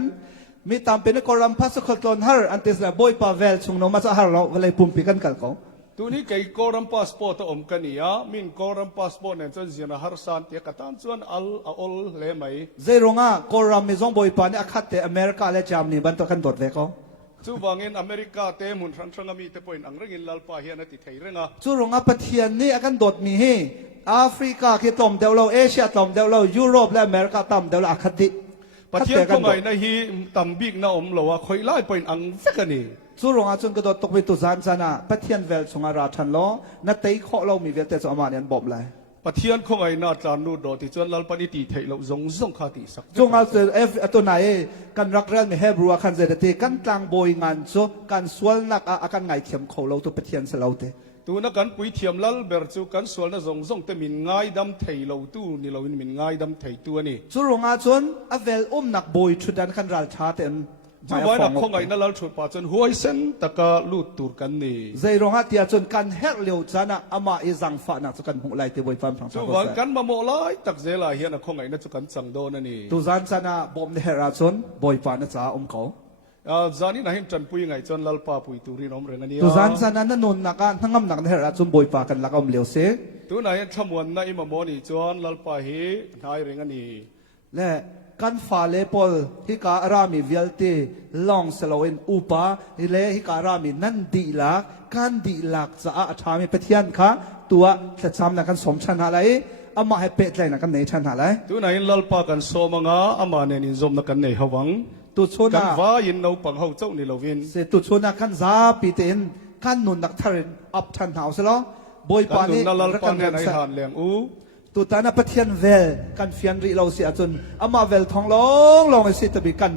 มีตามเป็นกอรัมพาสก็ตอนฮาร์อันเตสละบอยปาเวลชงโนมาจะฮาร์เราเวลาปุ่มปีกันกันเขา ตัวนี้เกยกอรัมพาสปอร์ตอมกันยามินกอรัมพาสปอร์ตเนี่ยจนเสียนะฮาร์สันเตียกตันจวนอัลเลไหม เจรงอ่ะกอรัมมีจงบอยปานเนี่ยขัดแต่อเมริกาและจามนี่บันตัวกันดดเวกเขา จู่วางินอเมริกาเตมุนรังสังมีเตปอยอังเริงลลปาเฮียนติไทยเรงอ่ะ จู่รงอ่ะปะเทียนนี่กันดดมีเฮแอฟริกาคิดตอมเดวเราเอเชียตอมเดวเรายุโรปและอเมริกาตอมเดวเราอคติ ปะเทียนคงไงนะฮีตัมบิกนะอมเราว่าคอยไล่ปอยอังเฟกันนี่ จู่รงอ่ะจนกระโดดตกไปตุจานจานะปะเทียนเวลชงอาราชันล้อนัดเตยข้อเรามีเวลเตจอมาเนี่ยบอมเลย ปะเทียนคงไงน่าจานูดอติจวนลลปนิติไทยเราซงคาติสัก จงเอาเจอตัวไหนกันรักเรียนมีเฮบรัวคันเจตติกันกลางบอยงานโซกันสวลนักอากันไงเข็มเขาเราตัวปะเทียนเสลาเต ตัวนักการปุยเทียมลลเบอร์จูกันส่วนนั้นซงแต่มินง่ายดำไทยเราตู้นี่เรามินง่ายดำไทยตัวนี่ จู่รงอ่ะจนอเวลนักบอยชุดดันกันรัลชาเต็น จูไว้นักข้องไอ้นั่นเราชุดป่าจนหัวเส้นตะกาลูดตูดกันนี่ ใจรองอาเตียจนกันเฮกเลียวจานะอามาอีจังฟ้านักจุกันหงไลเตบอยฟันฟัง จูว่ากันมาโมลายตักเจลาเฮียนักข้องไอ้นั่นจุกันจังโดนั่นนี่ ตุจันจานะบอมเนเฮราจนบอยฟ้านะจ้าเขา จานี่นะเห็นจันปุยไงจนลัลปาปุยตูรีน้องเรื่องนี้ ตุจันจานะนั่นนนนักการทั้งงำนักเนเฮราจนบอยฟ้ากันลักอมเลียวเส ตัวไหนทำวันนั้นอิมามอนี่จวนลัลปาเฮนายเรื่องนี้ และกันฟ้าเลปอลฮิการามีเวลตีลองสโลเอนอุปาเลฮิการามีนั่นดีลักกันดีลักจะอาทามีเปทียนค่ะตัวจะจำนักกันสมชันอะไรอามาให้เป็ดเลยนักกันเนชันอะไร ตัวไหนลัลปากันโซมังอามาเนนินซมนักกันเนหวัง ตุช กั นะ นว่ายินเอาปังเฮาเจ้านี่เราวิน เสตุชนะกันซาปีเตนกันนุนนักทารินอับทันหาวสโลบอย กั ปาน นุ นี้ นลัล รัก ปา กัน เน กัน ใน สั หานเลียงอู ตุตานะปะเทียนเวลกันเฟียนริเราเสียจนอามาเวลทองลองไอสิตบีกัน